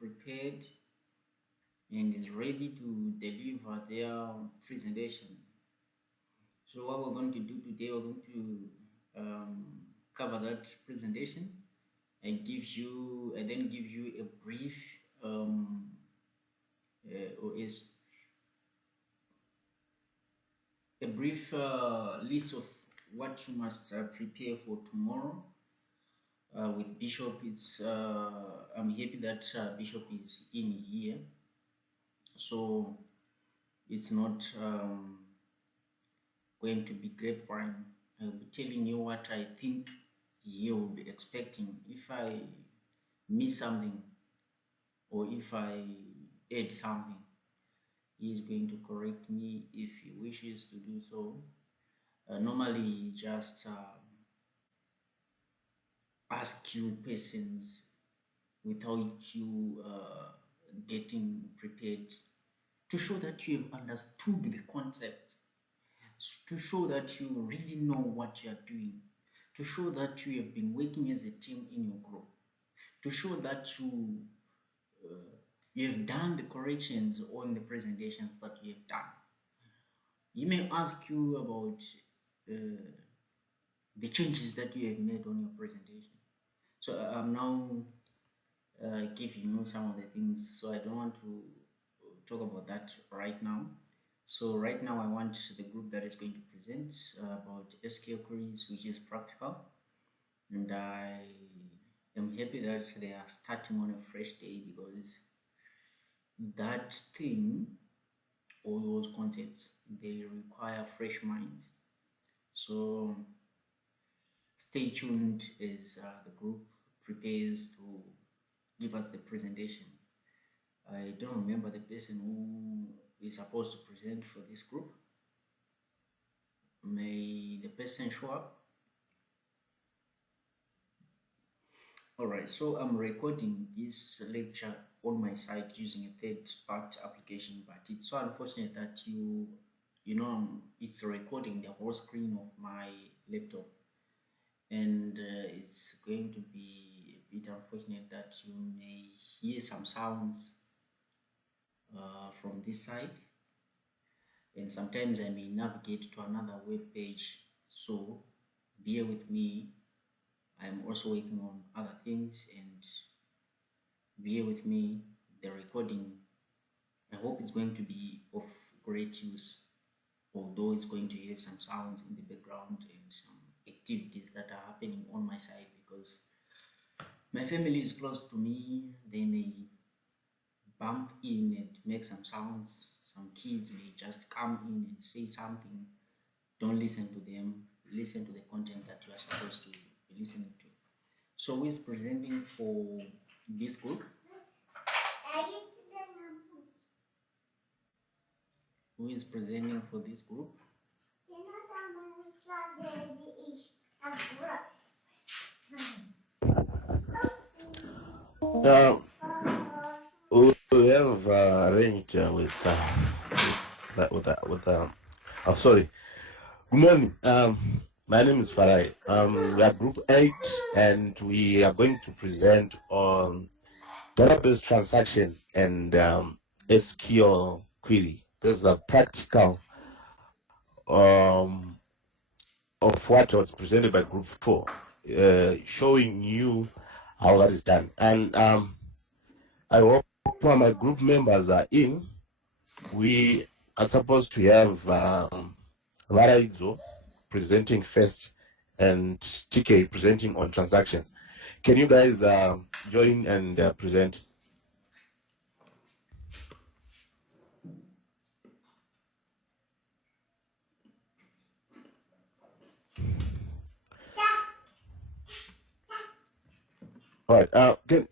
prepared and is ready to deliver their presentation. So what we're going to do today, we're going to cover that presentation and then give you a brief or is a brief list of what you must prepare for tomorrow. With Bishop, I'm happy that Bishop is in here, so it's not going to be grapevine. I'll be telling you what I think he will be expecting. If I miss something or if I add something, he is going to correct me if he wishes to do so. Normally, he just ask you questions without you getting prepared, to show that you have understood the concept, to show that you really know what you are doing, to show that you have been working as a team in your group, to show that you have done the corrections on the presentations that you have done. He may ask you about the changes that you have made on your presentation. So I'm now giving you some of the things, so I don't want to talk about that right now. So right now I want the group that is going to present about SQL queries, which is practical, and I am happy that they are starting on a fresh day, because that thing or those concepts, they require fresh minds. So stay tuned as the group prepares to give us the presentation. I don't remember the person who is supposed to present for this group. May the person show up? Alright, so I'm recording this lecture on my side using a third-party application, but it's so unfortunate that it's recording the whole screen of my laptop, and it's going to be a bit unfortunate that you may hear some sounds from this side, and sometimes I may navigate to another web page, so bear with me. I'm also working on other things, and bear with me. The recording, I hope it's going to be of great use, although it's going to have some sounds in the background and some activities that are happening on my side, because my family is close to me. They may bump in and make some sounds. Some kids may just come in and say something. Don't listen to them. Listen to the content that you are supposed to be listening to. So who is presenting for this group? Who is presenting for this group? We have arranged oh, sorry. Good morning. My name is Farai. We are Group 8, and we are going to present on database transactions and SQL query. This is a practical of what was presented by Group 4, showing you how that is done. And I hope my group members are in. We are supposed to have Varaidzo presenting first and TK presenting on transactions. Can you guys join and present? All right. Can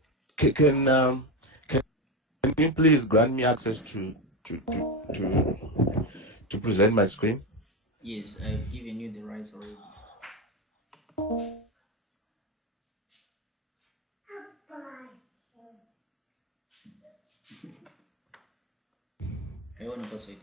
you please grant me access to present my screen? Yes, I've given you the rights already. I want to persuade.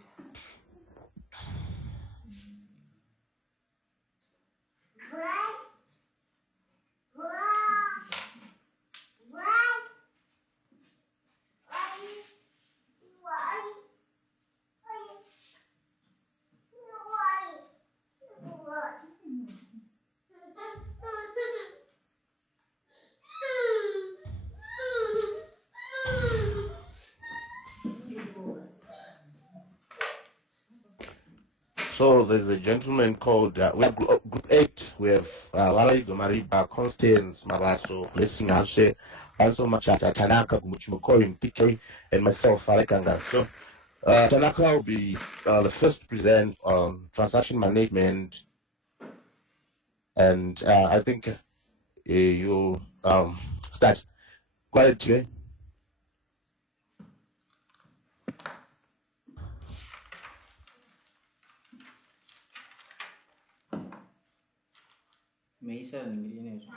So there's a gentleman called, we have group 8. We have Walaido Mariba, Constance Mabaso, Blessing Ashe, also Machata, Tanaka, Muchimokoi, PK, and myself, Farekanga. So Tanaka will be the first to present on transaction management, and I think you start quite today. Meisa nyingine tu.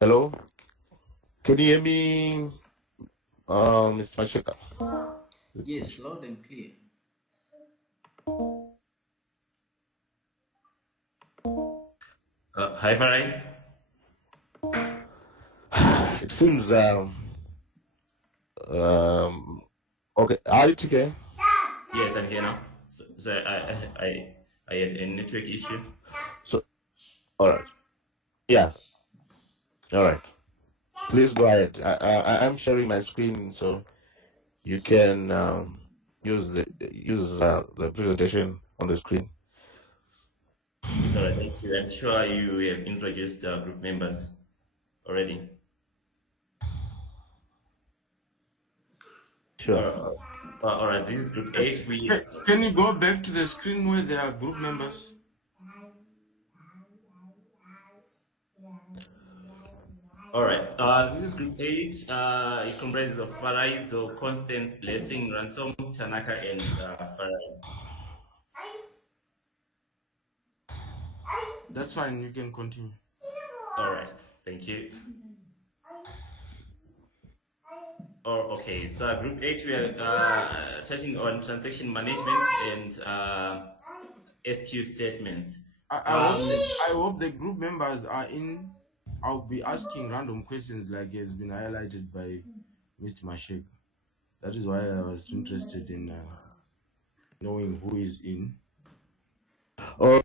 Hello, can you hear me, Mr. Macheka? Yes, loud and clear. Hi, Farai. It seems okay. Are you okay? Yes, I'm here now. So I had a network issue. So, all right. Yeah. All right. Please go ahead. I'm sharing my screen, so you can use the presentation on the screen. It's all right. Thank you. I'm sure you have introduced group members already. Sure. All right. This is group 8. Can you go back to the screen where there are group members? All right. This is group 8. It comprises of Farai, so Constance, Blessing, Ransom, Tanaka, and Farai. That's fine. You can continue. All right. Thank you. Oh, okay. So group 8, we are touching on transaction management and SQ statements. I hope the group members are in. I'll be asking random questions like has been highlighted by Mr. Mashek. That is why I was interested in knowing who is in. Oh,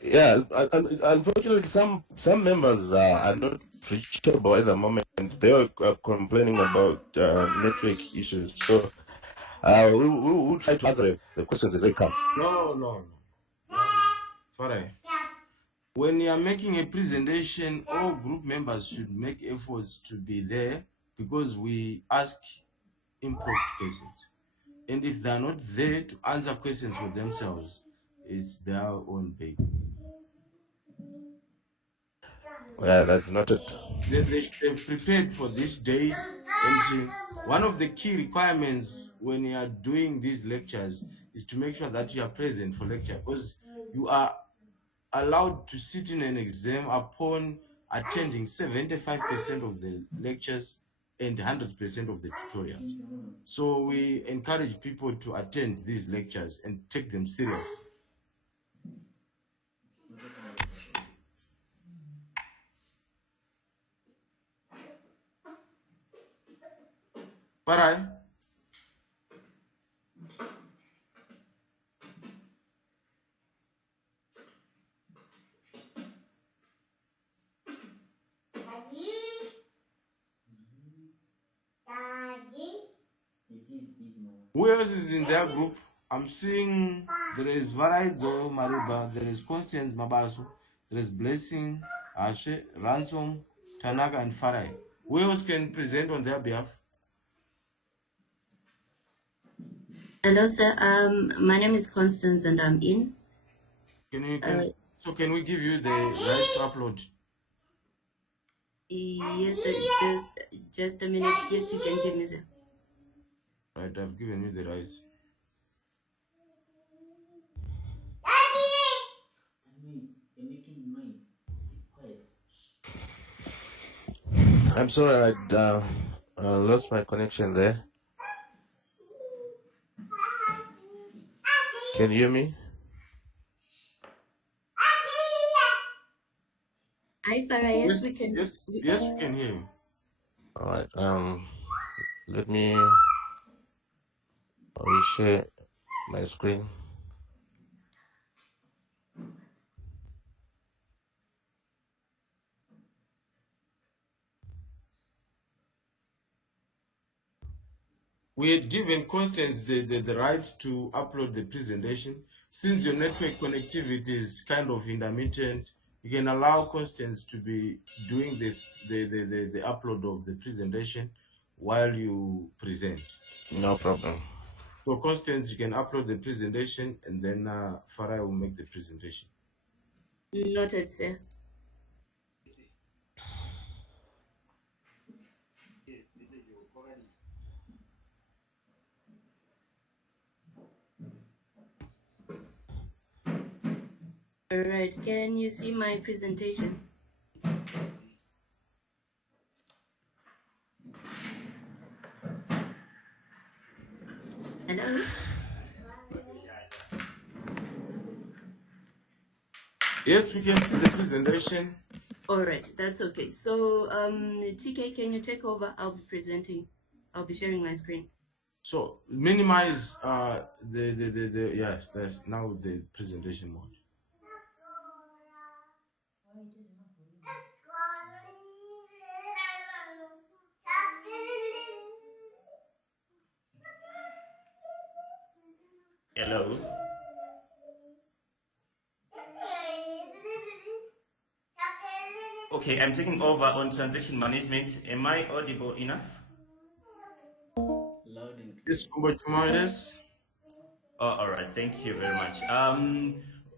yeah. Unfortunately, some members are not reachable at the moment. They are complaining about network issues. So we'll try to answer the questions as they come. No. Farai. When you are making a presentation, all group members should make efforts to be there because we ask impromptu questions. And if they are not there to answer questions for themselves, it's their own baby. Yeah, that's noted. They've prepared for this day. And one of the key requirements when you are doing these lectures is to make sure that you are present for lecture, because you are allowed to sit in an exam upon attending 75% of the lectures and 100% of the tutorials. So we encourage people to attend these lectures and take them seriously. Farai? Who else is in their group? I'm seeing there is Varaizo Mariba, there is Constance Mabasu, there is Blessing, Ashe, Ransom, Tanaka, and Farai. Who else can present on their behalf? Hello, sir. My name is Constance, and I'm in. Can we give you the rights to upload? Yes, sir. Just a minute. Yes, you can give me, sir. Right, I've given you the rights. You're making noise. Keep quiet. I'm sorry, I lost my connection there. Can you hear me? Hi, Farah. Yes, we can. Yes, we can hear you. All right. Let me reshare my screen. We had given Constance the right to upload the presentation. Since your network connectivity is kind of intermittent, you can allow Constance to be doing this the upload of the presentation while you present. No problem. So Constance, you can upload the presentation and then Farah will make the presentation. Noted, sir. All right, can you see my presentation? Hello? Yes, we can see the presentation. All right, that's okay. So, TK, can you take over? I'll be presenting. I'll be sharing my screen. So minimize the yes, that's now the presentation mode. Hello. Okay, I'm taking over on transaction management. Am I audible enough? Loud and clear. Yes, yes. Oh, all right. Thank you very much.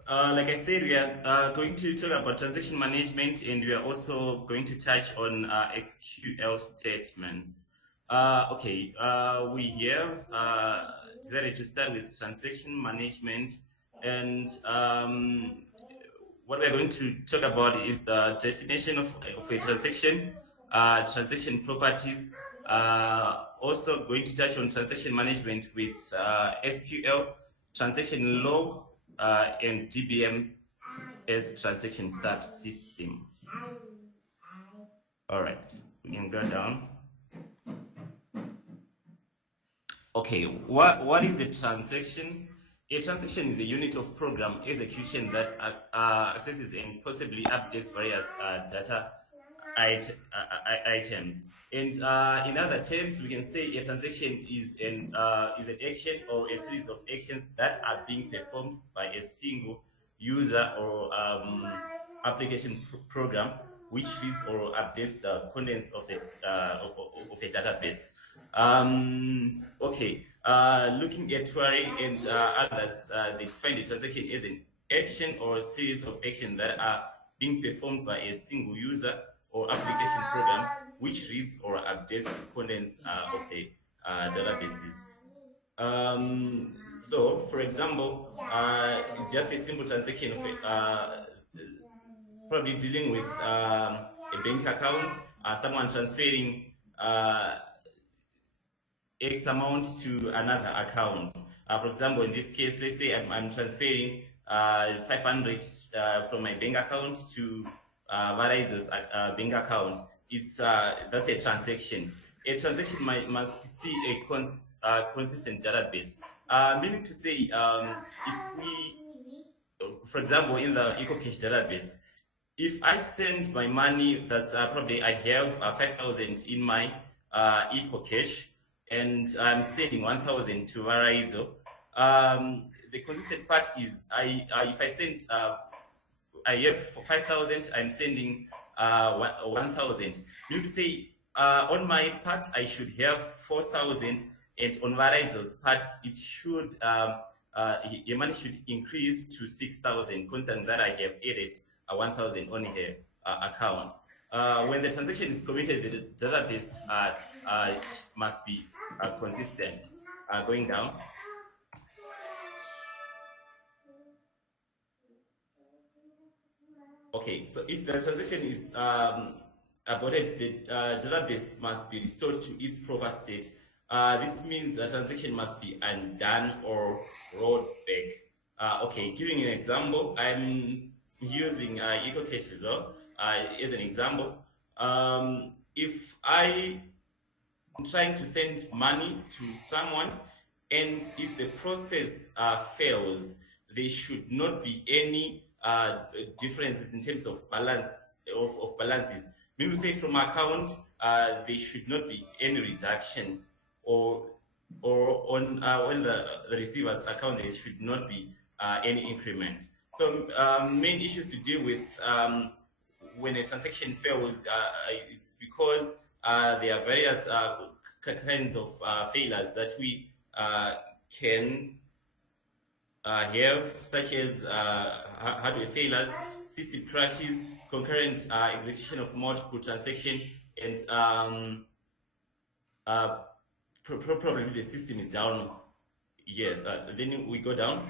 Like I said, we are going to talk about transaction management, and we are also going to touch on SQL statements. Okay, we have decided to start with transaction management, and what we're going to talk about is the definition of a transaction, transaction properties. Also going to touch on transaction management with SQL, transaction log, and DBM as transaction subsystems. All right, we can go down. Okay, what is a transaction? A transaction is a unit of program execution that accesses and possibly updates various data items. And in other terms, we can say a transaction is an action or a series of actions that are being performed by a single user or application program which reads or updates the contents of the of a database. Okay, looking at Turing and others, they define the transaction as an action or a series of actions that are being performed by a single user or application program which reads or updates the contents of the databases. So, for example, it's just a simple transaction of probably dealing with a bank account, someone transferring X amount to another account. For example, in this case, let's say I'm transferring 500 from my bank account to Varaizo's bank account. It's that's a transaction. A transaction must see a consistent database. Meaning to say, if we, for example, in the EcoCache database, if I send my money, that's probably I have 5,000 in my EcoCache, and I'm sending 1,000 to Varaizo. The consistent part is if I send I have 5,000, I'm sending 1,000. Meaning to say, on my part, I should have 4,000, and on Varaizo's part, it should your money should increase to 6,000, constant that I have added 1,000 on her account. When the transaction is committed, the database must be consistent. Going down. Okay, so if the transaction is aborted, the database must be restored to its proper state. This means the transaction must be undone or rolled back. Okay, giving an example, I'm using EcoCache as well as an example. If I'm trying to send money to someone, and if the process fails, there should not be any differences in terms of balance of balances. Meaning to say from account, there should not be any reduction or or on when the receiver's account, there should not be any increment. So main issues to deal with when a transaction fails is because there are various kinds of failures that we can have, such as hardware failures, system crashes, concurrent execution of multiple transactions, and probably the system is down. Yes, then we go down.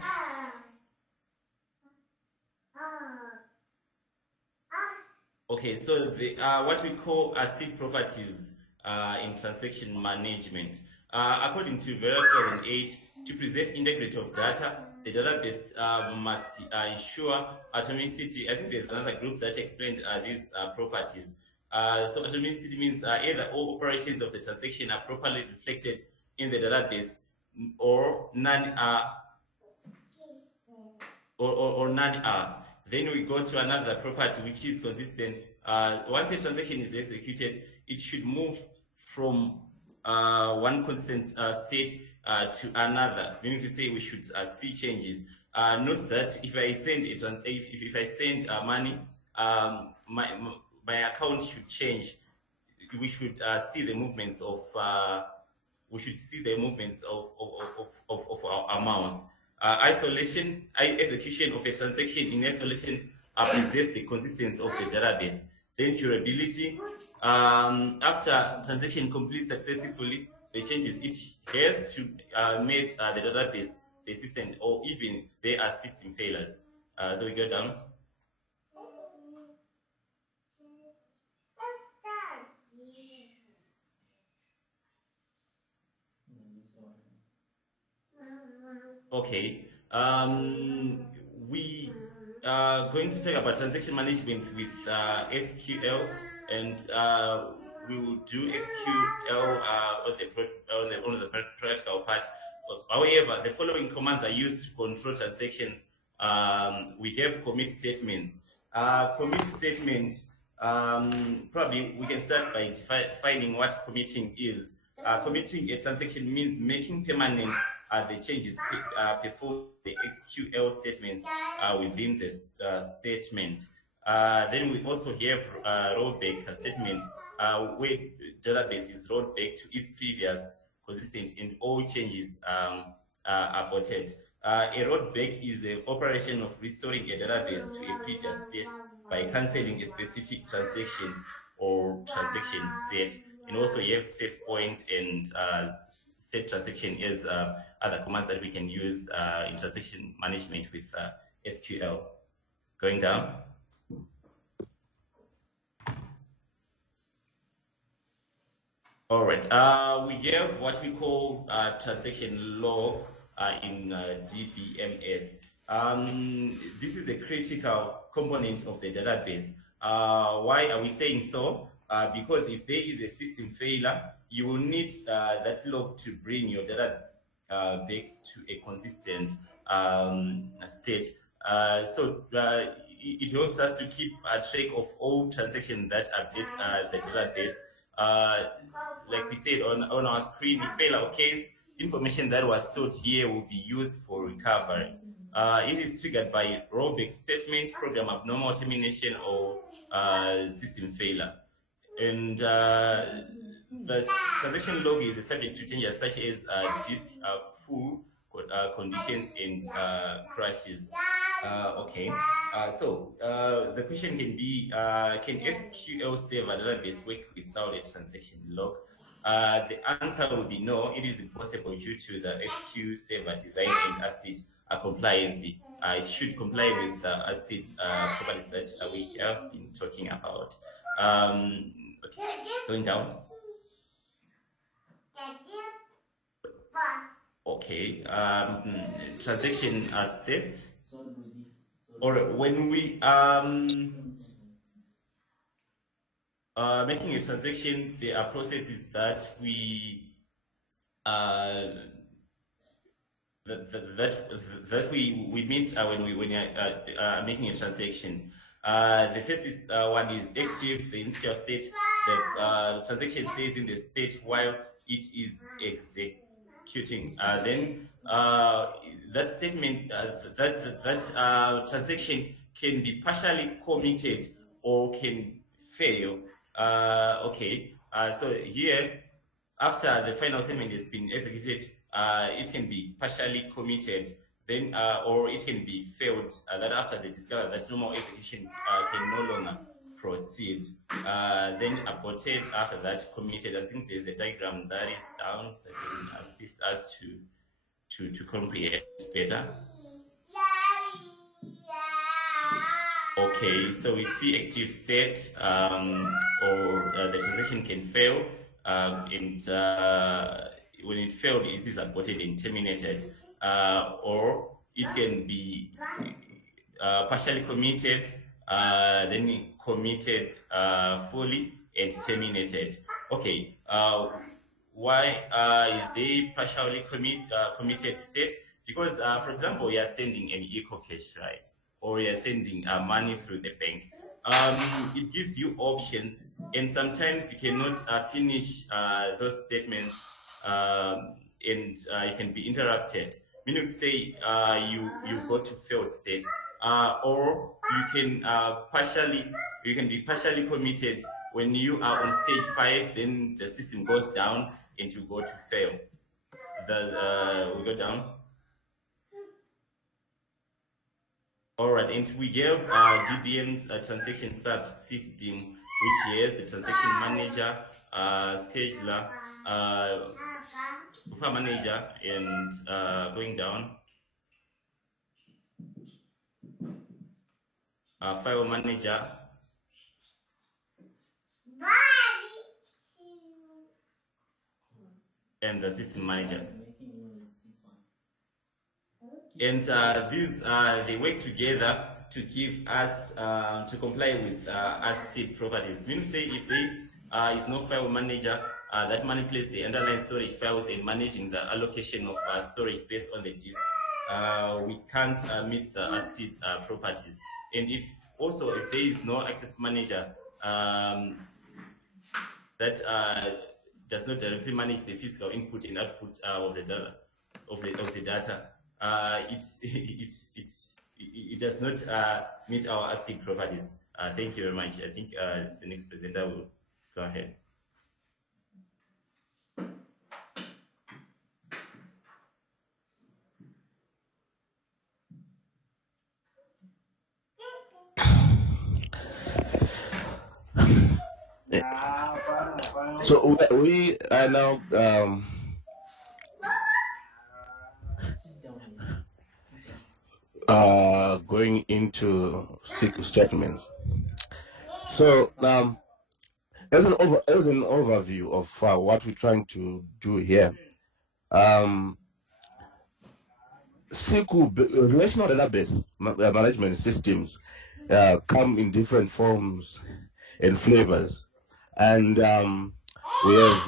Okay, so the what we call asset properties in transaction management. According to Vera 2008, to preserve integrity of data, the database must ensure atomicity. I think there's another group that explained these properties. So atomicity means either all operations of the transaction are properly reflected in the database, or none are, or none are. Then we go to another property which is consistent. Once a transaction is executed, it should move from one consistent state to another, meaning to say we should see changes. Note that if I send if I send money, my account should change. We should see the movements of of our amounts. Execution of a transaction in isolation preserves the consistency of the database. Then durability. After transaction completes successfully, the changes it has to make the database persistent, or even there are system failures. So we go down. Okay. We are going to talk about transaction management with SQL, and we will do SQL on the practical part. However, the following commands are used to control transactions. We have commit statement. Commit statement. Probably we can start by defining what committing is. Committing a transaction means making permanent the changes performed the SQL statements within the statement. Then we also have rollback statement, where database is rolled back to its previous consistent and all changes are aborted. A rollback is an operation of restoring a database to a previous state by cancelling a specific transaction or transaction set. And also you have save point and set transaction as other commands that we can use in transaction management with SQL. Going down. All right. We have what we call transaction log in DBMS. This is a critical component of the database. Why are we saying so? Because if there is a system failure, you will need that log to bring your data back to a consistent state. So it helps us to keep a track of all transactions that update the database. Like we said on our screen, if failure occurs, information that was stored here will be used for recovery. It is triggered by rollback statement, program abnormal termination, or system failure. And the transaction log is subject to changes such as disk full conditions and crashes. Okay. So the question can be, can SQL Server database work without a transaction log? The answer will be no. It is impossible due to the SQL Server design and ACID compliancy. It should comply with ACID properties that we have been talking about. Okay, going down. Okay, transaction states, or when we making a transaction, there are processes that we that we meet when we are making a transaction. The first one is active, the initial state. The transaction stays in the state while it is executing, then that statement, that transaction can be partially committed or can fail. Okay, so here, after the final statement has been executed, it can be partially committed, then or it can be failed. That after they discover that no more execution can no longer proceed, then aborted. After that, committed. I think there's a diagram that is down that can assist us to comprehend better. Okay, so we see active state, or the transaction can fail, and when it failed, it is aborted and terminated, or it can be partially committed, then committed fully and terminated. Okay, why is they partially committed state? Because, for example, you are sending an eco cash, right? Or you're sending money through the bank. It gives you options, and sometimes you cannot finish those statements, and you can be interrupted. Meaning to say you go to failed state, or you can be partially committed. When you are on stage 5, then the system goes down and you go to fail. We go down. All right, and we have DBM's transaction subsystem, which has the transaction manager, scheduler, buffer manager, and going down, file manager, and the system manager. And these they work together to give us to comply with ACID properties. Meaning, say if there is no file manager that manipulates the underlying storage files and managing the allocation of storage space on the disk, we can't meet the ACID properties. And if there is no access manager that does not directly manage the physical input and output of the data, it does not meet our ACID properties. Thank you very much. I think the next presenter will go ahead. So we are now going into SQL statements. So as an overview of what we're trying to do here, SQL relational database management systems come in different forms and flavors, and we have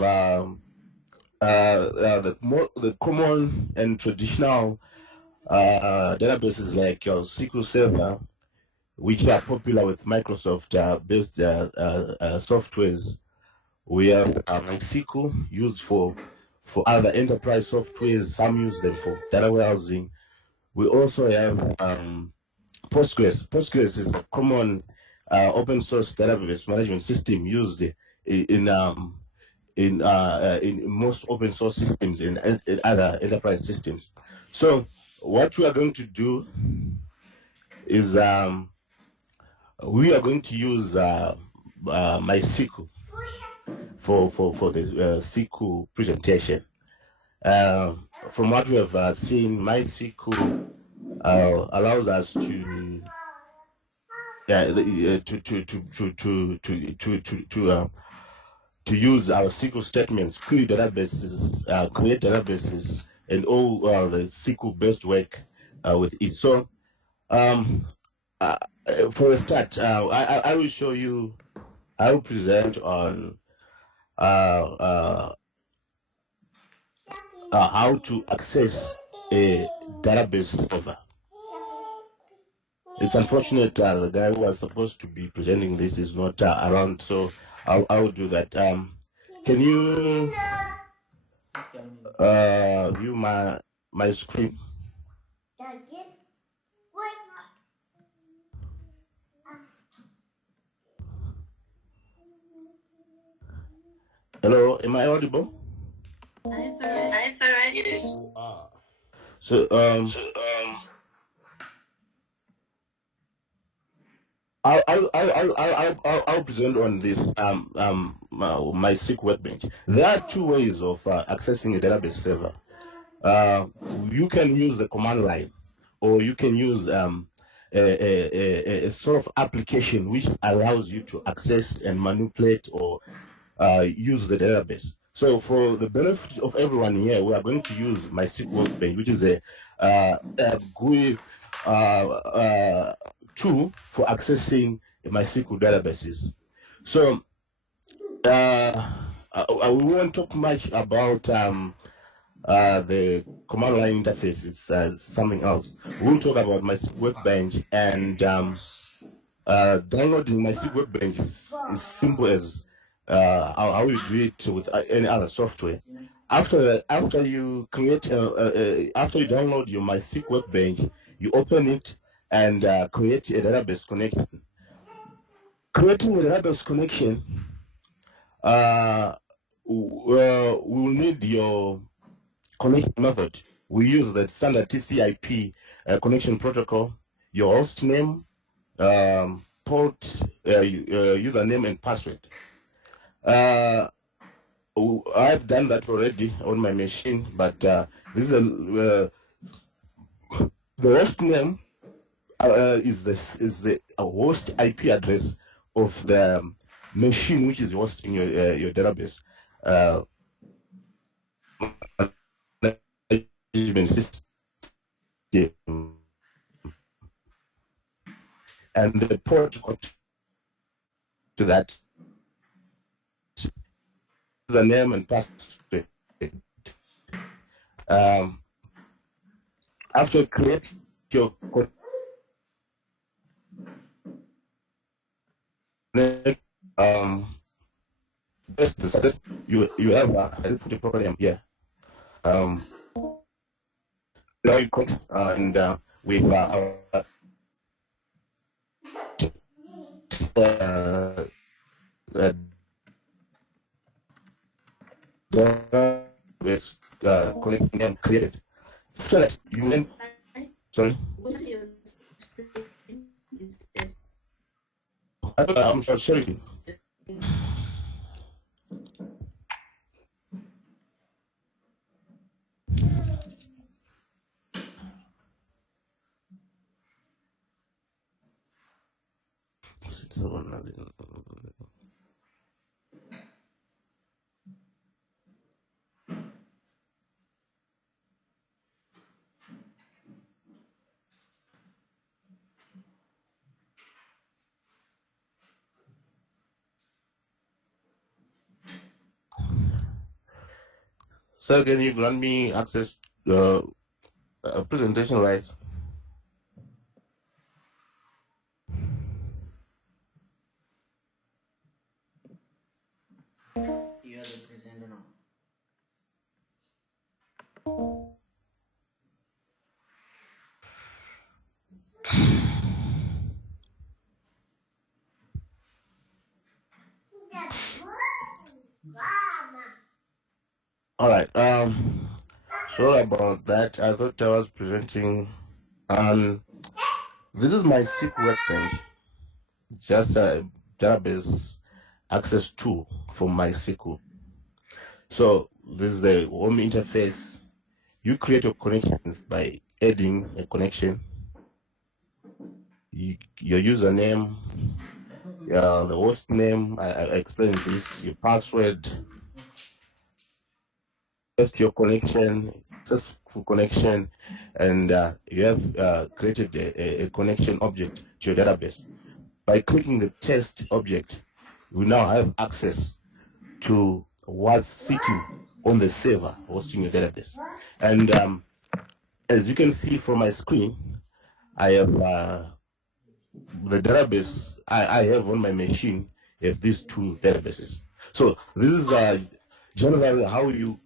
the common and traditional databases like your SQL Server, which are popular with Microsoft-based softwares. We have MySQL used for other enterprise softwares. Some use them for data warehousing. We also have Postgres. Postgres is a common open source database management system used in most open source systems and in other enterprise systems. So what we are going to do is we are going to use MySQL for the SQL presentation. From what we have seen, MySQL allows us to use our SQL statements, create databases, and all the SQL-based work with it. So, for a start, I will show you. I will present on how to access a database server. It's unfortunate the guy who was supposed to be presenting this is not around, so I will do that. Can you view my screen. Hello, am I audible? Yes. So I'll present on this my SQL workbench. There are two ways of accessing a database server. You can use the command line, or you can use a sort of application which allows you to access and manipulate or use the database. So for the benefit of everyone here, we are going to use my SQL workbench, which is a GUI tool for accessing my SQL databases. So we won't talk much about the command line interface. It's something else. We'll talk about my SQL workbench, and downloading my SQL workbench is simple as how you do it with any other software. After you create after you download your MySQL workbench, you open it and create a database connection. Creating a database connection, we'll need your connection method. We use the standard TCP connection protocol, your host name, port, username, and password. I've done that already on my machine, but this is the host name is the host IP address of the machine which is hosting your database management system, and the port to that the name and password. After create your this you have I put it properly here. Now you cut and with our database connecting and created. So that you then sorry. I'm sorry. So can you grant me access presentation rights? You are the presenter now. All right. Sorry about that. I thought I was presenting. This is my SQL workbench. Just a database access tool for MySQL. So this is the home interface. You create your connections by adding a connection, your username, the host name. I explained this. Your password. Test your connection, successful connection, and you have created a connection object to your database. By clicking the test object, you now have access to what's sitting on the server hosting your database. And as you can see from my screen, I have the database I have on my machine have these two databases. So this is generally how you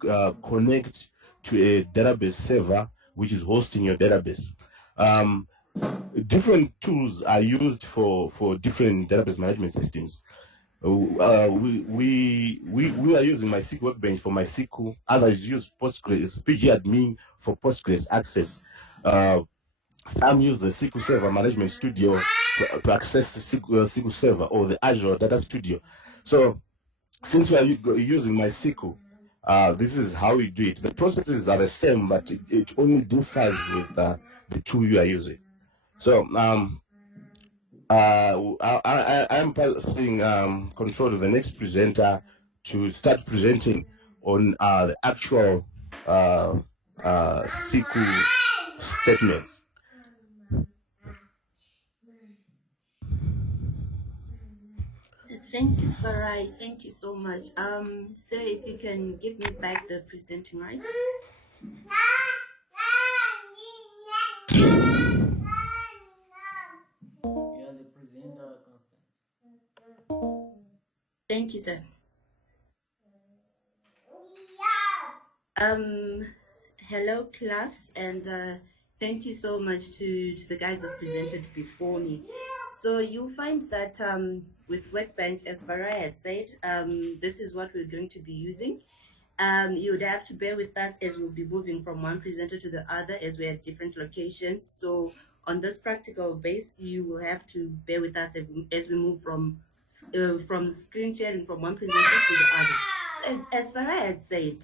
connect to a database server which is hosting your database. Different tools are used for different database management systems. We are using MySQL Workbench for MySQL. Others use Postgres, pgadmin for Postgres access. Some use the SQL Server Management Studio to access the SQL Server or the Azure Data Studio. So since we are using MySQL, this is how we do it. The processes are the same, but it only differs with the tool you are using. So I'm passing control to the next presenter to start presenting on the actual SQL statements. Thank you, Farai. Thank you so much. Sir, if you can give me back the presenting rights. You are the presenter, Constance. Thank you, sir. Hello, class, and thank you so much to the guys that presented before me. So you'll find that with Workbench, as Farai had said, this is what we're going to be using. You would have to bear with us as we'll be moving from one presenter to the other as we're at different locations. So on this practical base, you will have to bear with us as we move from screen sharing from one presenter to the other. So as Farai had said,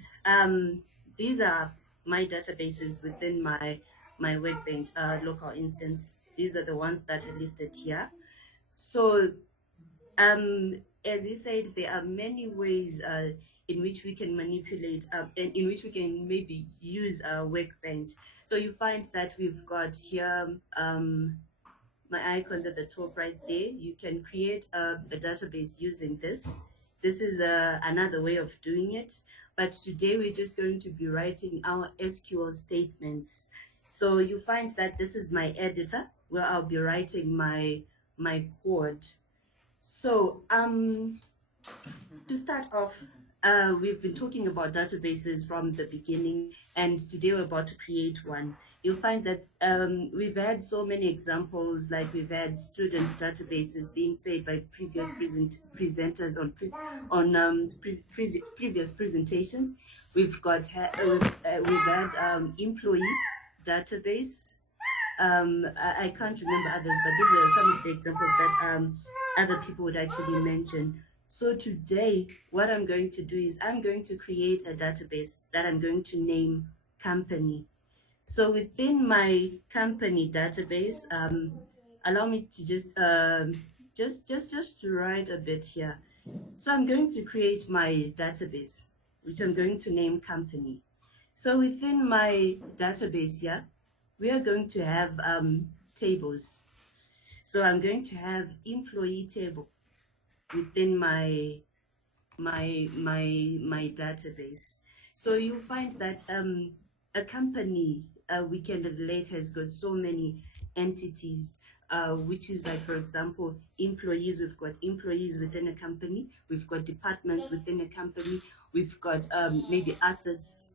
these are my databases within my Workbench local instance. These are the ones that are listed here. So as he said, there are many ways in which we can manipulate and in which we can maybe use a Workbench. So you find that we've got here my icons at the top right there. You can create a database using this. This is another way of doing it. But today we're just going to be writing our SQL statements. So you find that this is my editor where I'll be writing my code. So to start off, we've been talking about databases from the beginning, and today we're about to create one. You'll find that we've had so many examples, like we've had student databases being said by previous presenters on previous presentations. We've got we've had employee database. I can't remember others, but these are some of the examples that other people would actually mention. So today, what I'm going to do is I'm going to create a database that I'm going to name company. So within my company database, allow me to just to write a bit here. So I'm going to create my database, which I'm going to name company. So within my database here, we are going to have tables. So I'm going to have employee table within my database. So you'll find that a company we can relate has got so many entities, which is like, for example, employees. We've got employees within a company. We've got departments within a company. We've got maybe assets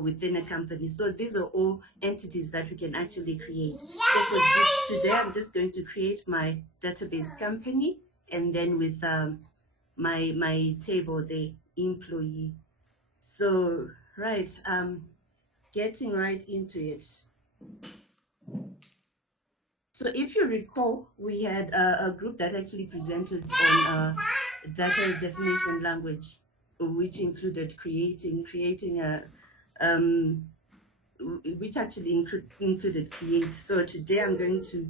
within a company. So these are all entities that we can actually create. So for today, I'm just going to create my database company, and then with my table, the employee. So right, getting right into it. So if you recall, we had a group that actually presented on data definition language, which included creating a which actually included create. So today I'm going to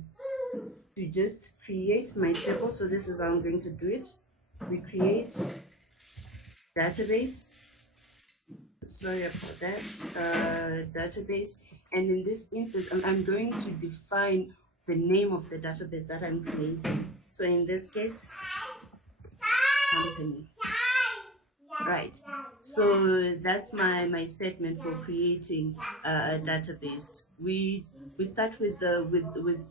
just create my table. So this is how I'm going to do it. We create database. Sorry about that. Database. And in this instance, I'm going to define the name of the database that I'm creating. So in this case, company. Right. So that's my statement for creating a database. We start with the with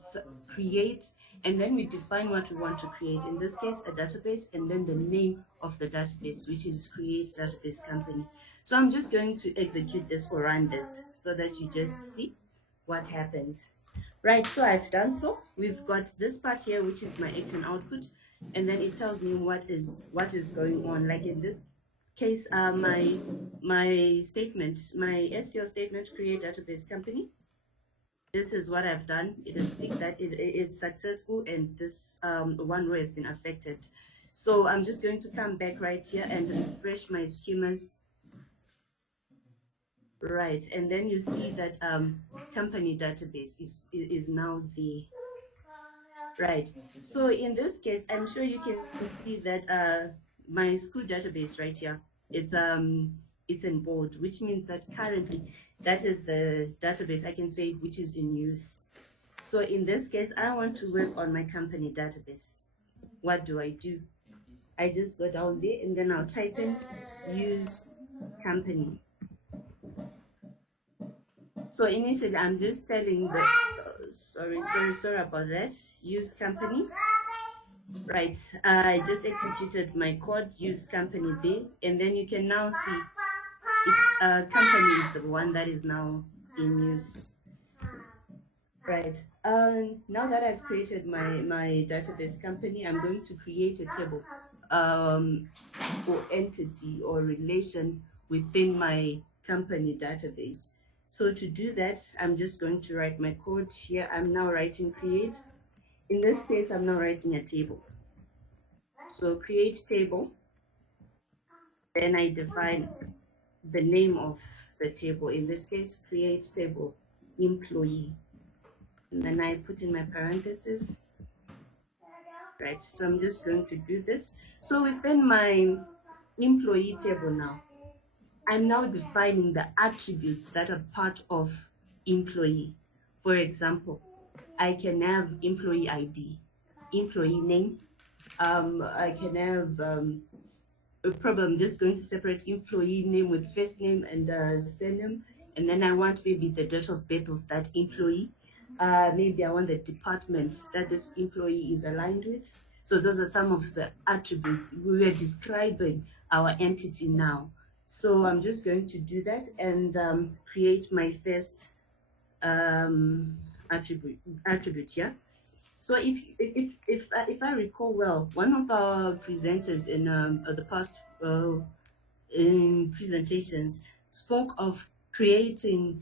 create, and then we define what we want to create. In this case, a database, and then the name of the database, which is create database company. So I'm just going to execute this or run this so that you just see what happens. Right, so I've done so. We've got this part here, which is my action output, and then it tells me what is going on. Like in this case, my statement, my SQL statement, create database company. This is what I've done. It is ticked that it's successful, and this one row has been affected. So I'm just going to come back right here and refresh my schemas. Right, and then you see that company database is now the right. So in this case, I'm sure you can see that my school database right here, it's in bold, which means that currently that is the database I can say which is in use. So in this case, I want to work on my company database. What do? I just go down there and then I'll type in use company. So initially, I'm just telling the sorry about that. Use company. Right. I just executed my code. Use company B, and then you can now see it's company is the one that is now in use. Right. Now that I've created my database company, I'm going to create a table or entity or relation within my company database. So to do that, I'm just going to write my code here. I'm now writing create. In this case, I'm now writing a table. So create table. Then I define the name of the table. In this case, create table employee. And then I put in my parentheses. Right, so I'm just going to do this. So within my employee table now, I'm now defining the attributes that are part of employee. For example, I can have employee ID, employee name. I can have probably I'm just going to separate employee name with first name and surname, and then I want maybe the date of birth of that employee. Maybe I want the department that this employee is aligned with. So those are some of the attributes. We were describing our entity now. So I'm just going to do that and create my first attribute here. So if I recall well, one of our presenters in the past in presentations spoke of creating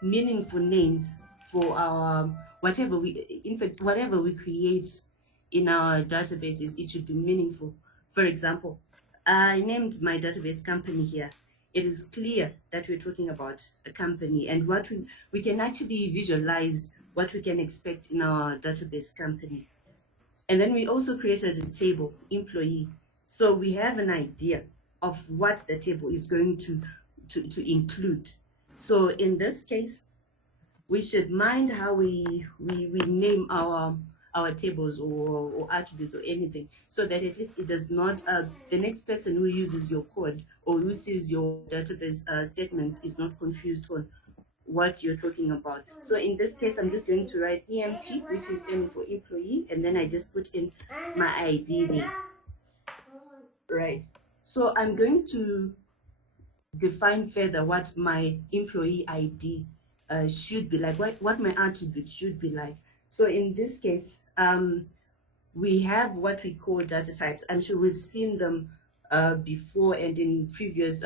meaningful names for our whatever we create in our databases. It should be meaningful. For example, I named my database company here. It is clear that we're talking about a company, and what we can actually visualize what we can expect in our database company. And then we also created a table, employee. So we have an idea of what the table is going to include. So in this case, we should mind how we name our tables or attributes or anything, so that at least it does not, the next person who uses your code or who sees your database statements is not confused on what you're talking about. So in this case, I'm just going to write EMP, which is standing for employee, and then I just put in my ID there. Right. So I'm going to define further what my employee ID should be like, what my attribute should be like. So in this case, we have what we call data types. I'm sure we've seen them before and in previous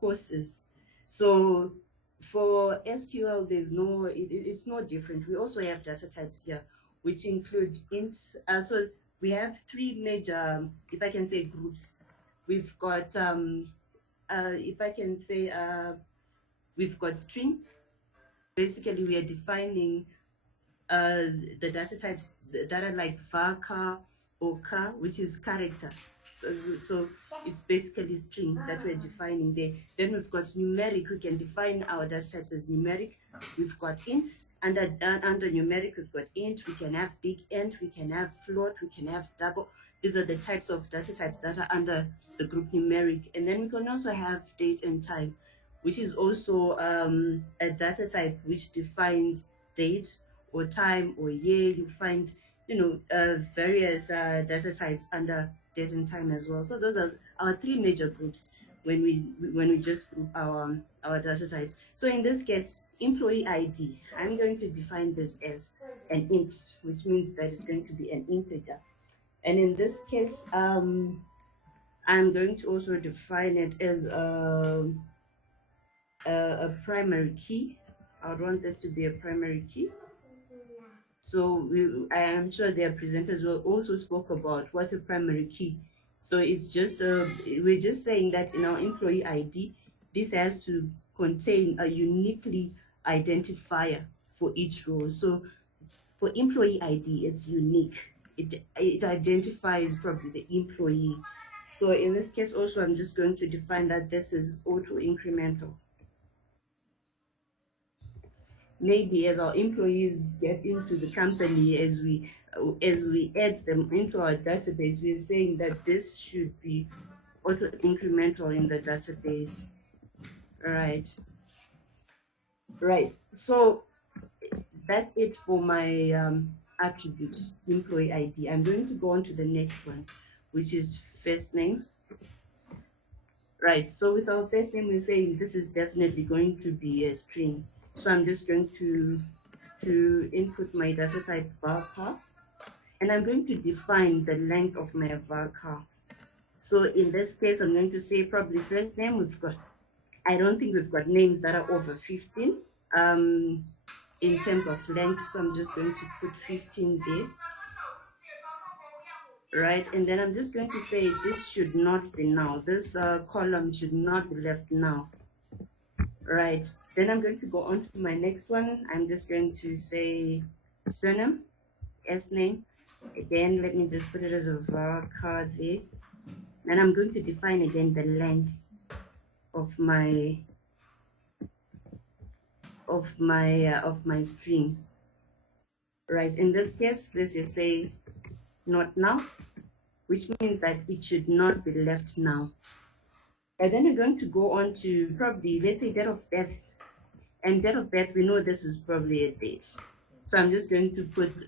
courses. So for SQL, it's no different. We also have data types here, which include int. So we have three major, if I can say, groups. We've got, if I can say, we've got string. Basically, we are defining the data types that are like var, char, or char, which is character. So it's basically string that we're defining there. Then we've got numeric. We can define our data types as numeric. We've got int. Under numeric, we've got int. We can have big int. We can have float. We can have double. These are the types of data types that are under the group numeric. And then we can also have date and time, which is also a data type which defines date or time or year. You find, various data types under date and time as well. So those are our three major groups when we just group our data types. So in this case, employee ID, I'm going to define this as an int, which means that it's going to be an integer. And in this case, I'm going to also define it as a primary key. I would want this to be a primary key. So I am sure their presenters will also spoke about what a primary key. So it's just we're just saying that in our employee ID, this has to contain a uniquely identifier for each role. So for employee ID, it's unique. It identifies probably the employee. So in this case also, I'm just going to define that this is auto incremental. Maybe as our employees get into the company, as we add them into our database, we're saying that this should be auto incremental in the database. Right. So that's it for my attribute, employee ID. I'm going to go on to the next one, which is first name. Right. So with our first name, we're saying this is definitely going to be a string. So I'm just going to input my data type varchar, and I'm going to define the length of my varchar. So in this case, I'm going to say probably first name. I don't think we've got names that are over 15 in terms of length. So I'm just going to put 15 there. Right, and then I'm just going to say this should not be now. This column should not be left now. Right, then I'm going to go on to my next one. I'm just going to say surname, S name. Again, let me just put it as a varchar there. And I'm going to define again the length of my string. Right, in this case, let's just say not now, which means that it should not be left now. And then we're going to go on to probably, let's say, date of birth. And date of birth, we know this is probably a date. So I'm just going to put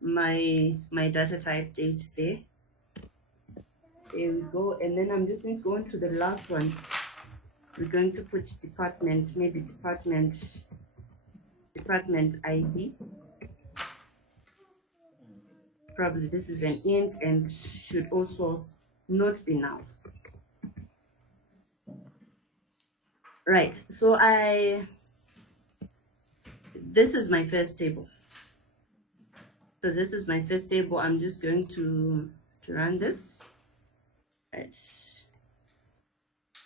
my data type date there. There we go. And then I'm just going to go on to the last one. We're going to put department, maybe department ID. Probably this is an int and should also not be now. Right, so this is my first table. So this is my first table. I'm just going to run this.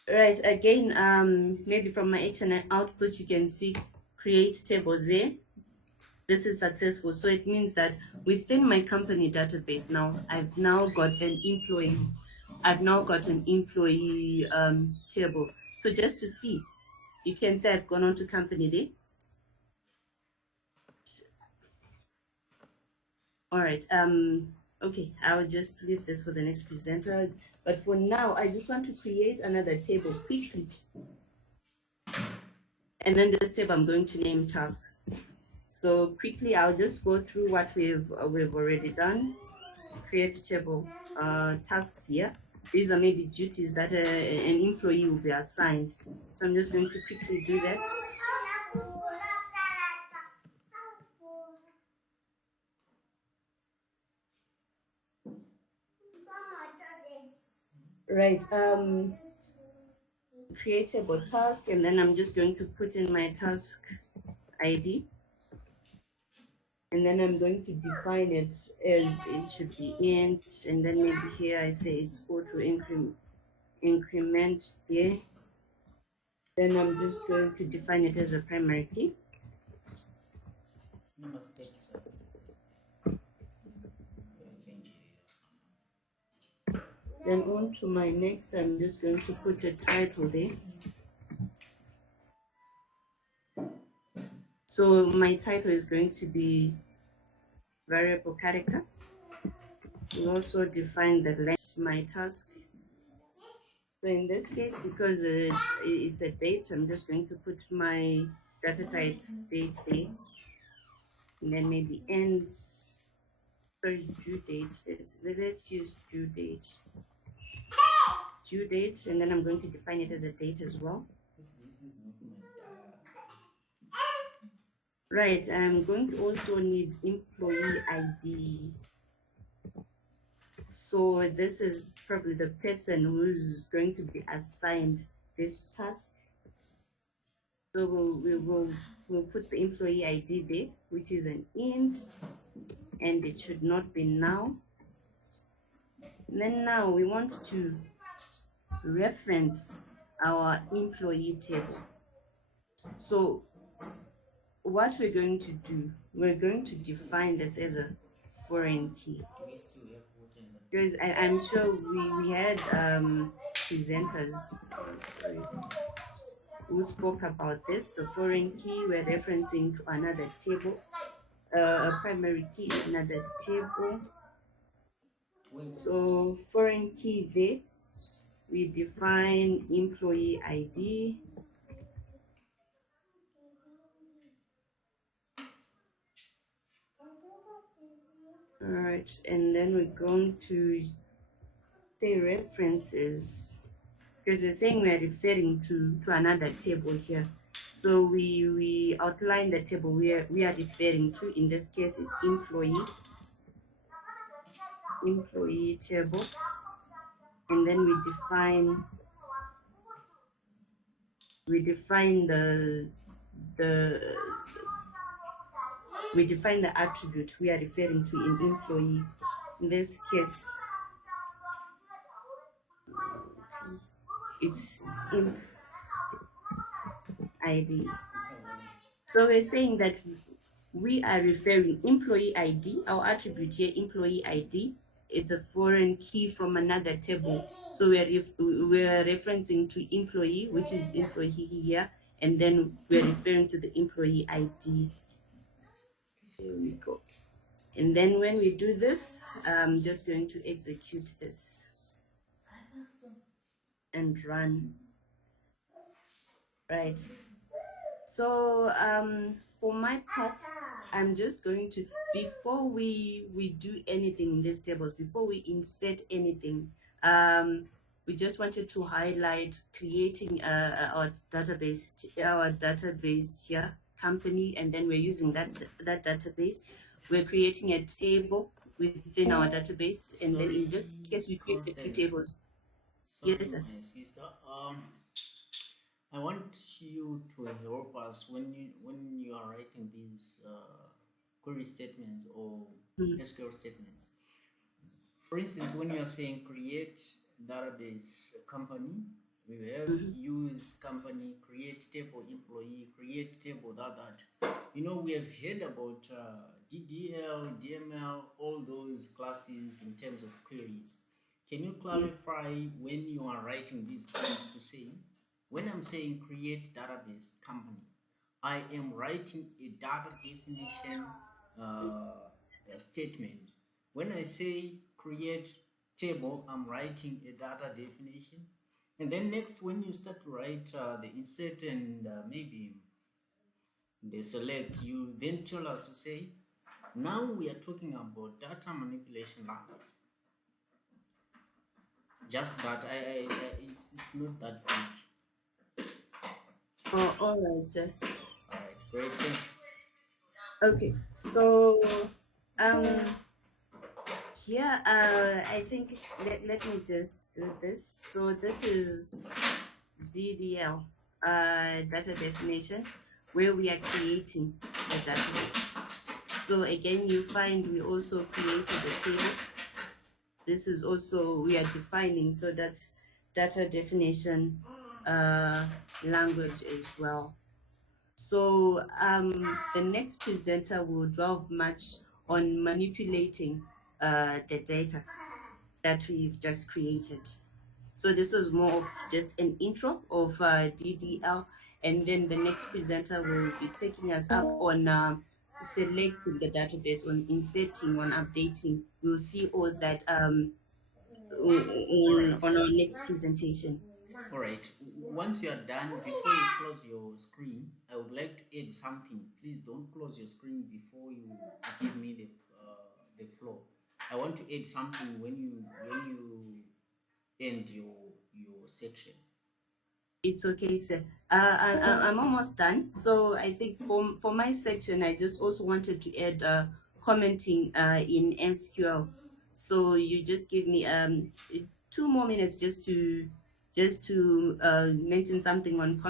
Right, again, maybe from my internet output, you can see create table there. This is successful. So it means that within my company database now, I've now got an employee. I've now got an employee table. So just to see, you can say I've gone on to company day. All right. Okay, I'll just leave this for the next presenter. But for now, I just want to create another table quickly. And then this table I'm going to name tasks. So quickly, I'll just go through what we've already done. Create table tasks here. These are maybe duties that an employee will be assigned. So I'm just going to quickly do that. Right. Creatable task, and then I'm just going to put in my task ID. And then I'm going to define it as it should be int, and then maybe here I say it's auto increment there. Then I'm just going to define it as a primary key. Then on to my next, I'm just going to put a title there. So my title is going to be variable character. We also define the length, my task. So in this case, because it's a date, I'm just going to put my data type date there, and then maybe end, sorry, due date. Let's use due date. Due date, and then I'm going to define it as a date as well. Right, I'm going to also need employee ID. So this is probably the person who's going to be assigned this task. So we'll put the employee ID there, which is an int, and it should not be now. And then now we want to reference our employee table. So what we're going to do, we're going to define this as a foreign key. Because I'm sure we had presenters, sorry, who spoke about this. The foreign key we're referencing to another table, a primary key, another table. So foreign key there, we define employee ID. All right, and then we're going to say references, because we're saying we're referring to another table here. So we outline the table we are referring to. In this case, it's employee table, and then we define the attribute we are referring to in employee. In this case, it's imp ID. So we're saying that we are referring employee ID, our attribute here, employee ID. It's a foreign key from another table. So we're referencing to employee, which is employee here, and then we're referring to the employee ID. There we go. And then when we do this, I'm just going to execute this and run. Right. So for my part, I'm just going to, before we do anything in these tables, before we insert anything, we just wanted to highlight creating our database here, company, and then we're using that database. We're creating a table within our database, and then in this case we create the two tables. Sorry, Yes, sir. my sister. I want you to help us when you are writing these query statements or Mhm. SQL statements. For instance, when you are saying create database company, we have Mhm. use company, create table employee, create table that. We have heard about DDL, DML, all those classes in terms of queries. Can you Yes. clarify when you are writing these queries to say, when I'm saying create database company, I am writing a data definition statement. When I say create table, I'm writing a data definition. And then next, when you start to write the insert and maybe the select, you then tell us to say, now we are talking about data manipulation language. Just that, it's not that big. Oh, all right, sir. All right, great, thanks. Okay, so um yeah, I think let me just do this. So this is DDL, data definition, where we are creating the database. So again, you find we also created the table. This is also, we are defining, so that's data definition language as well. So the next presenter will delve much on manipulating the data. that we've just created. So this was more of just an intro of DDL, and then the next presenter will be taking us up on selecting the database, on inserting, on updating. We'll see all that All right. on our next presentation. All right. Once you are done, before you close your screen, I would like to add something. Please don't close your screen before you give me the floor. I want to add something when you end your section. It's okay, sir. I'm almost done. So I think for my section, I just also wanted to add commenting in SQL. So you just give me 2 more minutes just to mention something on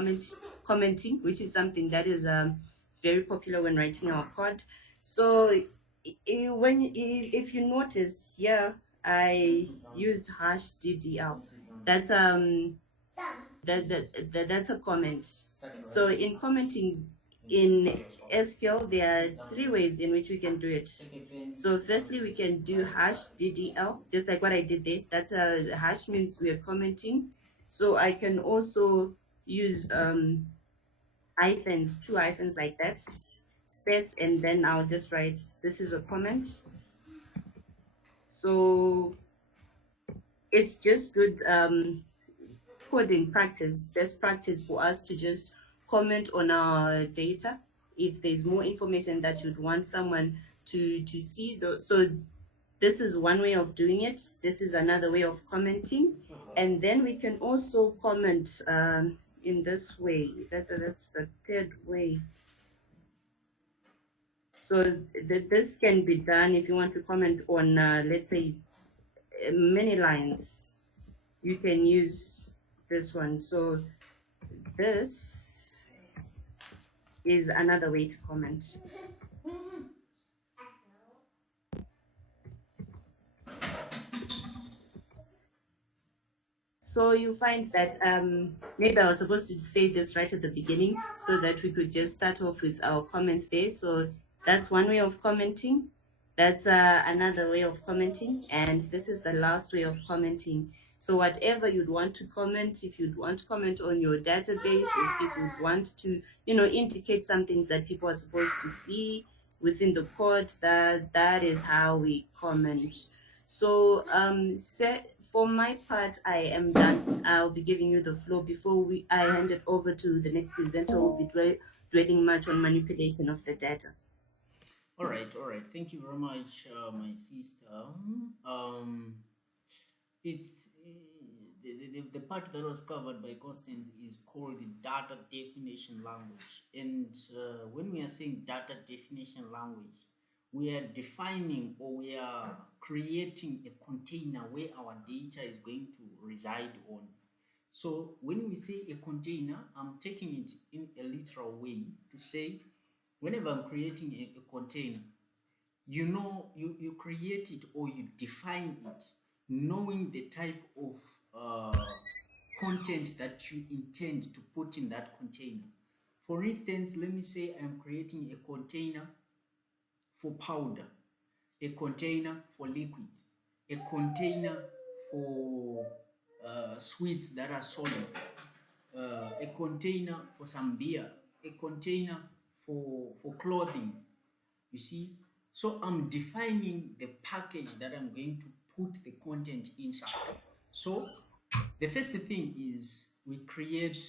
commenting, which is something that is very popular when writing our code. So if you noticed, yeah, I used hash DDL. That's that's a comment. So in commenting in SQL, there are 3 ways in which we can do it. So firstly, we can do hash DDL, just like what I did there. That's a hash means we are commenting. So I can also use hyphens, 2 hyphens like that, space, and then I'll just write, this is a comment. So it's just good coding practice, best practice for us to just comment on our data if there's more information that you'd want someone to see. So this is one way of doing it. This is another way of commenting, and then we can also comment in this way. That's the third way. So this can be done if you want to comment on, let's say, many lines. You can use this one. So this is another way to comment. So you find that maybe I was supposed to say this right at the beginning so that we could just start off with our comments there. So that's one way of commenting. That's another way of commenting. And this is the last way of commenting. So whatever you'd want to comment, if you'd want to comment on your database, if you'd want to, indicate some things that people are supposed to see within the code, that is how we comment. So for my part, I am done. I'll be giving you the floor before I hand it over to the next presenter who will be dwelling much on manipulation of the data. All right. Thank you very much, my sister. Um, it's the part that was covered by Constance is called the data definition language. And when we are saying data definition language, we are defining or we are creating a container where our data is going to reside on. So when we say a container, I'm taking it in a literal way to say whenever I'm creating a container, you create it or you define it knowing the type of content that you intend to put in that container. For instance, let me say I'm creating a container for powder, a container for liquid, a container for sweets that are solid, a container for some beer, a container for clothing. You see, so I'm defining the package that I'm going to put the content inside. So the first thing is we create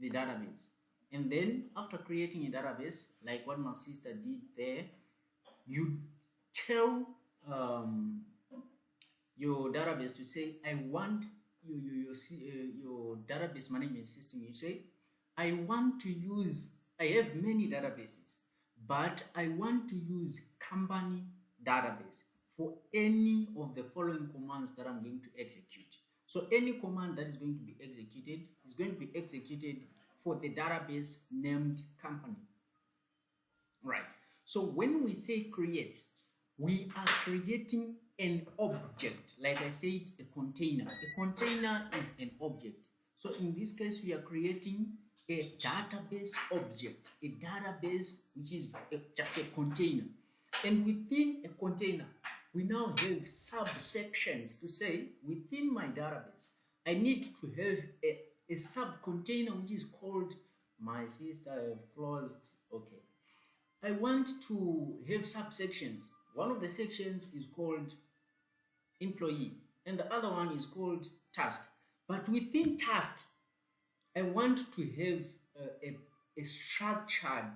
the database, and then after creating a database like what my sister did there, you tell your database to say, I want your database management system. You say, I want to use, I have many databases, but I want to use company database for any of the following commands that I'm going to execute. So any command that is going to be executed is going to be executed for the database named company. Right. So when we say create, we are creating an object. Like I said, a container. A container is an object. So in this case, we are creating a database object, a database which is just a container. And within a container, we now have subsections to say within my database, I need to have a sub container which is called my sister. I have closed. Okay. I want to have subsections. One of the sections is called employee and the other one is called task. But within task, I want to have a structured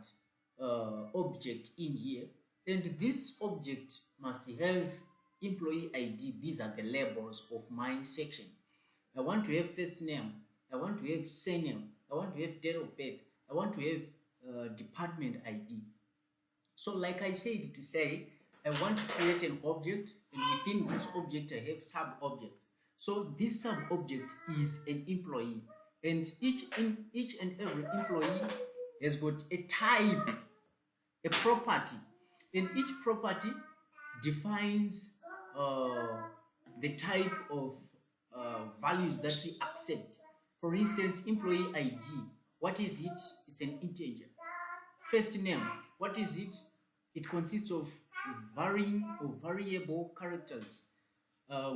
object in here, and this object must have employee ID. These are the labels of my section. I want to have first name, I want to have surname, I want to have date of birth, I want to have department ID. So like I said, to say I want to create an object, and within this object I have sub-objects. So this sub-object is an employee, and each and every employee has got a type, a property, and each property defines the type of values that we accept. For instance, employee ID, what is it? It's an integer. First name, what is it? It consists of varying or variable characters.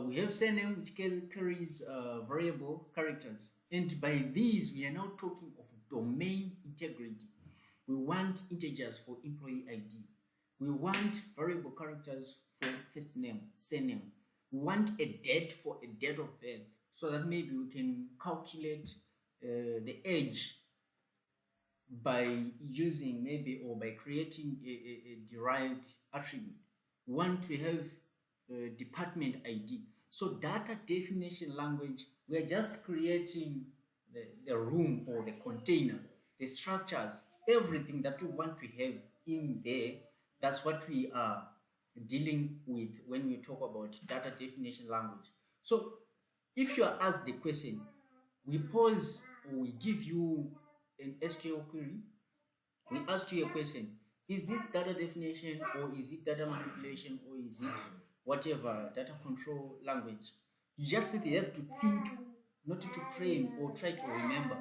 We have surname, which carries variable characters. And by these, we are now talking of domain integrity. We want integers for employee ID. We want variable characters for first name, surname. We want a date for a date of birth, so that maybe we can calculate the age by using maybe or by creating a derived attribute. We want to have department ID. So data definition language, we are just creating the room or the container, the structures, everything that we want to have in there. That's what we are dealing with when we talk about data definition language. So if you are asked the question, we pose or we give you an SQL query, we ask you a question: is this data definition, or is it data manipulation, or is it whatever data control language? You just have to think, not to claim or try to remember,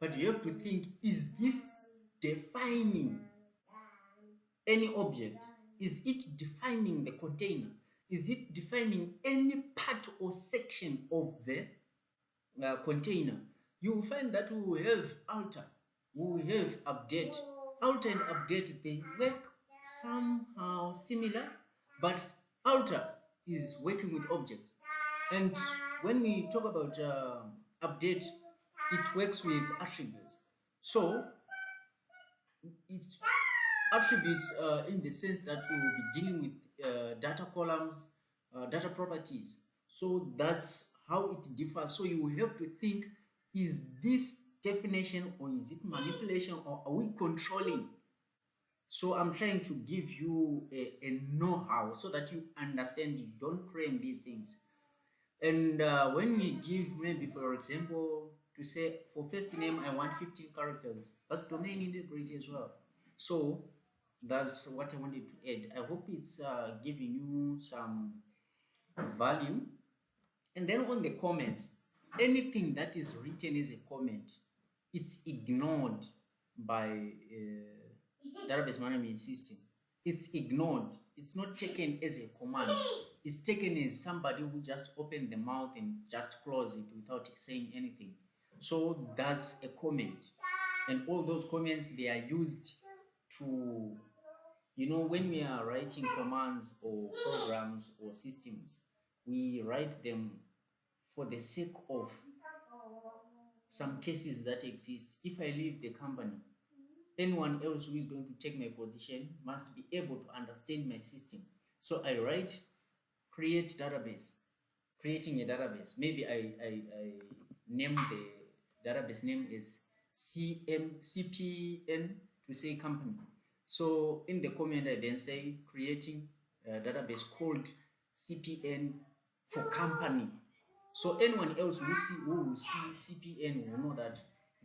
but you have to think, is this defining any object? Is it defining the container? Is it defining any part or section of the container? You will find that we will have alter, we will have update. Alter and update, they work somehow similar, but alter is working with objects. And when we talk about update, it works with attributes. So it's attributes in the sense that we will be dealing with data columns, data properties. So that's how it differs. So you will have to think, is this definition or is it manipulation, or are we controlling? So I'm trying to give you a know-how so that you understand, you don't claim these things. And when we give, maybe for example, to say for first name I want 15 characters, that's domain integrity as well. So that's what I wanted to add. I hope it's giving you some value. And then on the comments, anything that is written as a comment, it's ignored by database management system. It's ignored. It's not taken as a command. It's taken as somebody who just opened the mouth and just close it without saying anything. So that's a comment. And all those comments, they are used to, you know, when we are writing commands or programs or systems, we write them for the sake of some cases that exist. If I leave the company, anyone else who is going to take my position must be able to understand my system. So I write create database, creating a database. Maybe I name the database name is CPN to say company. So in the comment, I then say creating a database called CPN for company. So anyone else who will see CPN will know that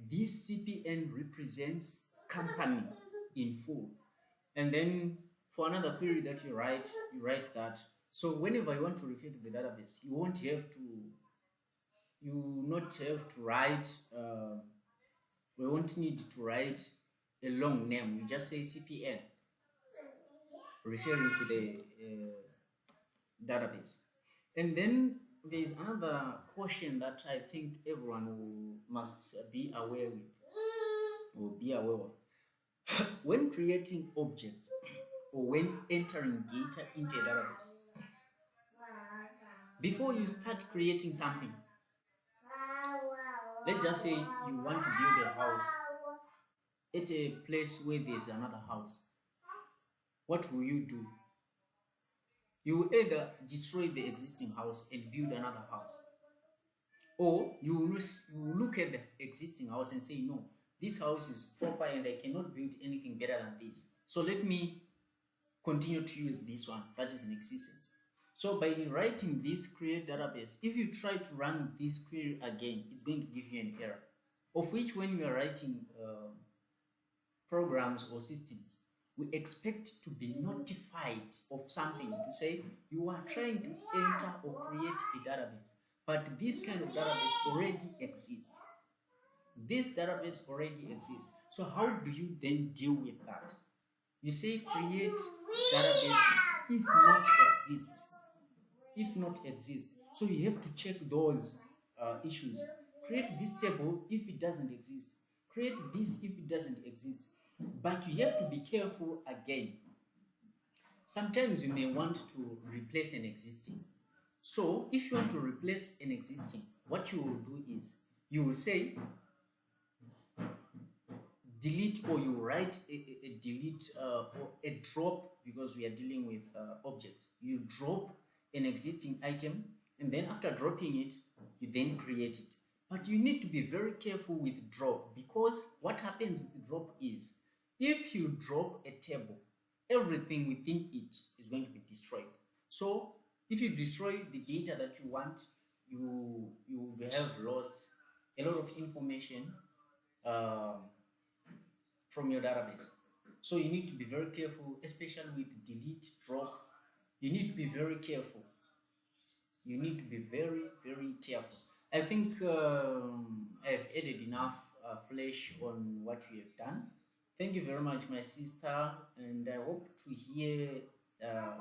this CPN represents company in full. And then for another query that you write that. So whenever you want to refer to the database, you not have to write, we won't need to write a long name. You just say CPN, referring to database. And then there is another caution that I think must be aware with or be aware of. When creating objects or when entering data into a database, before you start creating something, let's just say you want to build a house at a place where there's another house. What will you do? You will either destroy the existing house and build another house, or you will look at the existing house and say, no, this house is proper and I cannot build anything better than this. So let me continue to use this one that is in existence. So by writing this create database, if you try to run this query again, it's going to give you an error, of which when you are writing programs or systems, we expect to be notified of something to say you are trying to enter or create a database, but this kind of database already exists. This database already exists. So how do you then deal with that? You say create database if not exist. If not exist. So you have to check those issues. Create this table if it doesn't exist. Create this if it doesn't exist. But you have to be careful again. Sometimes you may want to replace an existing. So if you want to replace an existing, what you will do is you will say delete, or you write a delete or a drop, because we are dealing with objects. You drop an existing item, and then after dropping it, you then create it. But you need to be very careful with drop, because what happens with drop is if you drop a table, everything within it is going to be destroyed. So if you destroy the data that you want, you will have lost a lot of information from your database. So you need to be very careful, especially with delete, drop. You need to be very careful. You need to be very, very careful. I think I've added enough flesh on what we have done. Thank you very much, my sister, and I hope to hear uh,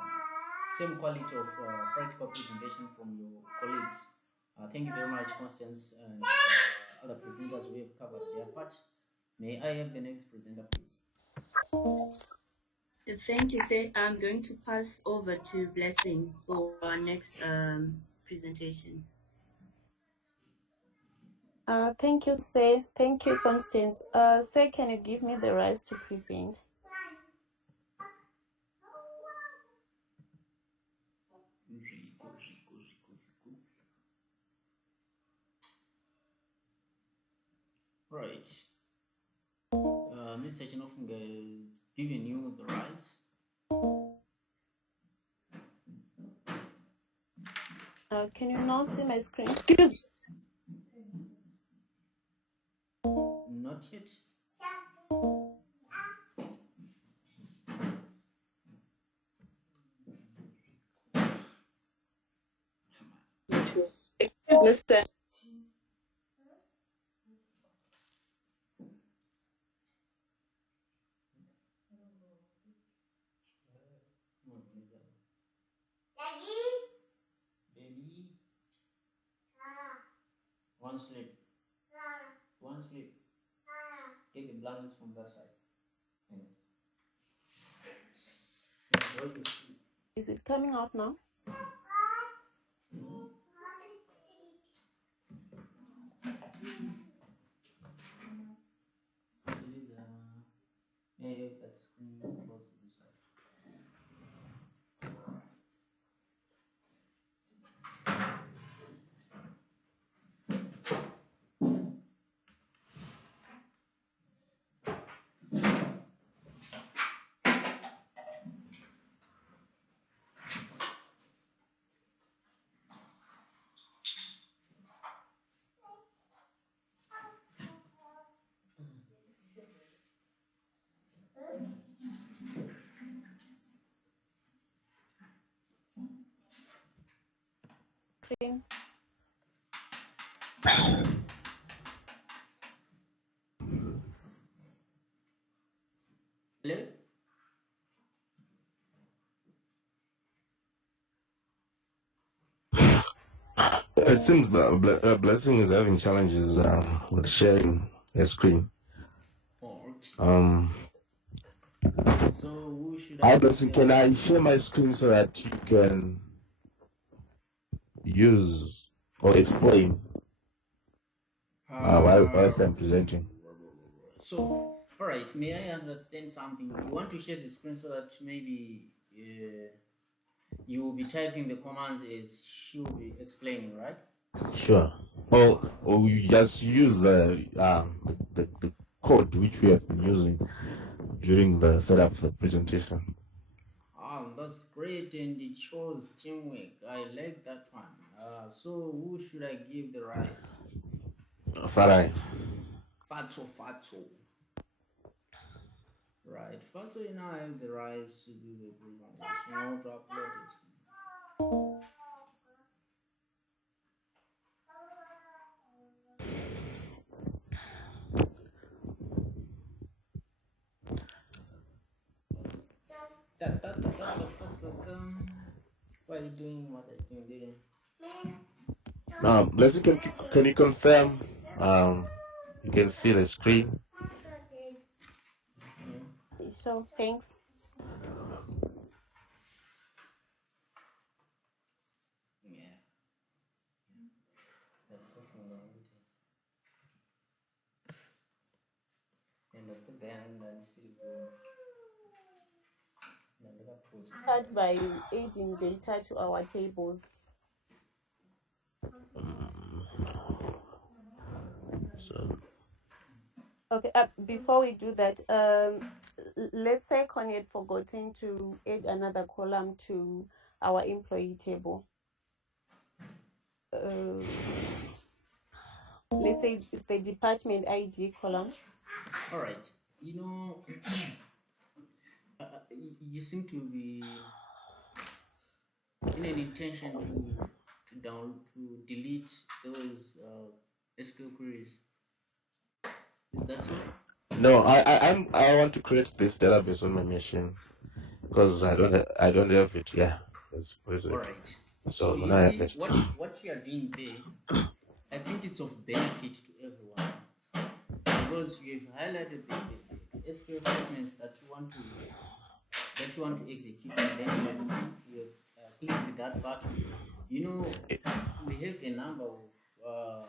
same quality of practical presentation from your colleagues. Thank you very much, Constance, and other presenters who have covered their part. May I have the next presenter, please? Thank you, Seth. I'm going to pass over to Blessing for our next presentation. Thank you, Say. Thank you, Constance. Say, can you give me the rights to present? Right. Mr. Chinofunga is giving you the rights. Can you now see my screen? Not yet. Excuse me, sir. Baby. One sleep. One sleep. Get the blankets from that side. Enjoy your sleep. Is it coming out now? Maybe that screen close to this side. Screen. Hello? It seems Blessing is having challenges with sharing a screen. Oh, okay. So who should Hi, I Blessing, can I share my screen so that you can use or explain whilst I'm presenting? So, all right. May I understand something? You want to share the screen so that maybe you will be typing the commands as she will be explaining, right? Sure. Or we just use the code which we have been using during the setup of the presentation. That's great, and it shows teamwork. I like that one. So who should I give the rice? Farai. Fatso. Right, Fatso, you now have the rights to do the presentation. I want to upload it. What are you doing? What are you doing there? Leslie, can you confirm you can see the screen? Sure, thanks. Yeah. That's definitely and after then and see Start by adding data to our tables. So Okay, before we do that, let's say Connie had forgotten to add another column to our employee table. Let's say it's the department ID column. all right. You know, you seem to be in an intention to delete those SQL queries. Is that so? no, I want to create this database on my machine because I don't have it. Yeah, that's it. All right. So you now I have see it. what you are doing there, I think it's of benefit to everyone because you have highlighted the SQL statements that you want to execute, and then you have clicked that button. You know, we have a number of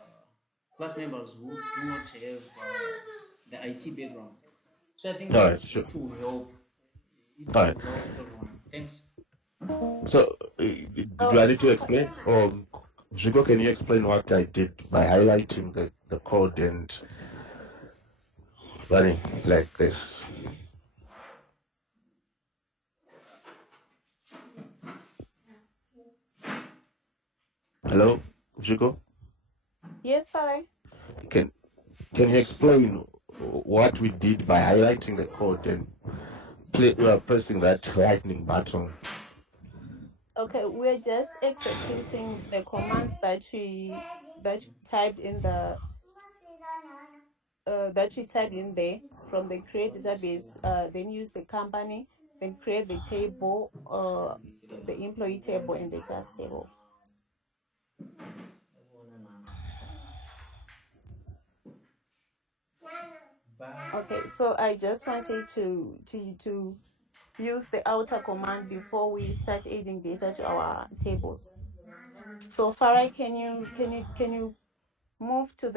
class members who do not have the IT background, so I think All right, sure. it will help. It All will right. help everyone. Thanks. So do I need to explain, or Jigo, can you explain what I did by highlighting the code and running like this? Hello, Jigo? Yes, Farai. Can you explain what we did by highlighting the code and pressing that lightning button? Okay, we're just executing the commands that we typed in the that we typed in there from the create database. Then use the company, then create the table, the employee table, and the task table. Okay, so I just wanted to use the outer command before we start adding data to our tables. So Farai, can you move to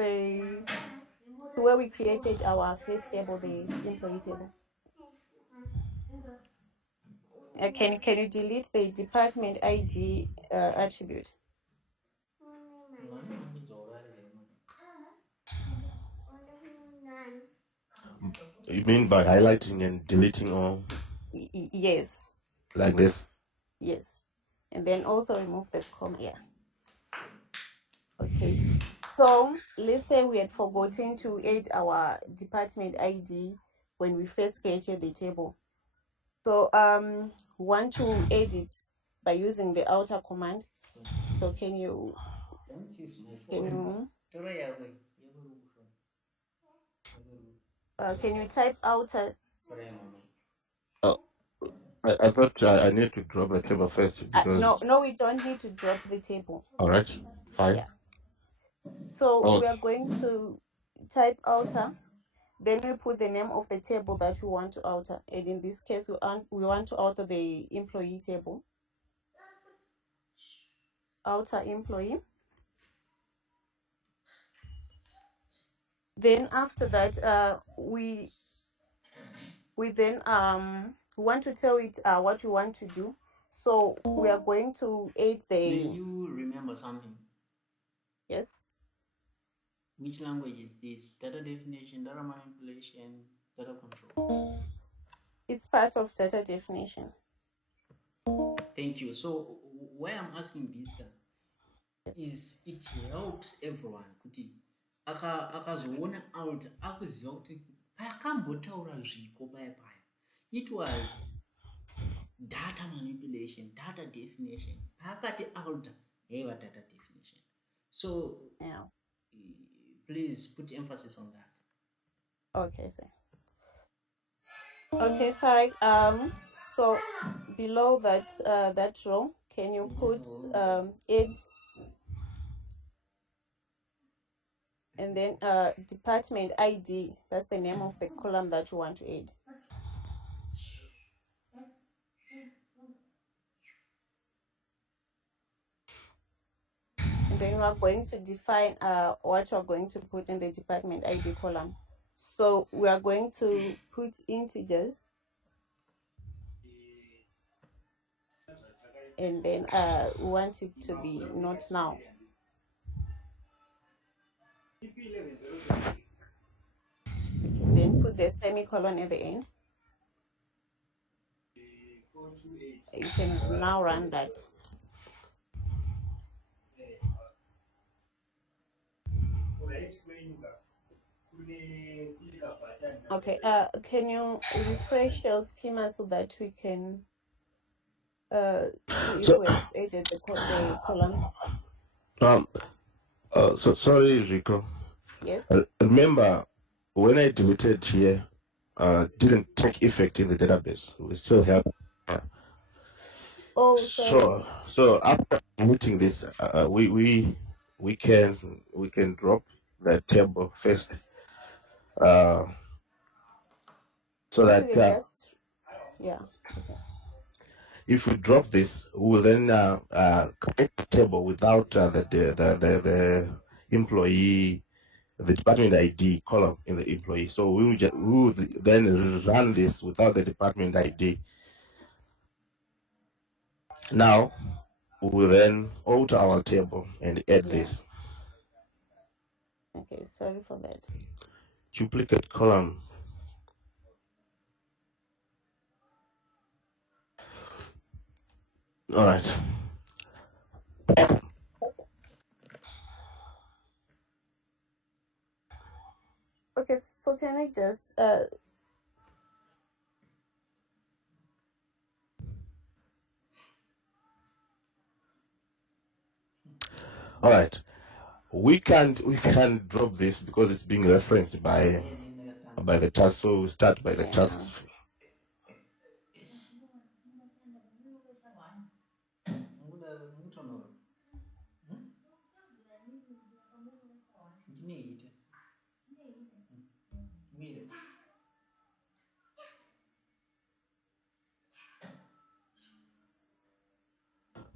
where we created our first table, the employee table? Can you delete the department ID attribute? You mean by highlighting and deleting all Yes. like this? Yes. And then also remove the comma. Yeah. Okay. So let's say we had forgotten to add our department ID when we first created the table. So want to add it by using the outer command. So can you type outer? Oh, I thought I need to drop the table first because. No, we don't need to drop the table. All right. Fine. Yeah. So Oh, we are going to type outer. Then we put the name of the table that we want to alter. And in this case, we want to alter the employee table. Alter employee. Then after that, we then want to tell it what we want to do. So we are going to add May the you remember something? yes. Which language is this? Data definition, data manipulation, data control. It's part of data definition. Thank you. So why I'm asking this Yes. is it helps everyone kuti akazoona out akuziva kuti akambotaura zviko paya paya. It was data manipulation, data definition. Paakati alter yaiva data definition. So Yeah. please put emphasis on that. Okay, sir. Okay, Farid. So below that that row, can you put add and then department ID? That's the name of the column that you want to add. And then we are going to define what we are going to put in the department ID column. So we are going to put integers. And then we want it to be not now. Okay, then put the semicolon at the end. You can now run that. Okay, can you refresh your schema so that we can see if we have added the column? So sorry, Rico. Yes. Remember, when I deleted here, didn't take effect in the database. We still have. Oh, sorry. So after deleting this, we can drop the table first. So that yeah. Okay. If we drop this, we will then create the table without the employee, the department ID column in the employee. So we will then run this without the department ID. Now we will then alter our table and add this. Okay, sorry for that. Duplicate column. All right. Okay, so can I just all right. We can't drop this because it's being referenced by the task. So we start by the tasks.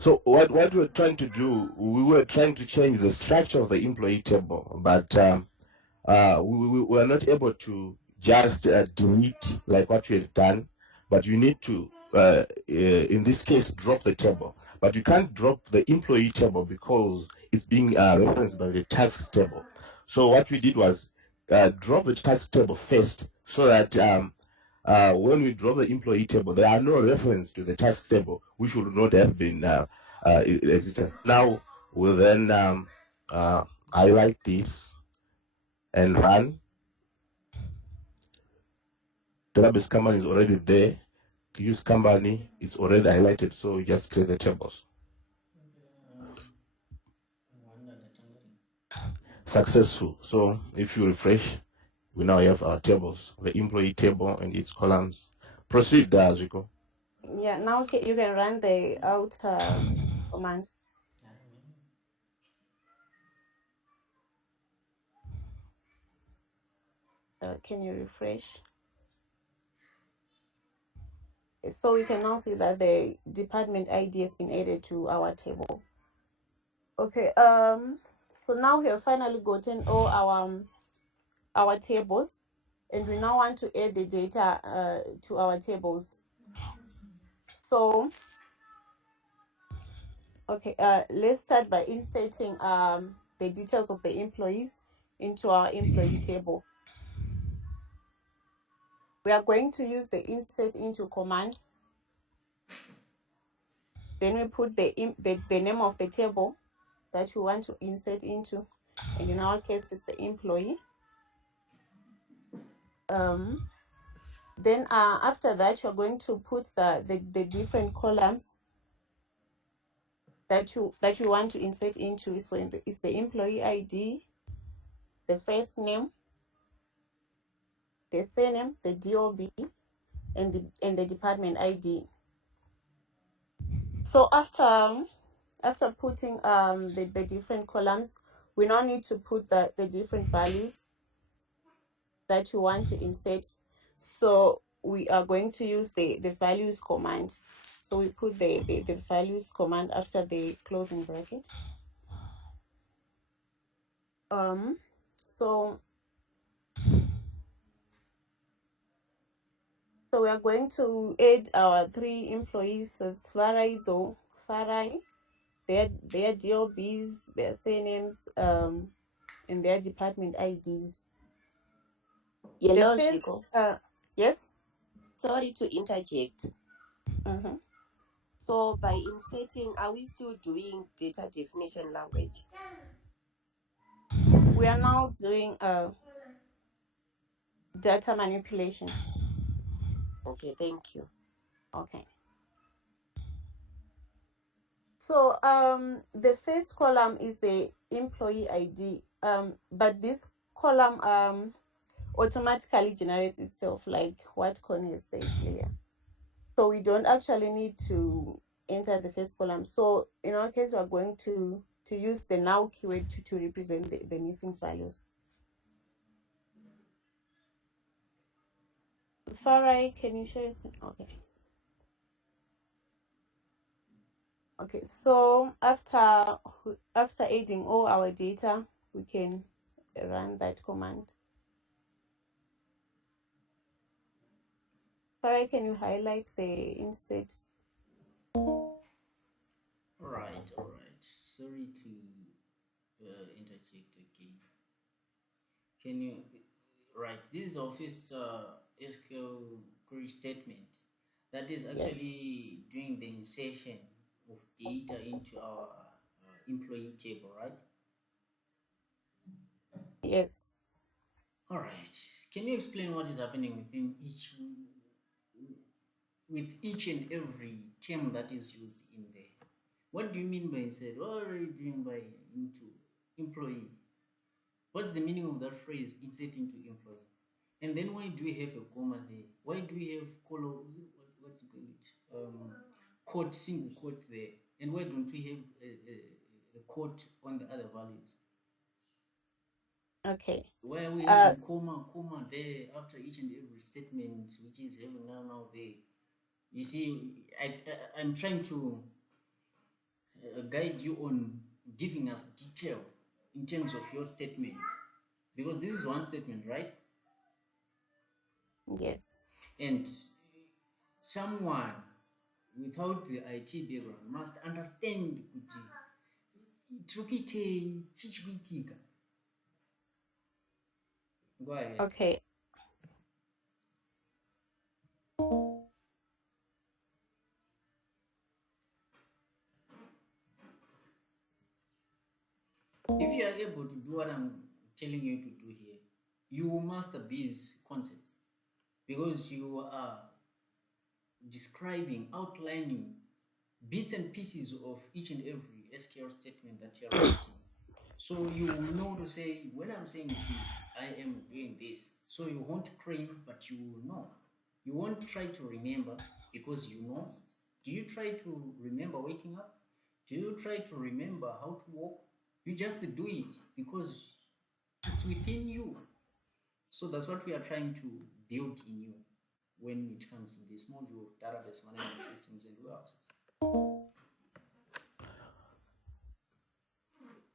So what we're trying to do, we were trying to change the structure of the employee table, but we were not able to just delete like what we had done, but you need to, in this case, drop the table. But you can't drop the employee table because it's being referenced by the tasks table. So what we did was drop the task table first so that when we drop the employee table, there are no reference to the task table, which would not have been existent. Now we'll then highlight this and run. Database company is already there. Use company is already highlighted, so we just create the tables. Successful. So if you refresh, we now have our tables, the employee table and its columns. Proceed, Rico. Yeah, now you can run the outer command. Can you refresh? So we can now see that the department ID has been added to our table. Okay, so now we have finally gotten all our tables, and we now want to add the data to our tables. So okay, let's start by inserting the details of the employees into our employee table. We are going to use the insert into command. Then we put the name of the table that we want to insert into, and in our case it's the employee. Then after that you're going to put the different columns that you want to insert into. So it's the employee ID, the first name, the surname, the DOB, and the department ID. So after putting the different columns, we now need to put the different values that you want to insert. So we are going to use the values command. So we put the values command after the closing bracket. So we are going to add our 3 employees. That's Farai, their DOBs, their surnames, and their department IDs. Yellow, The first, yes. Sorry to interject. So by inserting, are we still doing data definition language? We are now doing data manipulation. Okay, thank you. Okay. So the first column is the employee ID, but this column automatically generates itself, like what Connie has said earlier. So we don't actually need to enter the first column. So in our case, we are going to use the now keyword to represent the missing values. Farai, can you share your screen? Okay. Okay, so after adding all our data, we can run that command. Farai, can you highlight the insert? All right. Sorry to interject again. Can you, right? This is our first SQL query statement that is actually doing the insertion of data into our employee table, right? Yes. All right. Can you explain what is happening within each and every term that is used in there? What do you mean by insert? What are you doing by into employee? What's the meaning of that phrase, insert into employee? And then why do we have a comma there? Why do we have what's it called? Quote, single quote there? And why don't we have a quote on the other values? Okay. Why are we having comma there after each and every statement, which is having now there? You see, I'm trying to guide you on giving us detail in terms of your statement, because this is one statement, right? Yes. And someone without the IT background must understand kuti tiri chichikuitika. Go ahead. Okay. If you are able to do what I'm telling you to do here, you master these concepts, because you are describing, outlining bits and pieces of each and every SQL statement that you're writing. So you will know to say, when I'm saying this, I am doing this. So you won't claim, but you will know. You won't try to remember because you know it. Do you try to remember waking up? Do you try to remember how to walk? You just do it because it's within you. So that's what we are trying to build in you when it comes to this module of database management systems and warehouses.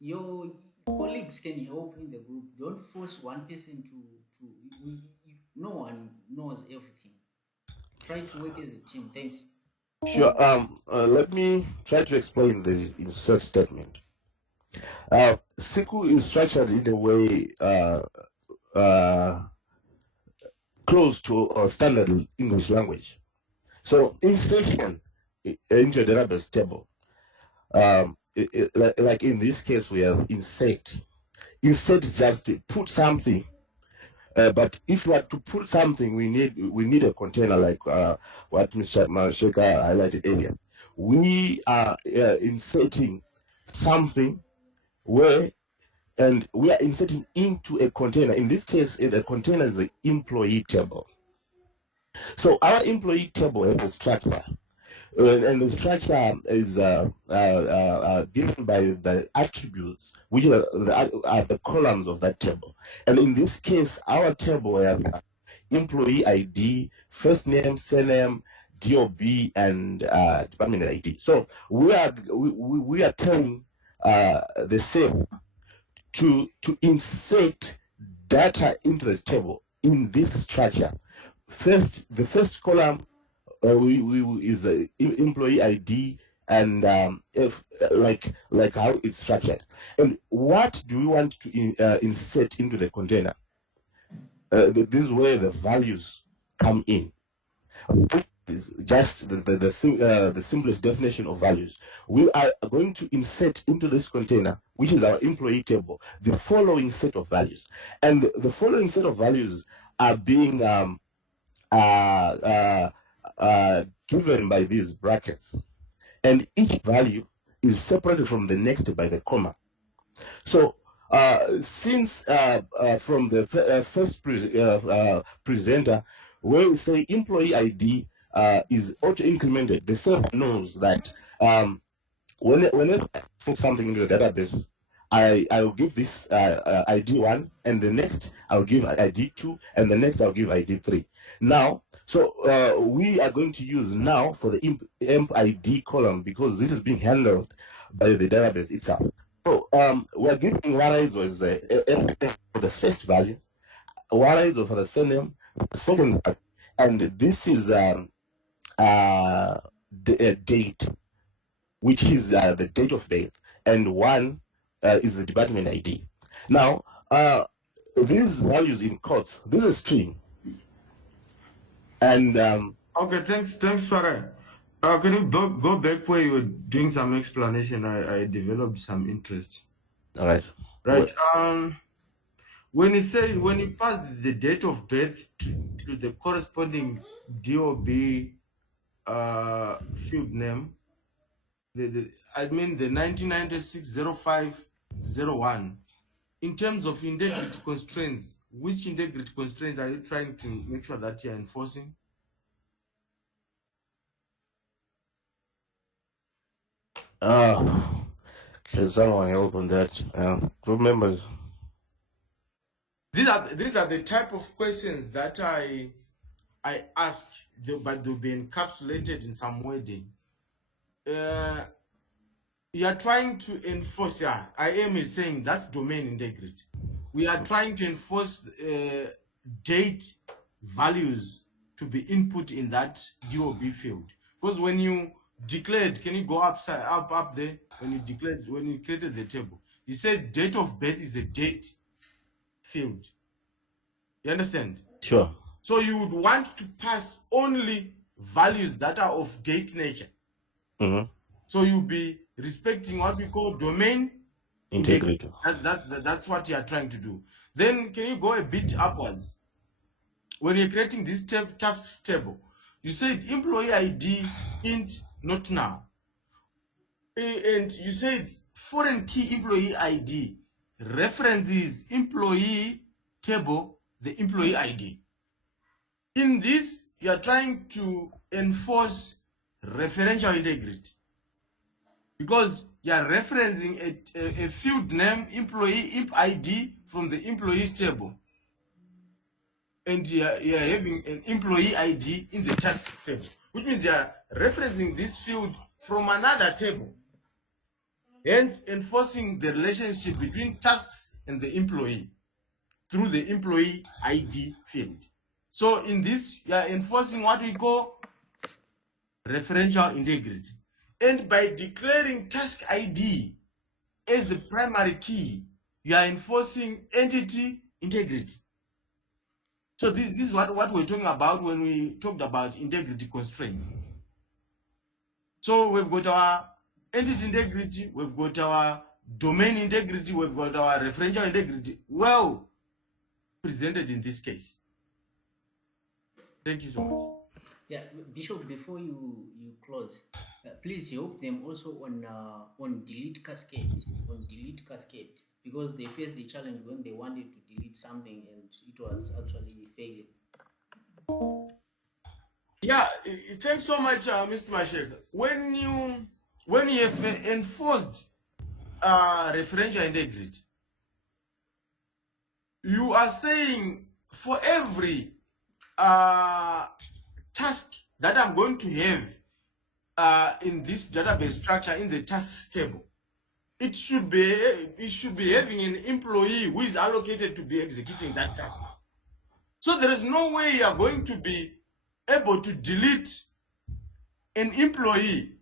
Your colleagues can help in the group. Don't force one person no one knows everything. Try to work as a team. Thanks. Sure. Let me try to explain the insert statement. SQL is structured in a way close to a standard English language. So insertion into a database table, like in this case, we have insert. Insert is just to put something. But if we are to put something, we need a container like what Mr. Shexa highlighted earlier. We are inserting something and we are inserting into a container. In this case, the container is the employee table. So our employee table has a structure. And the structure is given by the attributes, which are the columns of that table. And in this case, our table have employee ID, first name, surname, DOB, and department ID. So we are telling the same to insert data into the table in this structure. The first column is employee ID and like how it's structured. And what do we want to insert into the container? This is where the values come in. This is just the simplest definition of values. We are going to insert into this container, which is our employee table, the following set of values. And the following set of values are being given by these brackets, and each value is separated from the next by the comma. So since from the first presenter, where we say employee ID is auto-incremented, the server knows that whenever I put something into the database, I will give this ID 1, and the next I'll give ID 2, and the next I'll give ID 3. Now, so we are going to use now for the emp ID column, because this is being handled by the database itself. So we're giving Waraizo as for the first value, Waraizo for the surname, the second value, and this is the date, which is the date of birth, and 1 is the department ID. Now, these values in quotes, this is a string. And okay, thanks, Farah. Can you go back where you were doing some explanation? I developed some interest. All right. Right. When you pass the date of birth to the corresponding DOB field name, I mean the 1996-05-01, in terms of integrity constraints, which integrity constraints are you trying to make sure that you're enforcing? Can someone help on that? Group members. These are the type of questions that I ask, but they'll be encapsulated in some wording. You are trying to enforce. Yeah, IAM is saying that's domain integrity. We are trying to enforce date values to be input in that DOB field. Because when you declared, can you go up there? When you created the table, you said date of birth is a date field. You understand? Sure. So you would want to pass only values that are of date nature. Mm-hmm. So you'll be respecting what we call domain integrity. That's what you are trying to do. Then can you go a bit upwards? When you're creating this tasks table, you said employee ID int not now. And you said foreign key employee ID references employee table, the employee ID. In this, you are trying to enforce referential integrity, because you are referencing a field name employee imp ID from the employees table. and you're having an employee ID in the tasks table, which means you're referencing this field from another table, hence enforcing the relationship between tasks and the employee through the employee ID field. So in this, you are enforcing what we call referential integrity. And by declaring task ID as the primary key, you are enforcing entity integrity. So this is what we're talking about when we talked about integrity constraints. So we've got our entity integrity, we've got our domain integrity, we've got our referential integrity well presented in this case. Thank you so much. Yeah, Bishop, before you close, please help them also on delete cascade, because they faced the challenge when they wanted to delete something and it was actually failing. Yeah, thanks so much, Mr. Mashek. When you have enforced referential integrity, you are saying for every task that I'm going to have in this database structure in the tasks table, it should be having an employee who is allocated to be executing that task. So there is no way you are going to be able to delete an employee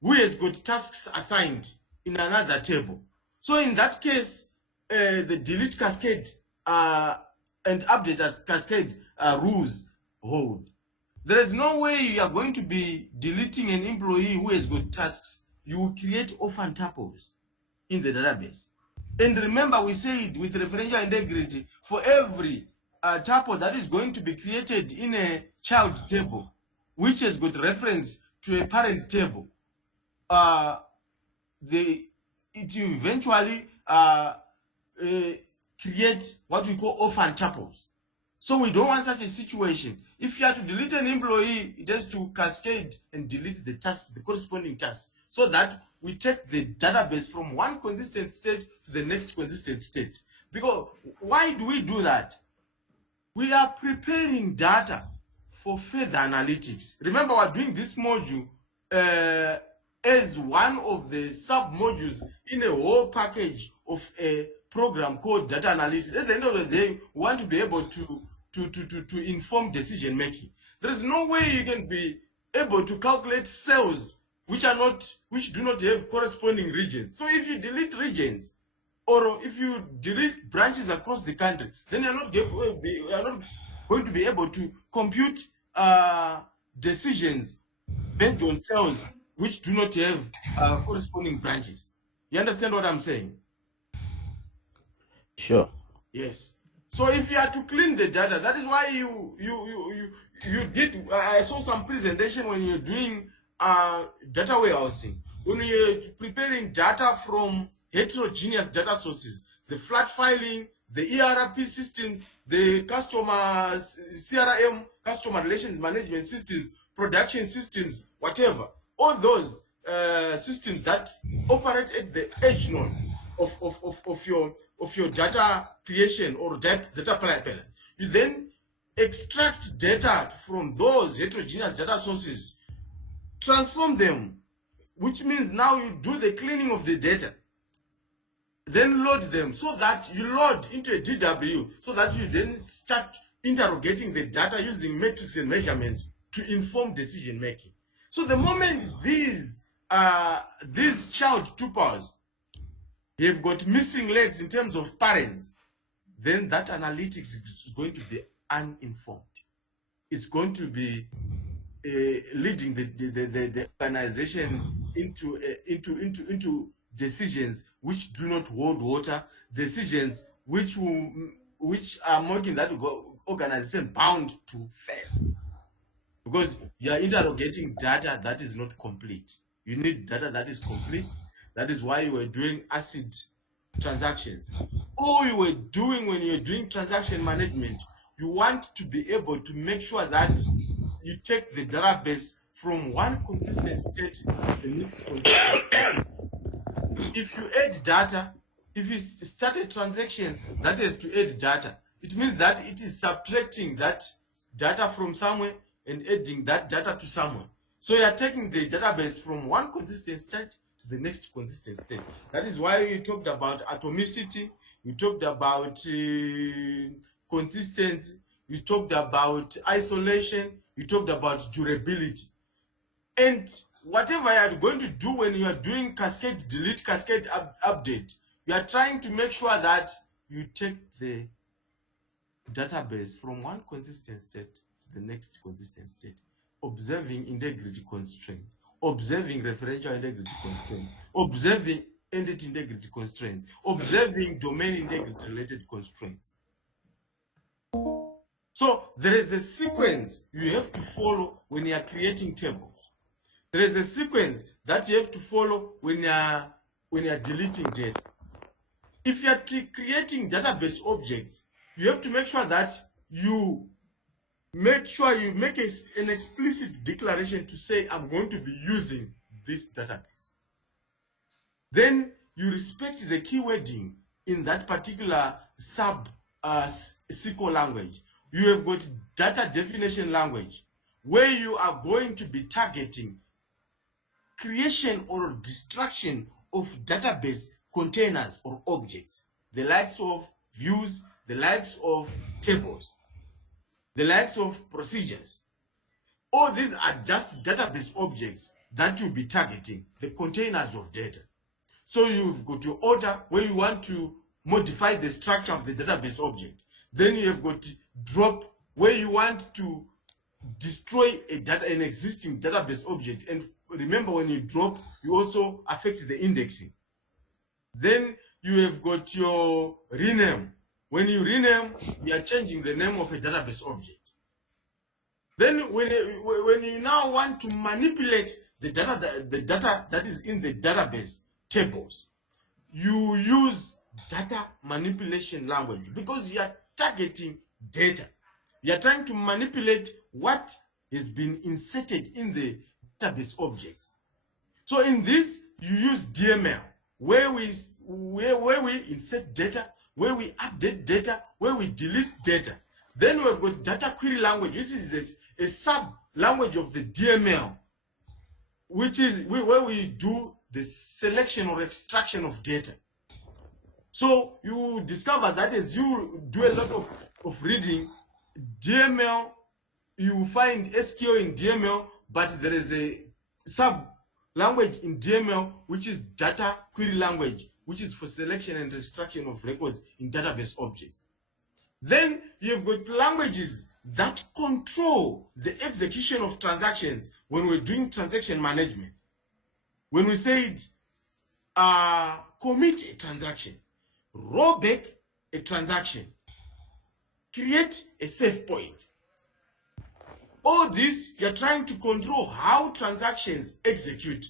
who has got tasks assigned in another table. So in that case, the delete cascade and update as cascade rules hold. There is no way you are going to be deleting an employee who has got tasks. You will create orphan tuples in the database. And remember, we said with referential integrity, for every tuple that is going to be created in a child table, which has got reference to a parent table, it will eventually create what we call orphan tuples. So we don't want such a situation. If you are to delete an employee, it has to cascade and delete the tasks, the corresponding tasks, so that we take the database from one consistent state to the next consistent state. Because why do we do that? We are preparing data for further analytics. Remember, we're doing this module as one of the sub-modules in a whole package of a program called data analytics. At the end of the day, we want to be able to inform decision making. There is no way you can be able to calculate cells which do not have corresponding regions. So if you delete regions, or if you delete branches across the country, then you're not going to be able to compute decisions based on cells which do not have corresponding branches. You understand what I'm saying? Sure. Yes. So if you are to clean the data, that is why you did. I saw some presentation when you're doing data warehousing, when you're preparing data from heterogeneous data sources, the flat filing, the ERP systems, the customer CRM, customer relations management systems, production systems, whatever. All those systems that operate at the edge node of your data creation or data pipeline. You then extract data from those heterogeneous data sources, transform them, which means now you do the cleaning of the data, then load them, so that you load into a DW, so that you then start interrogating the data using metrics and measurements to inform decision making. So the moment these child tuples have got missing legs in terms of parents, then that analytics is going to be uninformed. It's going to be leading the organization into decisions which do not hold water, decisions which are making that organization bound to fail. Because you are interrogating data that is not complete. You need data that is complete. That is why you were doing ACID transactions. All you were doing when you're doing transaction management, you want to be able to make sure that you take the database from one consistent state to the next consistent state. If you add data, if you start a transaction that has to add data, it means that it is subtracting that data from somewhere and adding that data to somewhere. So you are taking the database from one consistent state to the next consistent state. That is why we talked about atomicity, we talked about consistency, we talked about isolation, we talked about durability. And whatever you are going to do when you are doing cascade delete, cascade update, you are trying to make sure that you take the database from one consistent state to the next consistent state, observing integrity constraints, observing referential integrity constraints, observing entity integrity constraints, observing domain integrity related constraints. So there is a sequence you have to follow when you are creating tables. There is a sequence that you have to follow when you are deleting data. If you are creating database objects, you have to make sure that you make an explicit declaration to say, I'm going to be using this database. Then you respect the keywording in that particular sub SQL language. You have got data definition language where you are going to be targeting creation or destruction of database containers or objects, the likes of views, the likes of tables, the likes of procedures. All these are just database objects that you'll be targeting, the containers of data. So you've got your order where you want to modify the structure of the database object. Then you have got drop where you want to destroy an existing database object. And remember, when you drop, you also affect the indexing. Then you have got your rename. When you rename, you are changing the name of a database object. Then when you now want to manipulate the data that is in the database tables, you use data manipulation language because you are targeting data. You are trying to manipulate what has been inserted in the database objects. So in this, you use DML, where we insert data, where we update data, where we delete data. Then we have got data query language. This is a sub language of the DML, which is where we do the selection or extraction of data. So you discover that as you do a lot of reading, DML, you find SQL in DML, but there is a sub language in DML, which is data query language, which is for selection and extraction of records in database objects. Then you've got languages that control the execution of transactions when we're doing transaction management. When we said commit a transaction, roll back a transaction, create a save point. All this, you're trying to control how transactions execute.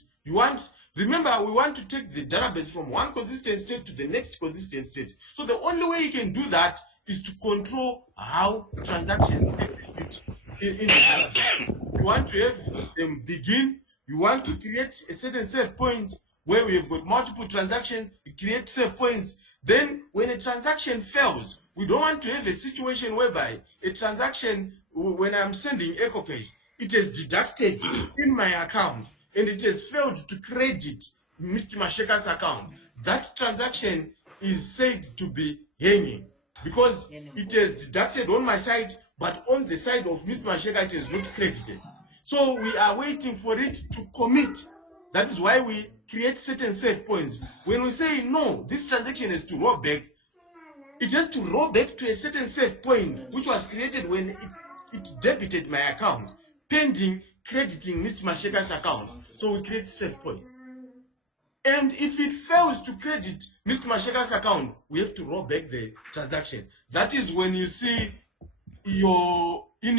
Remember, we want to take the database from one consistent state to the next consistent state. So the only way you can do that is to control how transactions execute in the database. You want to have them begin, you want to create a certain save point where we have got multiple transactions, you create save points. Then when a transaction fails, we don't want to have a situation whereby a transaction, when I'm sending echo cache, it is deducted in my account and it has failed to credit Mr. Masheka's account. That transaction is said to be hanging because it is deducted on my side, but on the side of Mr. Masheka, it is not credited. So we are waiting for it to commit. That is why we create certain save points. When we say, no, this transaction is to roll back, it has to roll back to a certain save point, which was created when it debited my account, pending crediting Mr. Masheka's account. So we create save points. And if it fails to credit Mr. Masheka's account, we have to roll back the transaction. That is when you see in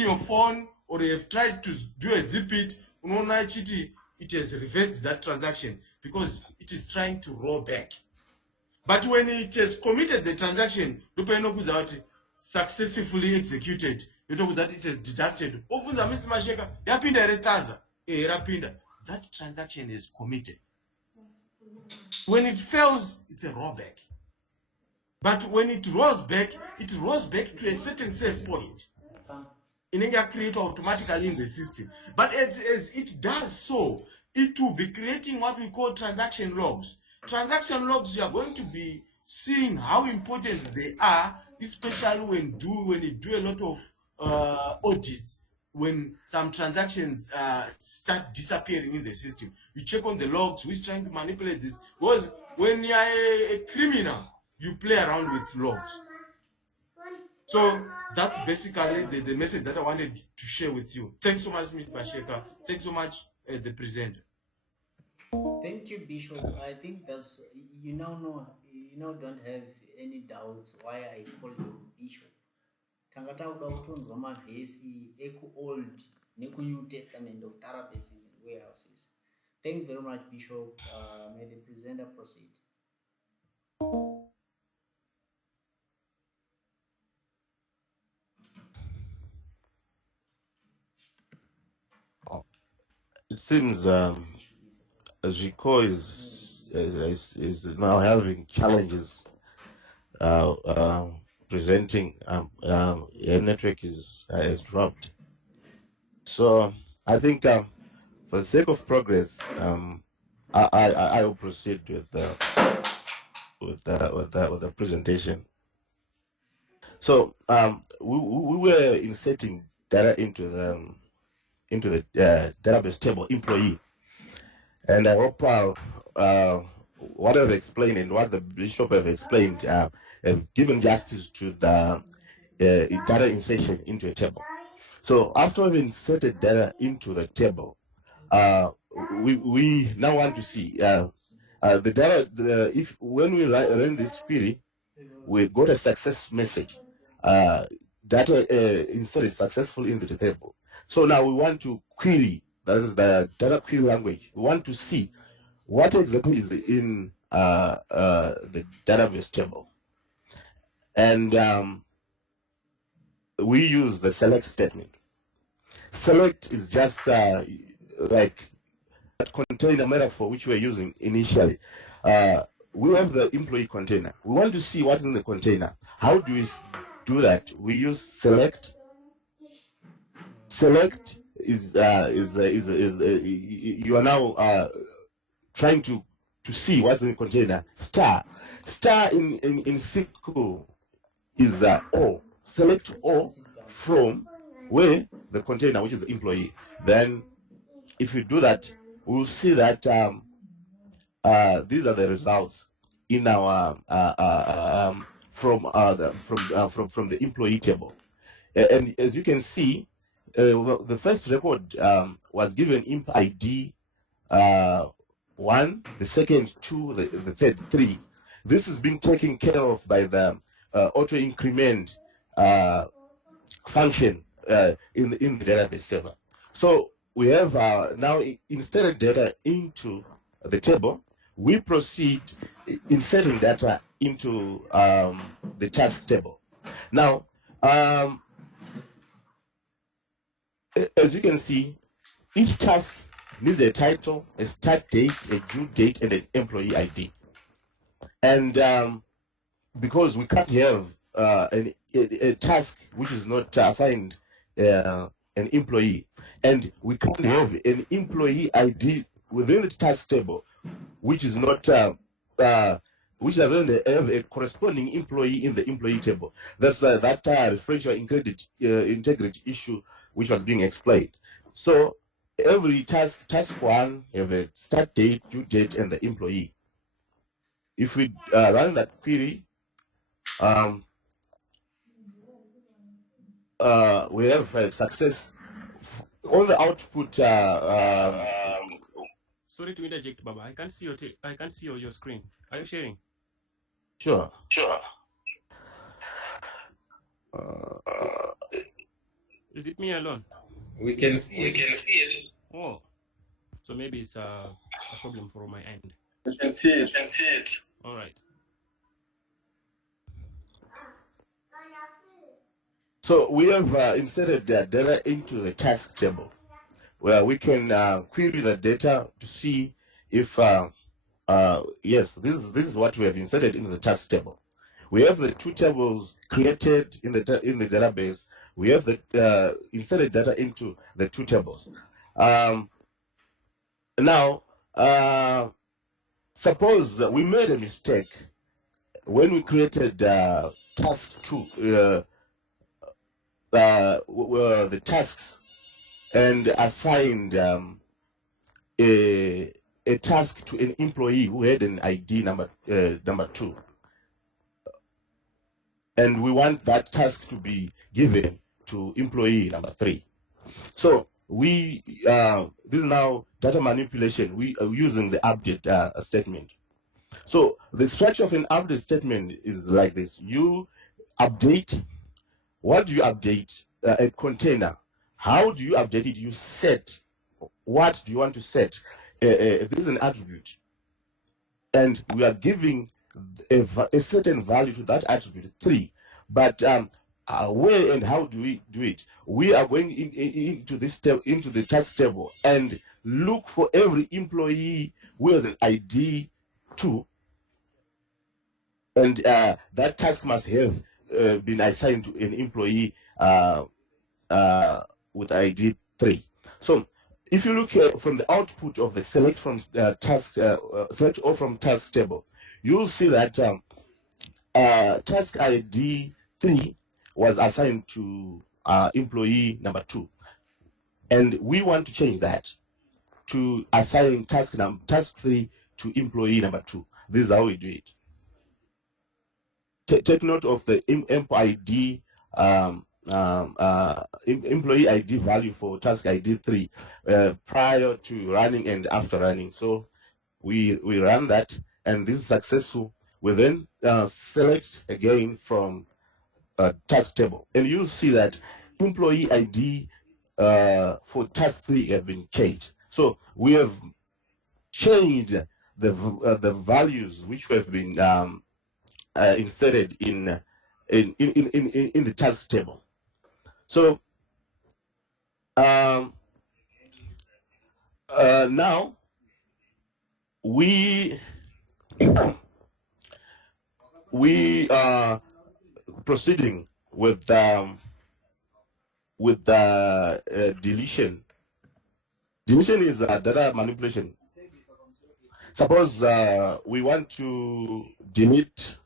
your phone, or you have tried to do a zip it, it has reversed that transaction because it is trying to roll back. But when it has committed the transaction, successfully executed, that it has deducted. Mr. Masheka, that transaction is committed. When it fails, it's a rollback. But when it rolls back to a certain save point. Inenga create automatically in the system. But as it does so, it will be creating what we call transaction logs. Transaction logs, you are going to be seeing how important they are, especially when you do a lot of audits, when some transactions start disappearing in the system. You check on the logs, who's trying to manipulate this. Because when you are a criminal, you play around with logs. So that's basically the message that I wanted to share with you. Thanks so much, Mr. Basheka. Thanks so much, the presenter. Thank you, Bishop. I think that's you now know you now don't have any doubts why I call you Bishop. Tangata utonzwa mavhesi eku-old neku-new testament of databases and warehouses. Thanks very much, Bishop. May the presenter proceed. It seems Rico is now having challenges presenting. Your network has dropped. So I think for the sake of progress, I will proceed with the presentation. So we were inserting data into the database table employee, and I hope what I've explained and what the bishop have explained have given justice to the data insertion into a table. So after we've inserted data into the table, we now want to see the data. If when we run this query, we got a success message. Data inserted successfully into the table. So now we want to query. That is the data query language. We want to see what exactly is in the database table, and we use the select statement. Select is just like that container metaphor which we were using initially. We have the employee container. We want to see what's in the container. How do we do that? We use select. Select is you are now trying to see what's in the container. Star in SQL is O. Select O from where the container, which is the employee. Then if you do that, we'll see that these are the results in our from the employee table. And as you can see, the first record was given imp ID 1, the second 2, the third 3. This is being taken care of by the auto increment function in the database server. So we have now inserted data into the table. We proceed inserting data into the task table. Now, as you can see, each task needs a title, a start date, a due date, and an employee ID. And because we can't have a task which is not assigned an employee, and we can't have an employee ID within the task table which is not which doesn't have a corresponding employee in the employee table. That's that referential integrity issue which was being explained. So every task 1 have a start date, due date, and the employee. If we run that query, we have a success on the output. Sorry to interject, Baba. I can't see your screen. Are you sharing? Sure. Is it me alone? We can see it. Oh, so maybe it's a problem from my end. We can see it. All right. So we have inserted the data into the task table, where we can query the data to see if yes, this is what we have inserted into the task table. we have the two tables created in the database. We have the inserted data into the two tables. Now, suppose we made a mistake when we created task 2, the tasks, and assigned a task to an employee who had an ID number 2, and we want that task to be given to employee number 3. So we this is now data manipulation. We are using the update statement. So the structure of an update statement is like this: you update. What do you update? A container. How do you update it? You set. What do you want to set? This is an attribute, and we are giving a certain value to that attribute 3. But where and how do we do it? We are going into the task table and look for every employee who has an ID 2, and that task must have been assigned to an employee with ID 3. So if you look from the output of the select from select all from task table, you'll see that task ID 3 was assigned to employee number 2, and we want to change that to assign task 3 to employee number 2. This is how we do it. Take note of the employee ID value for task ID 3 prior to running and after running. So we run that, and this is successful. We then select again from task table, and you'll see that employee ID for task 3 have been changed. So we have changed the values which have been inserted in the task table. So now we are proceeding with deletion. Deletion is data manipulation. Suppose we want to delete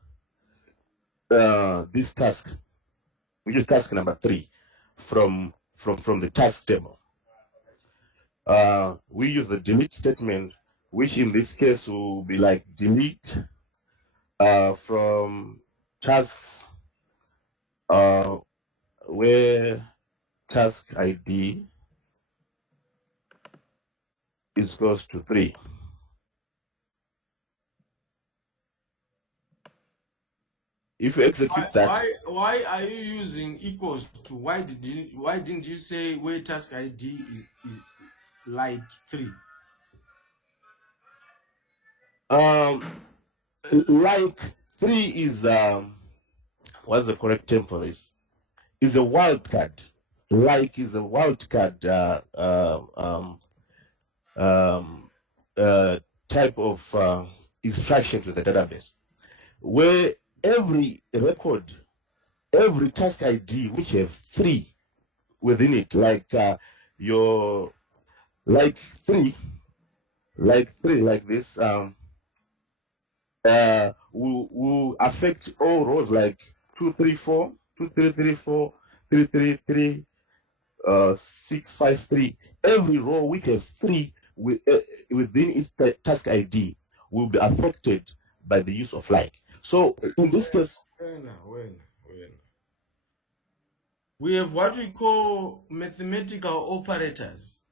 this task, which is task number 3, from the task table. We use the delete statement, which in this case will be like delete from tasks where task ID is close to 3. If you execute that, why are you using equals to? Why didn't you say where task ID is like 3? Like 3 is what's the correct term for this? Is a wildcard. Like is a wildcard type of instruction to the database, where every record, every task ID which have 3 within it, like your like 3 like this will affect all rows like 2, 3, 4, 2, 3, 3, 4, 3, 3, 3, 6, 5, 3. Every row which has 3 within its task ID will be affected by the use of like. So in this case, we have what we call mathematical operators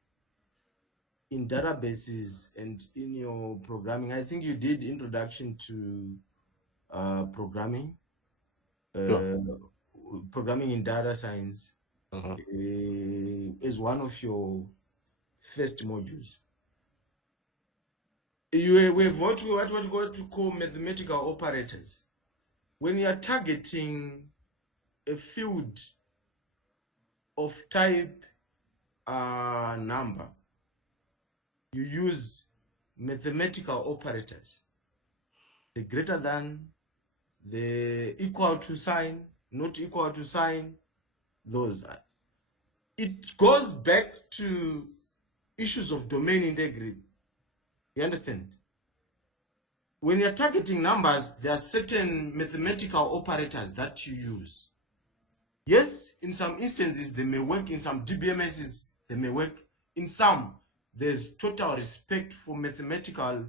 in databases and in your programming. I think you did introduction to programming, programming in data science is one of your first modules. We have what we're going to call mathematical operators. When you are targeting a field of type number, you use mathematical operators: the greater than, the equal to sign, not equal to sign, those. It goes back to issues of domain integrity. You understand? When you're targeting numbers, there are certain mathematical operators that you use. Yes, in some instances, they may work. In some DBMSs, they may work. In some, there's total respect for mathematical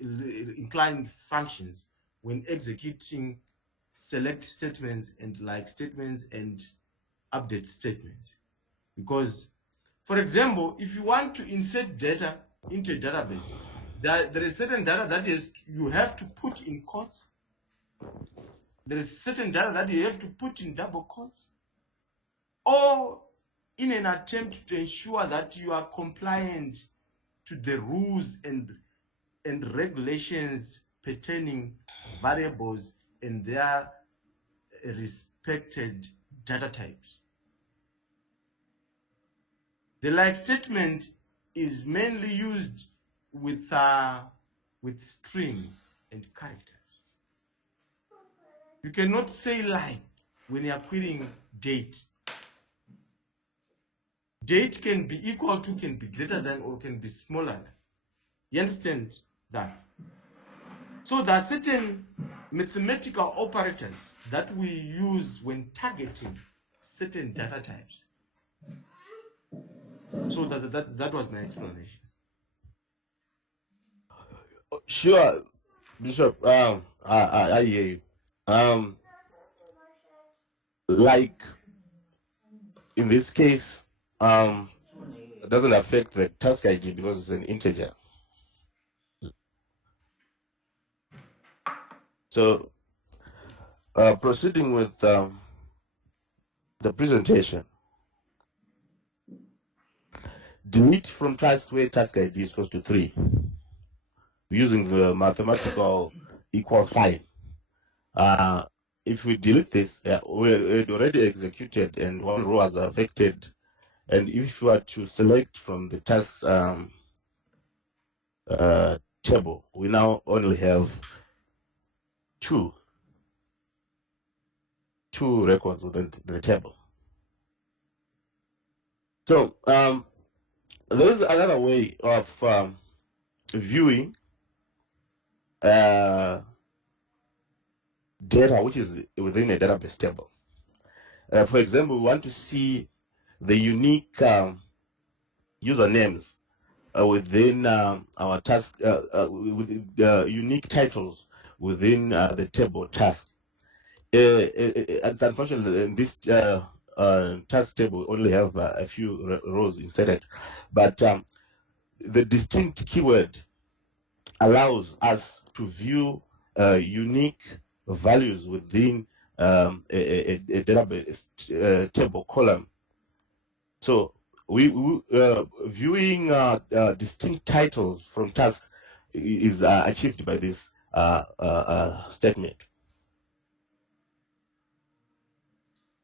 inclined functions when executing select statements and like statements and update statements. Because, for example, if you want to insert data into a database, there is certain data that is you have to put in quotes. There is certain data that you have to put in double quotes, or in an attempt to ensure that you are compliant to the rules and regulations pertaining variables and their respected data types. The like statement is mainly used with strings and characters. You cannot say like when you are querying date. Date can be equal to, can be greater than, or can be smaller than. You understand that? So there are certain mathematical operators that we use when targeting certain data types. So that was my explanation. Sure, Bishop. I hear you. Like in this case, it doesn't affect the task ID because it's an integer. So, proceeding with the presentation, delete from task where task ID is equals to 3 using the mathematical equal sign. If we delete this, we already executed and one row is affected. And if you are to select from the tasks table, we now only have two records within the table. So there is another way of viewing data which is within a database table. For example, we want to see the unique usernames within our task, with unique titles within the table task. It's unfortunate in this task table we only have a few rows inserted, but the distinct keyword allows us to view unique values within a database table column. So we viewing distinct titles from tasks is achieved by this statement.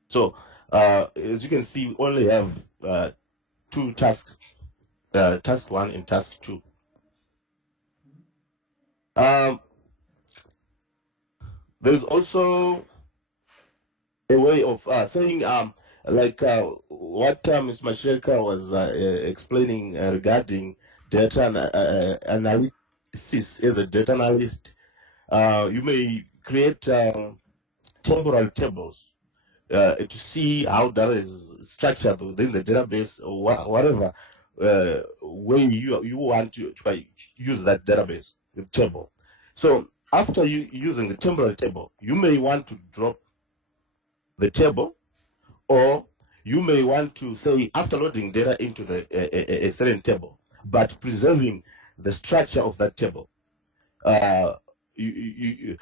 So as you can see, we only have two tasks, task 1 and task 2. There is also a way of saying, like what Ms. Shexa was explaining regarding data analysis as a data analyst. You may create temporal tables to see how data is structured within the database, or whatever way you want to try use that database with table. So after you using the temporal table, you may want to drop the table, or you may want to say after loading data into the a certain table, but preserving the structure of that table.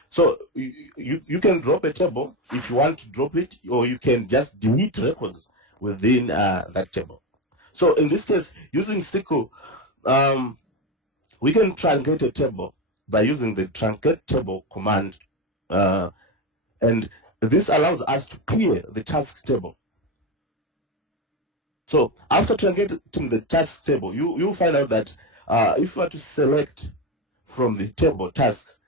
So you can drop a table if you want to drop it, or you can just delete records within that table. So in this case, using SQL, we can truncate a table by using the truncate table command, and this allows us to clear the tasks table. So after truncating the tasks table, you'll find out that if you are to select from the table tasks,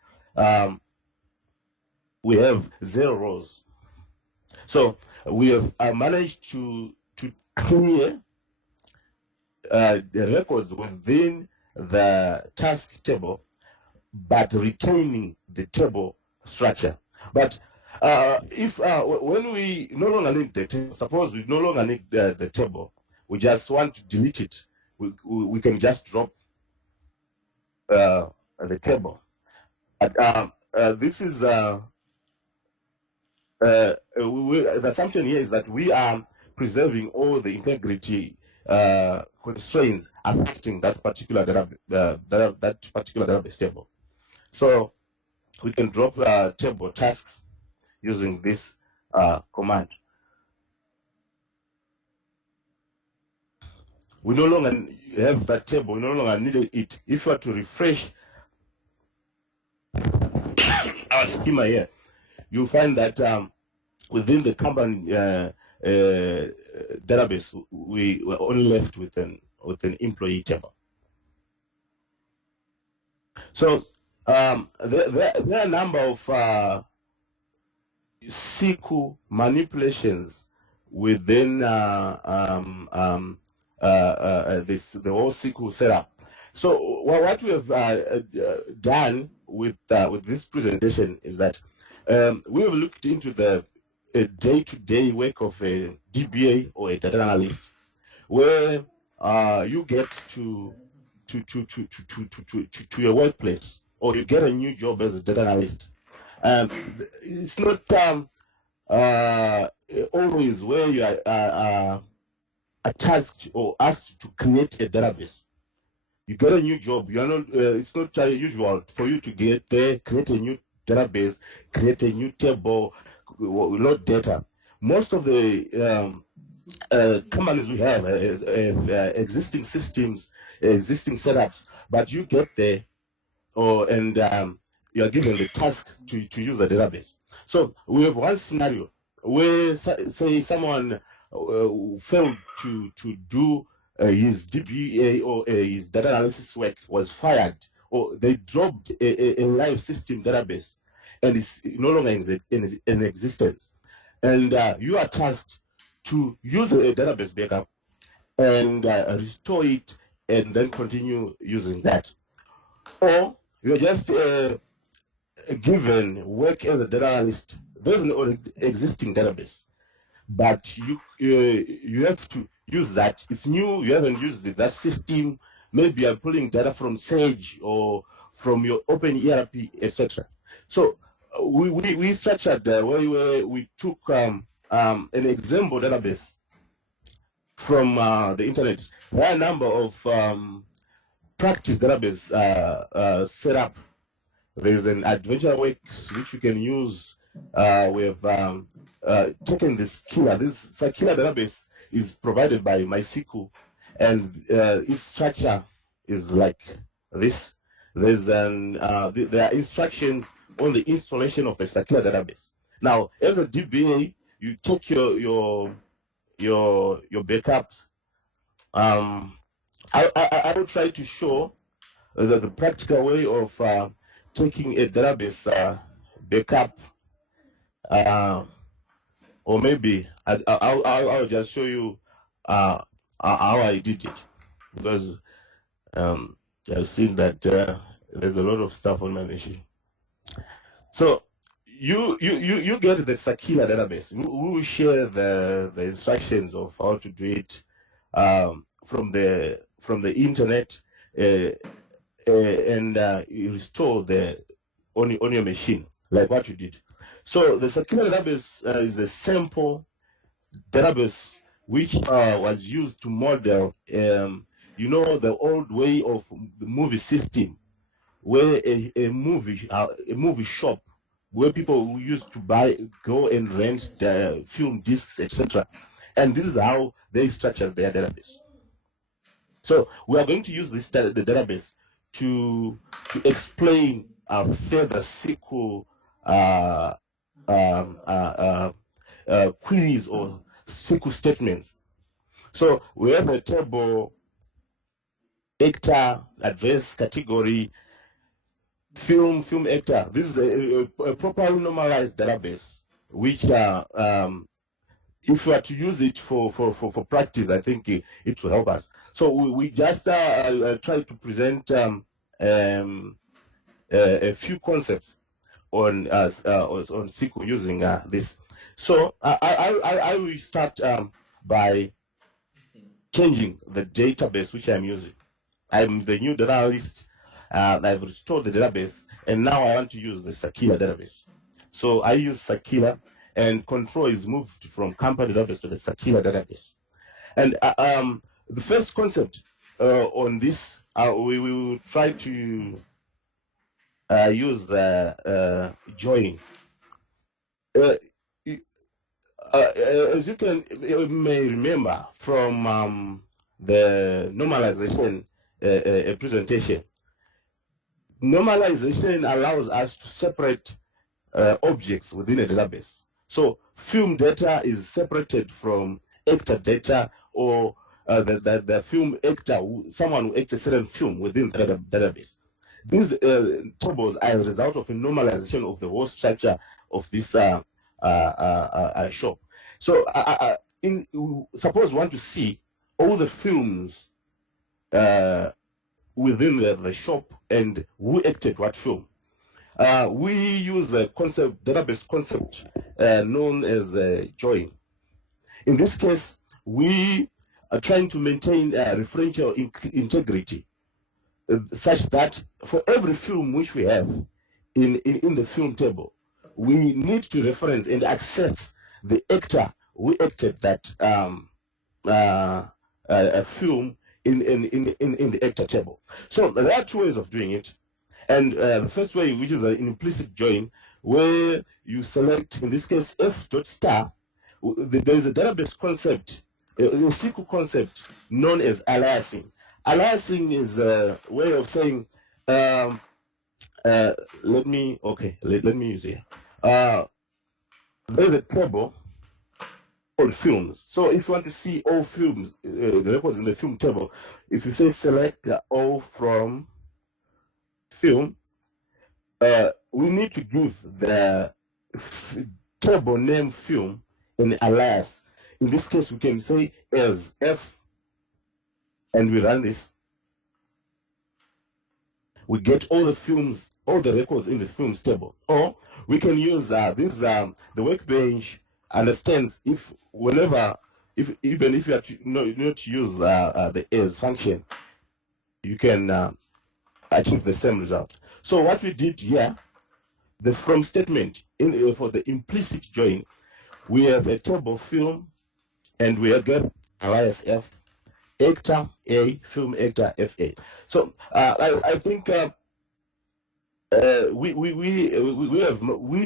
we have 0 rows. So we have managed to clear the records within the task table, but retaining the table structure. But if when we no longer need the table, suppose we no longer need the table, we just want to delete it, we can just drop the table. But this is the assumption here is that we are preserving all the integrity constraints affecting that particular that particular database table. So we can drop table tasks using this command. We no longer have that table, we no longer need it. If you are to refresh our schema here, you'll find that within the company database, we were only left with an employee table. So there are a number of SQL manipulations within the whole SQL setup. So what we have done with this presentation is that we have looked into the day-to-day work of a DBA or a data analyst, where you get to your workplace, or you get a new job as a data analyst. It's not always where you are tasked or asked to create a database. You get a new job. You are not. It's not usual for you to get there, create a new database, create a new table, load data. Most of the companies we have existing systems, existing setups, but you get there, and you are given the task to use the database. So we have one scenario where, say, someone failed to do his DBA or his data analysis work, was fired, or they dropped a live system database and it's no longer in existence. And you are tasked to use a database backup and restore it and then continue using that. Or you're just given work as a data analyst. There's an existing database, but you have to use that. It's new, you haven't used it, that system. Maybe you're pulling data from Sage or from your Open ERP, etc. So we structured where we took an example database from the internet. There are a number of practice database set up. There's an Adventure Works which you can use. We have taken this Killer. This Killer database is provided by MySQL, and its structure is like this. There's there are instructions on the installation of the Sakila database. Now, as a DBA, you take your backups. I will try to show the practical way of taking a database backup, or maybe I'll just show you how I did it, because I've seen that there's a lot of stuff on my machine. So you get the Sakila database. We will share the instructions of how to do it from the internet, and you restore on your machine, like what you did. So the Sakila database is a sample database which was used to model, the old way of the movie system, where a movie shop, where people used to go and rent the film discs, etc. And this is how they structured their database. So we are going to use this the database to explain further SQL queries or SQL statements. So we have a table, actor, address, category, film actor. This is a properly normalized database, which if we are to use it for practice, I think it will help us. So we just try to present a few concepts on on SQL using this. So I will start by changing the database which I'm using. I'm the new data analyst. I've restored the database, and now I want to use the Sakila database. So I use Sakila, and control is moved from company database to the Sakila database. And the first concept on this, we will try to use the join. As you may remember from the normalization presentation, normalization allows us to separate objects within a database. So film data is separated from actor data, or the film actor, someone who acts a certain film within the database. These tables are a result of a normalization of the whole structure of this shop. So suppose we want to see all the films within the shop and who acted what film. We use a database concept known as join. In this case, we are trying to maintain referential integrity, such that for every film which we have in the film table, we need to reference and access the actor who acted that film in the actor table. So there are two ways of doing it. And the first way, which is an implicit join, where you select, in this case, f.star, there is a database concept, a SQL concept known as aliasing. Aliasing is a way of saying, let me use it. There's a table called films. So if you want to see all films, the records in the film table, if you say select all from film, we need to give the table name film an alias. In this case, we can say else f, and we run this. We get all the films, all the records in the films table. Or we can use this. The workbench understands if whenever, even if you are to not use the as function, you can achieve the same result. So what we did here, the from statement for the implicit join, we have a table film, and we have got alias f, actor a, film actor fa. So I think we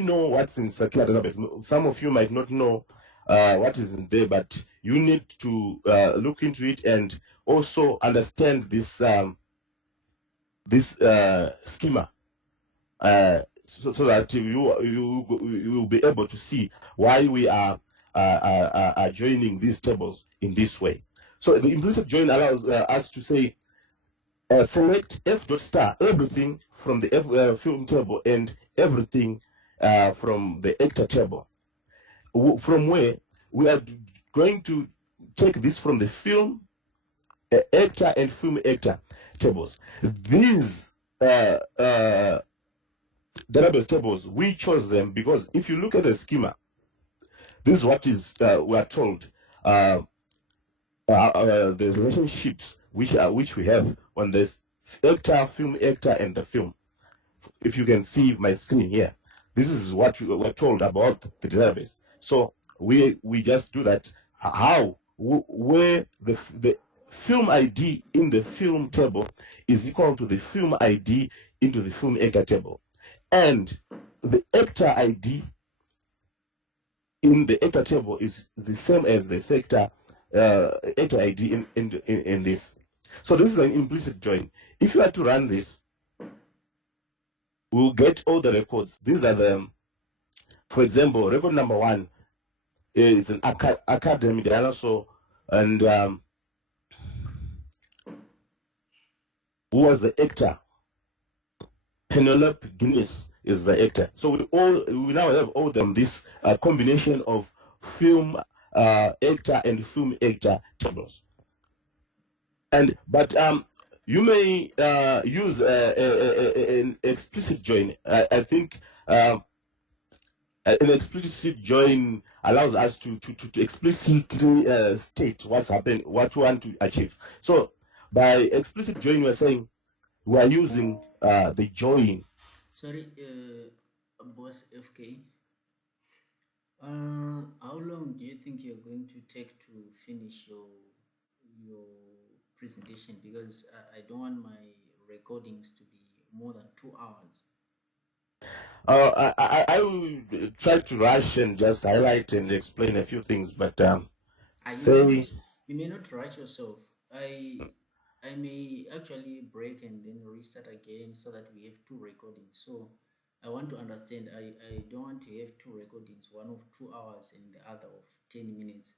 know what's in Sakila database. Some of you might not know what is in there, but you need to look into it and also understand this schema, so that you will be able to see why we are joining these tables in this way. So the implicit join allows us to say select f.star everything from the film table and everything from the actor table, from where we are going to take this from the film actor and film actor tables. These database tables, we chose them because if you look at the schema, this is what is we are told the relationships which we have on this actor, film actor, and the film. If you can see my screen here, this is what we were told about the database. So we just do that. Where the film ID in the film table is equal to the film ID into the film actor table, and the actor ID in the actor table is the same as the actor ID in this. So this is an implicit join. If you are to run this, we'll get all the records. These are the, for example, record number 1 is an academic dinosaur, and who was the actor Penelope Guinness is the actor. So we now have all them this combination of film actor and film actor tables. But you may use an explicit join. I think an explicit join allows us to explicitly state what's happened, what we want to achieve. So by explicit join, we're saying we are using the join. Sorry, boss FK. How long do you think you're going to take to finish your presentation? Because I don't want my recordings to be more than 2 hours. I will try to rush and just highlight and explain a few things, but you may not rush yourself. I may actually break and then restart again so that we have 2 recordings. So I want to understand. I don't want to have 2 recordings, one of 2 hours and the other of 10 minutes.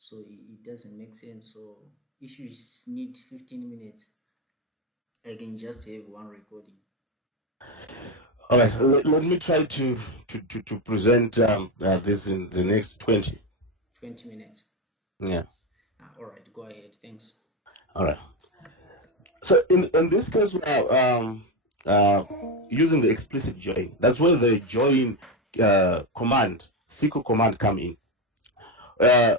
So it doesn't make sense. So if you need 15 minutes, I can just have 1 recording. All right, let me try to present this in the next 20 minutes. Yeah. All right, go ahead. Thanks. All right. So in this case, we are using the explicit join. That's where the join command, SQL command, come in.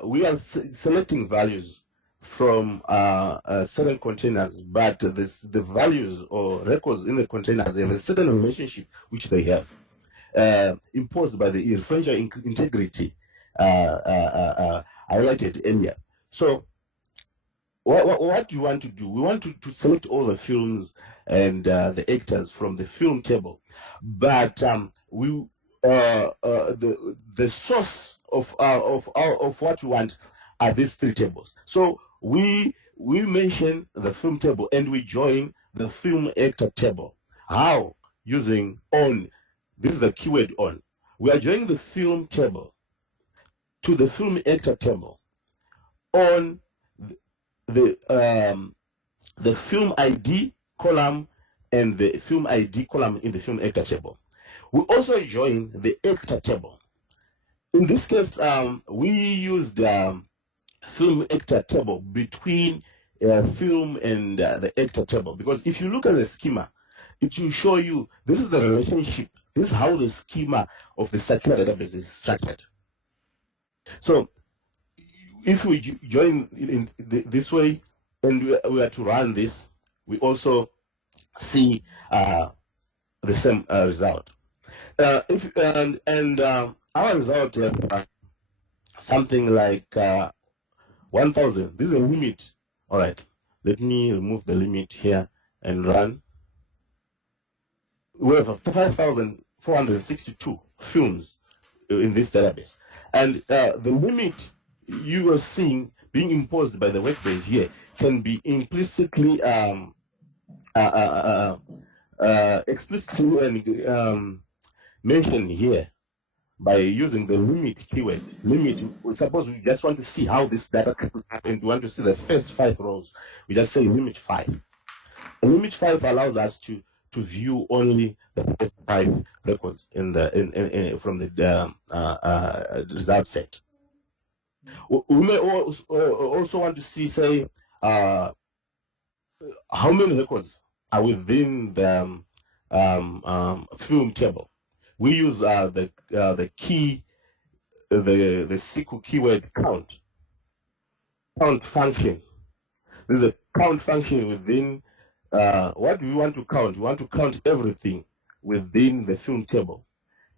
We are selecting values from certain containers, but the values or records in the containers have a certain relationship which they have imposed by the referential integrity highlighted earlier. So what do you want to do? We want to select all the films and the actors from the film table, but the source of what we want are these 3 tables. So we mention the film table and we join the film actor table. How? Using on. This is the keyword on. We are joining the film table to the film actor table on the film ID column and the film ID column in the film actor table. We also join the actor table. In this case, we used film actor table between film and the actor table, because if you look at the schema, it will show you this is the relationship. This is how the schema of the circular database is structured. So if we join in this way and we are to run this, we also see the same result. Our result something like 1,000. This is a limit. All right, let me remove the limit here and run. We have 5,462 films in this database, and the limit you are seeing being imposed by the workbench here can be implicitly explicitly mentioned here by using the limit keyword. Limit, suppose we just want to see how this data can happen. We want to see the first 5 rows. We just say limit 5. Limit 5 allows us to view only the first 5 records in from the result set. We may also want to see, say, how many records are within the film table. We use the key, the SQL keyword count function. There's a count function within. What do we want to count? We want to count everything within the film table,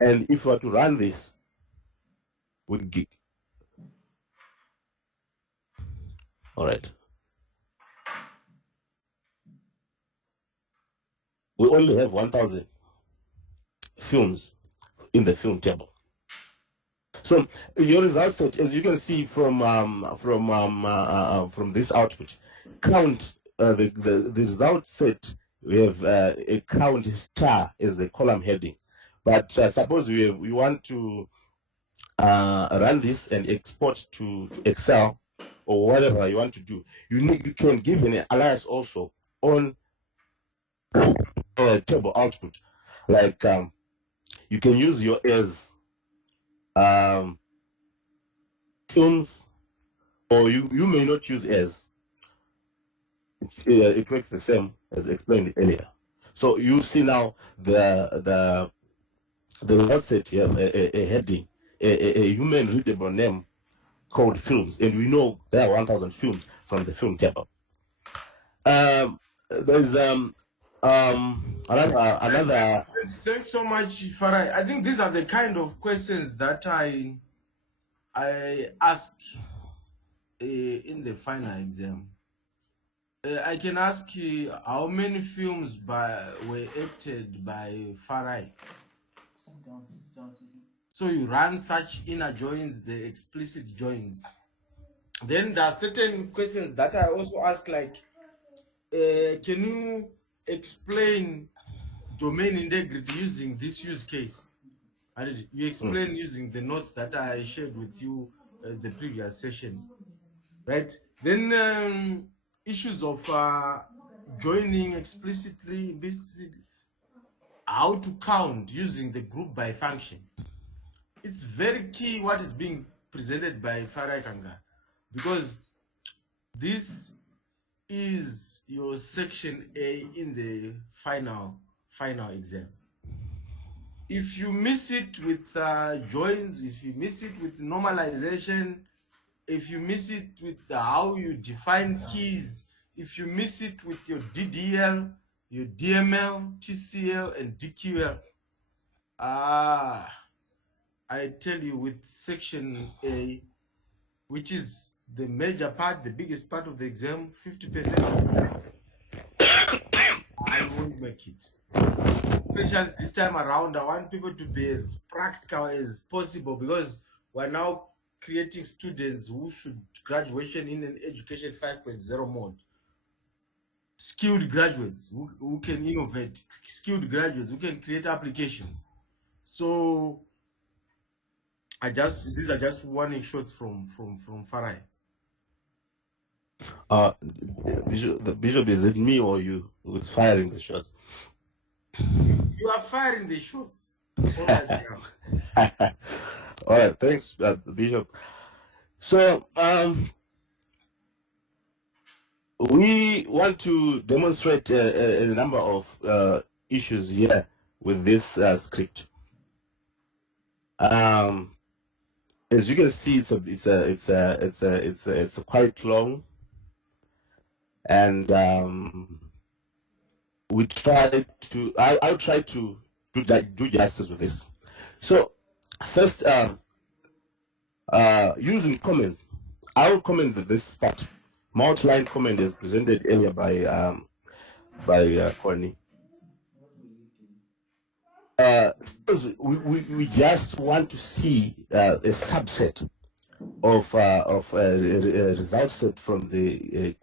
and if we were to run this, we get. All right. We only have 1,000 films in the film table. So your result set, as you can see from this output, count the result set. We have a count star as the column heading, but suppose we want to run this and export to Excel or whatever you want to do. You can give an alias also on table output. Like you can use your as films, or you may not use as. It works the same as explained earlier. So you see now the outset here, a heading, a human readable name called films, and we know there are 1,000 films from the film table. There's another. Thanks so much, Farai. I think these are the kind of questions that I ask in the final exam. I can ask you how many films were acted by Farai. So you run such inner joins, the explicit joins. Then there are certain questions that I also ask, like, can you explain domain integrity using this use case? And you explain using the notes that I shared with you the previous session, right? Then issues of joining explicitly, implicitly, how to count using the group by function. It's very key what is being presented by Farai Kanga, because this is your section A in the final exam. If you miss it with joins, if you miss it with normalization, if you miss it with how you define keys, if you miss it with your DDL, your DML, TCL, and DQL, I tell you, with section A, which is the major part, the biggest part of the exam, 50%, I won't make it. Especially this time around, I want people to be as practical as possible, because we're now creating students who should graduation in an education 5.0 mode. Skilled graduates who can innovate, skilled graduates who can create applications. So these are just warning shots from Farai. The bishop, is it me or you who's firing the shots? You are firing the shots. All right, all right, thanks, Bishop. So we want to demonstrate a number of issues here with this script. As you can see, it's quite long, and we try to. I'll try to do justice with this. So first, using comments, I'll comment this part. Multi-line comment is presented earlier by Connie. We just want to see a subset of results set from the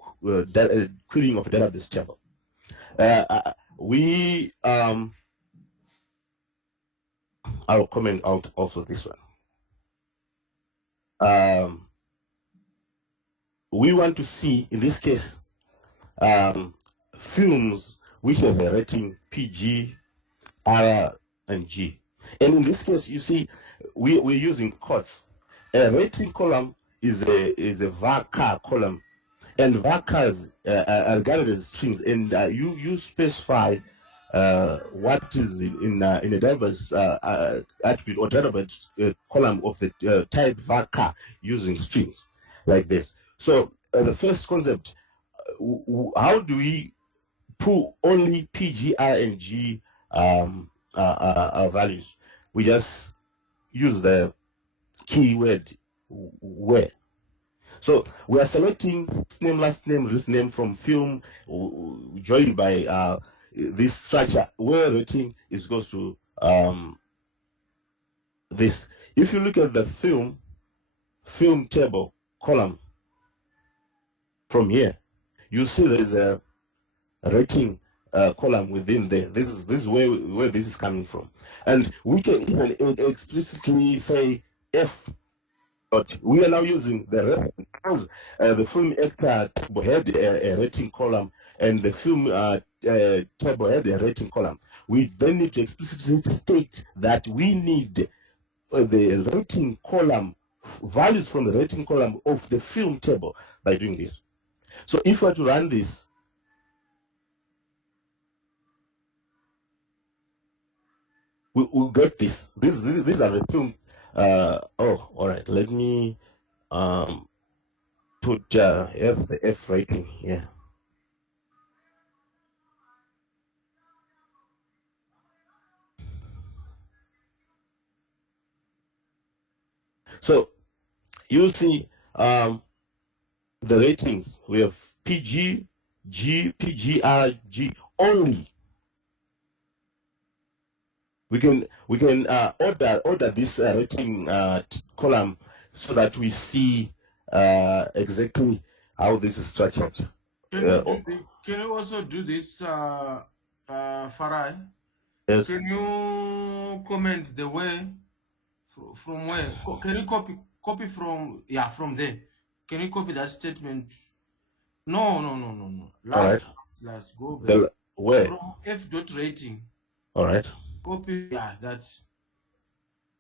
querying of a database table. I'll comment out also this one. We want to see, in this case, films which have a rating PG, R, and G. And in this case, you see, we're using quotes. A rating column is a varchar column, and varchars are regarded as strings, and you specify what is in a database attribute or database column of the type varchar using strings like this. So the first concept, how do we pull only PG, R, and G values? We just use the keyword where. So we are selecting first name, last name, this name from film, joined by this structure where rating is goes to this. If you look at the film table column from here, you see there is a rating column within there. This is where this is coming from, and we can even explicitly say F. But we are now using the reference. The film actor table had a rating column, and the film table had a rating column. we then need to explicitly state that we need the rating column, values from the rating column of the film table by doing this. So if we were to run this, we'll get this. These are the film. Oh, all right. Let me put the F rating here. So you see the ratings. We have PG, G, PGR, G only. We can order this rating column so that we see exactly how this is structured. Can you also do this, Farai? Yes. Can you comment the way from where? Can you copy from from there? Can you copy that statement? No. Last go back. Where? From F dot rating. All right. Copy that's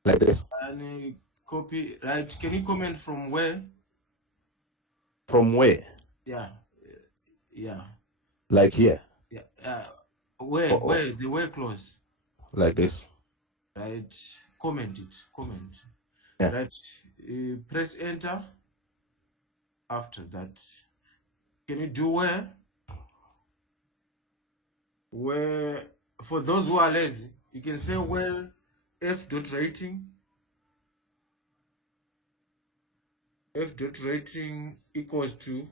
like this. And copy right. Can you comment from where? From where? Yeah. Like here. Yeah. Where the where clause? Like this. Right. Comment it. Comment. Yeah. Right. Press enter. After that, can you do where? Where for those who are lazy, you can say where F dot rating. F dot rating equals to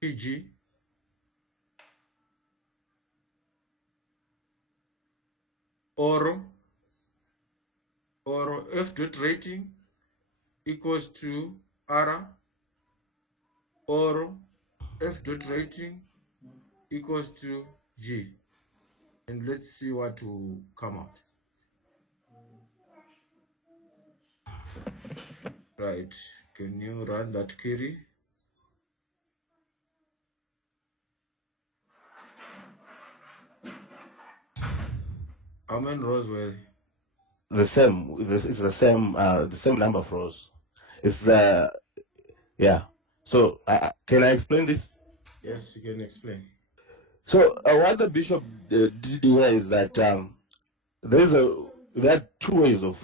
PG or F dot rating equals to R or F dot rating equals to G. And let's see what will come out. Right. Can you run that query? How many rows were the same? It's the same number of rows. It's yeah. So can I explain this? Yes, you can explain. So what the bishop did here is that there are two ways of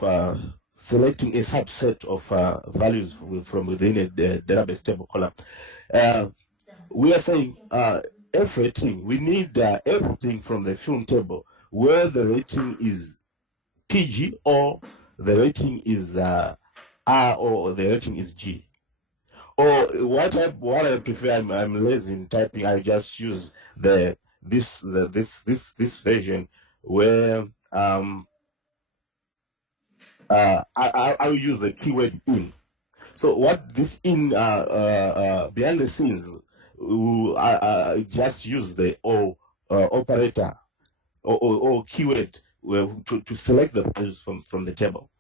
selecting a subset of values from within a database table column. We are saying F rating. We need everything from the film table where the rating is PG or the rating is R or the rating is G. Or what I prefer, I'm lazy in typing. I just use this version where I'll use the keyword in. So what this in behind the scenes, I just use the O operator or keyword to select the values from the table,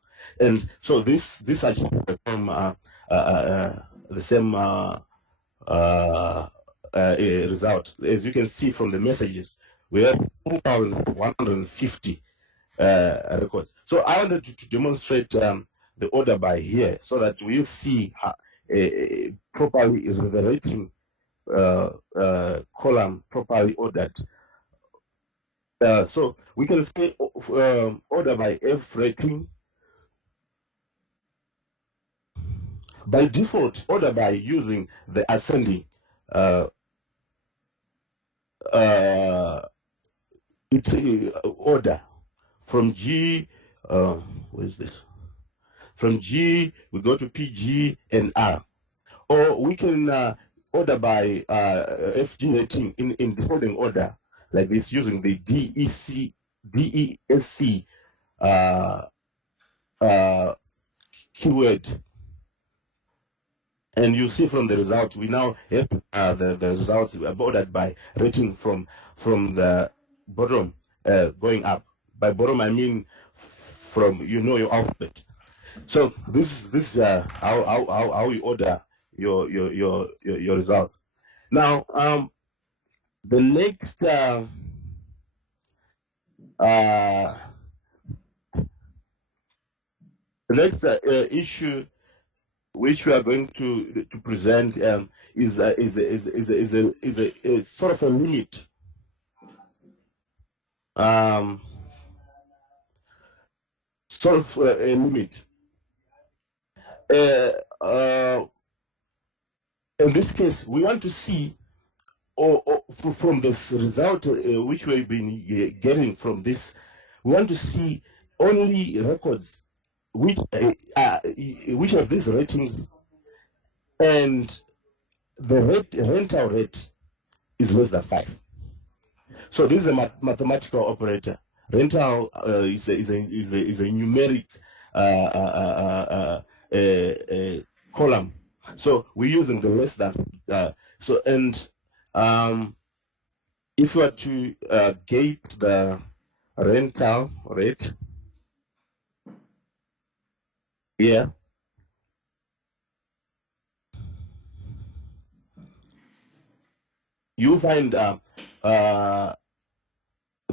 and so this achieves the same result. As you can see from the messages, we have 2,150 records. So I wanted to demonstrate the order by here so that we'll see properly is the rating column properly ordered. So we can say order by F rating. By default, order by using the ascending. It's order from G. What is this? From G, we go to PG and R. Or we can order by FG rating in descending order, like this, using the DESC keyword. And you see from the result, we now have the results ordered by rating from the bottom going up. By bottom, I mean from your alphabet. So this is how you order your results. Now the next The next issue which we are going to present is a sort of a limit. Sort of a limit. In this case, we want to see, or from this result which we've been getting from this, we want to see only records which have these ratings, and the rental rate is less than 5. So this is a mathematical operator. Rental is a numeric column. So we're using the less than. If we were to gauge the rental rate, yeah, you find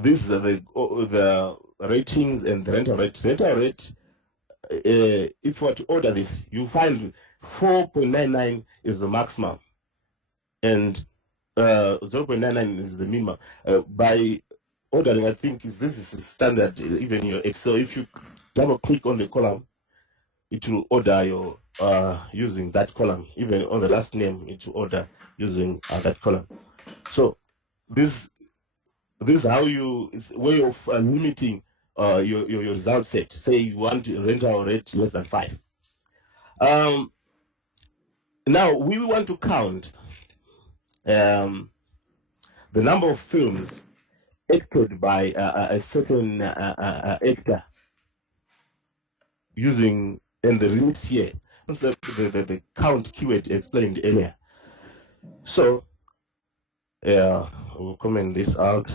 these are the ratings and the rental rate. Rental rate, if you were to order this, you find 4.99 is the maximum, and 0.99 is the minimum. By ordering, I think this is standard. Even your Excel, if you double click on the column, it will order your using that column. Even on the last name, it will order using that column. So this is how it's a way of limiting your result set. Say you want rental rate less than 5. Now we want to count the number of films acted by a certain actor using in the release year. So the count keyword explained earlier. So we'll comment this out.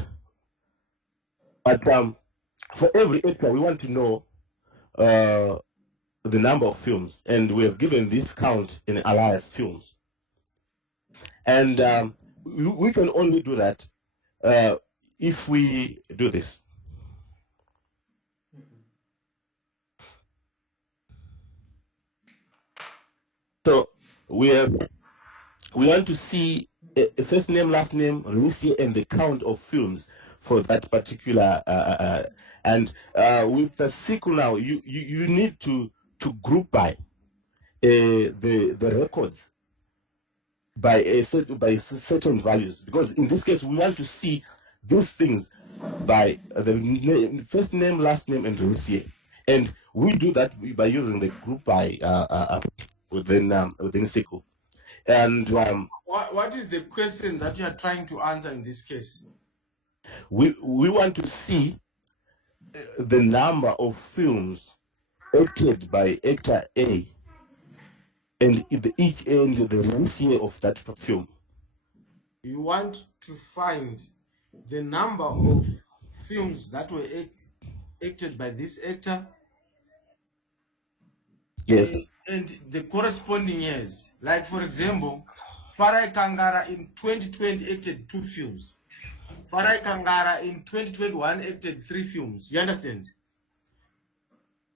But for every actor, we want to know the number of films, and we have given this count in alias films. And we can only do that if we do this. So we want to see a first name, last name, release year, and the count of films for that particular. And with the SQL now, you need to group by the records by certain values, because in this case we want to see these things by the first name, last name, and release year, and we do that by using the group by within SQL. And what is the question that you are trying to answer in this case? We want to see the number of films acted by actor A, and each end the release year of that film. You want to find the number of films that were acted by this actor. Yes. And the corresponding years. Like, for example, Farai Kangara in 2020 acted 2 films. Farai Kangara in 2021 acted 3 films. You understand?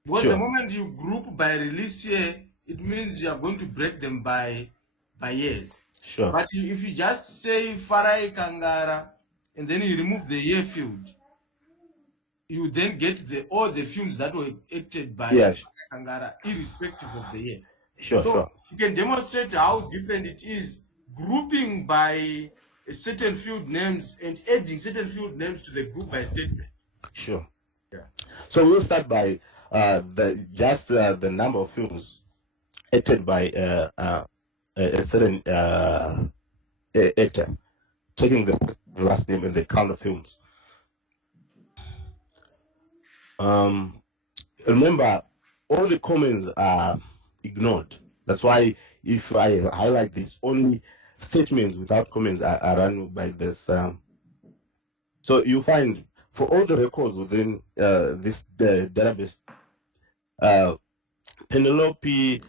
Because Sure. the moment you group by release year, it means you are going to break them by years. Sure. But if you just say Farai Kangara and then you remove the year field, you then get all the films that were acted by Farai Kangara, irrespective of the year. Sure, so sure. You can demonstrate how different it is grouping by certain field names and adding certain field names to the group by statement. Sure. Yeah. So we'll start by the number of films acted by a certain actor, taking the last name and the count of films. Remember, all the comments are ignored. That's why if I highlight this, only statements without comments are run by this. So you find for all the records within this database, Penelope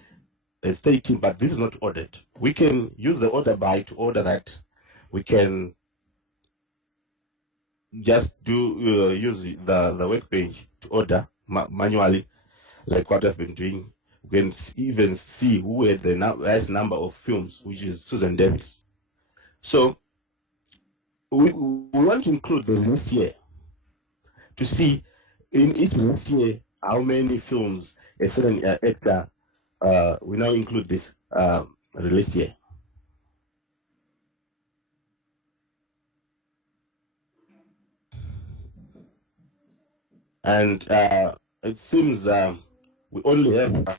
is stating, but this is not ordered. We can use the order by to order that. We can just do use the workbench to order manually, like what I've been doing. You can even see who had the highest number of films, which is Susan Davis. So we want to include the release year to see in each release year how many films a certain actor. We now include this release year. And it seems we only have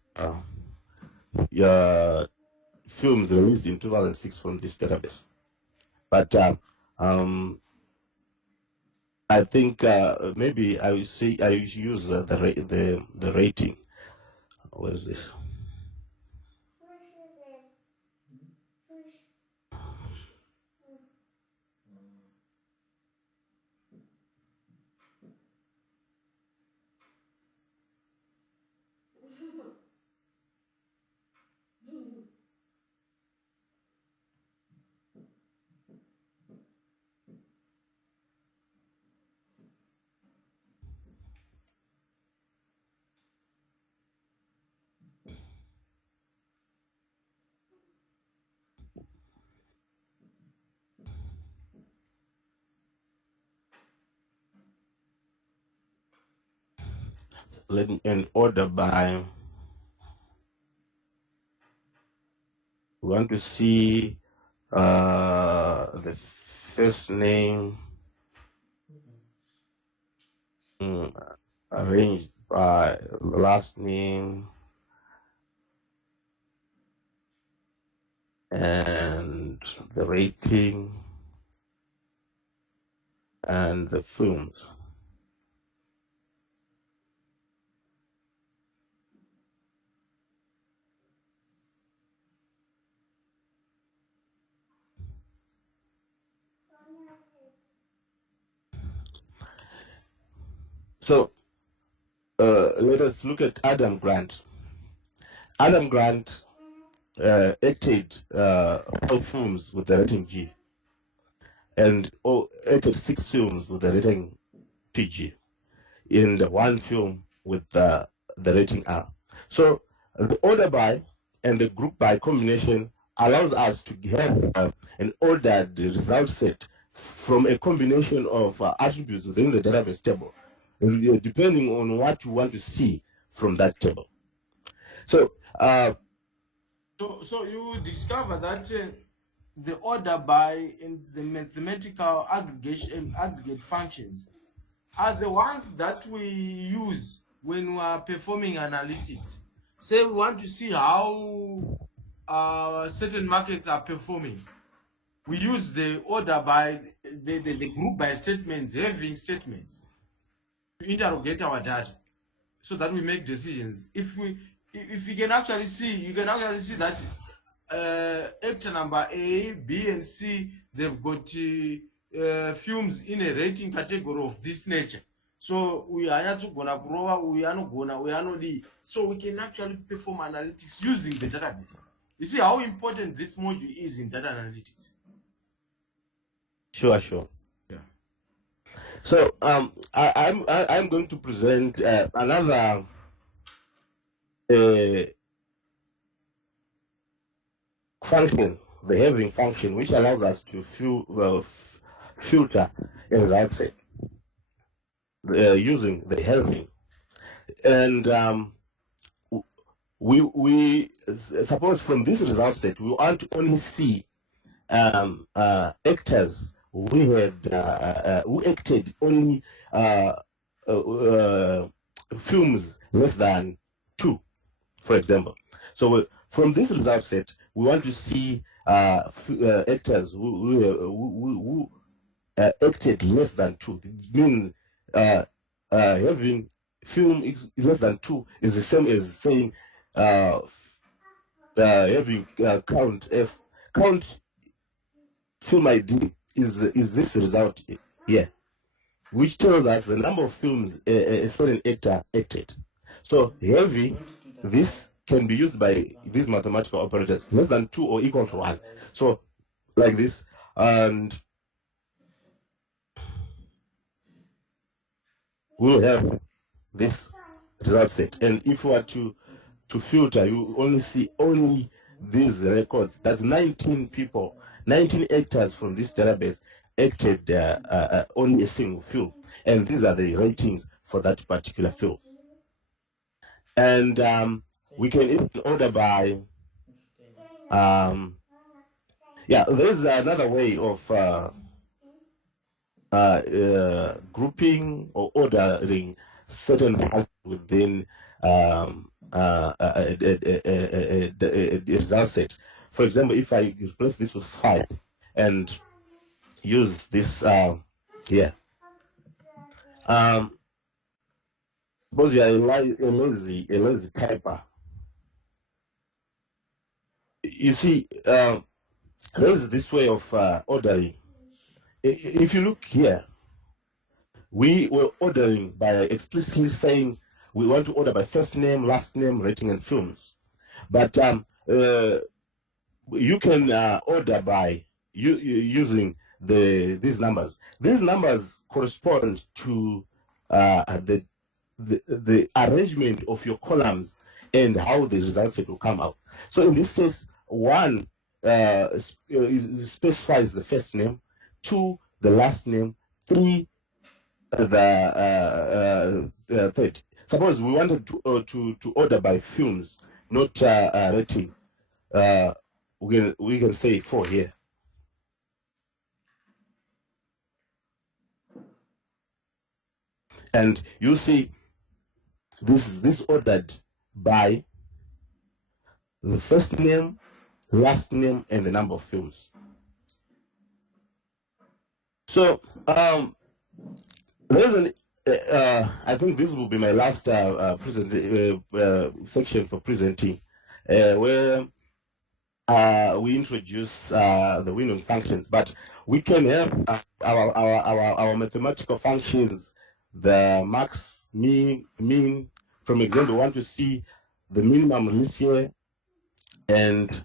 films released in 2006 from this database. But I think maybe I will say I will use the rating. What is this? Let me in order by. We want to see the first name arranged by last name and the rating and the films. So let us look at Adam Grant. Adam Grant acted 12 films with the rating G and acted 6 films with the rating PG in the 1 film with the rating R. So the order by and the group by combination allows us to have an ordered result set from a combination of attributes within the database table, depending on what you want to see from that table. So so you discover that the order by and the mathematical aggregate functions are the ones that we use when we are performing analytics. Say we want to see how certain markets are performing. We use the order by the group by statements, having statements to interrogate our data so that we make decisions. If you can actually see, you can actually see that actor number A, B, and C, they've got films in a rating category of this nature. So we are not gonna grow, we are not so we can actually perform analytics using the database. You see how important this module is in data analytics. Sure. Yeah. So I'm going to present another function, the having function, which allows us to filter a result set using the having. And we suppose from this result set we want to only see actors who had who acted only films less than 2, for example. So from this result set, we want to see actors who acted less than 2. It means having film is less than 2 is the same as saying having count film ID is this result here, which tells us the number of films a certain actor acted. So heavy, this can be used by these mathematical operators, less than 2 or equal to 1. So like this, and we will have this result set. And if you are to filter, you only see only these records. That's 19 people, 19 actors from this database acted only a single film. And these are the ratings for that particular film. And we can even order by, yeah, there's another way of grouping or ordering certain values within a result set. For example, if I replace this with 5 and use this here, suppose you are a lazy typer. You see, there's this way of ordering. If you look here, we were ordering by explicitly saying we want to order by first name, last name, rating, and films. But you can order by using these numbers. These numbers correspond to the arrangement of your columns and how the result set will come out. So in this case, 1 specifies the first name, 2 the last name, 3 the third. Suppose we wanted to order by films, not rating. We can say 4 here. And you see this ordered by the first name, last name, and the number of films. So there's an I think this will be my last section for presenting, where we introduce the winning functions. But we can have our mathematical functions, the max, mean. From example, we want to see the minimum release here and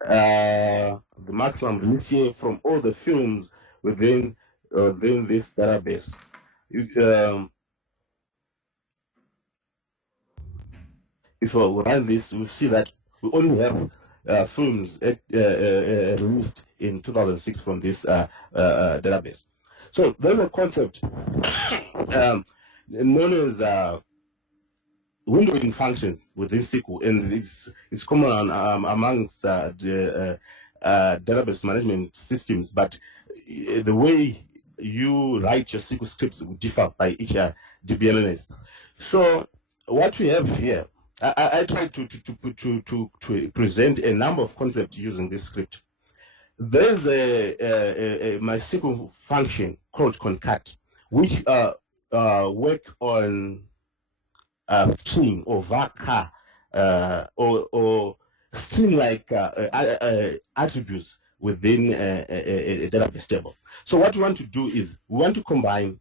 the maximum release here from all the films within this database. If we run this, we'll see that we only have films released in 2006 from this database. So there's a concept known as windowing functions within SQL, and it's common amongst the database management systems, but the way you write your SQL scripts will differ by each DBMS. So what we have here, I tried to present a number of concepts using this script. There's a MySQL function called concat, which work on string or var or string-like attributes within a database table. So what we want to do is we want to combine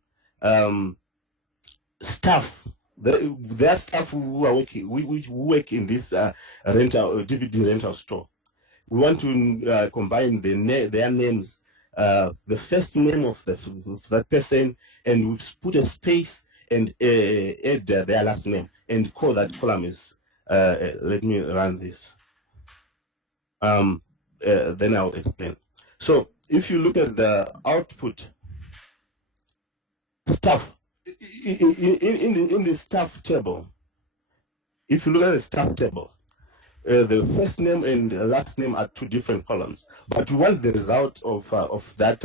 staff. There are staff who are working, who work in this DVD rental store. We want to combine their names, the first name of that person, and we put a space and add their last name and call that column is. Let me run this. Then I'll explain. So if you look at the output staff in the staff table, if you look at the staff table, the first name and last name are 2 different columns, but we want the result of that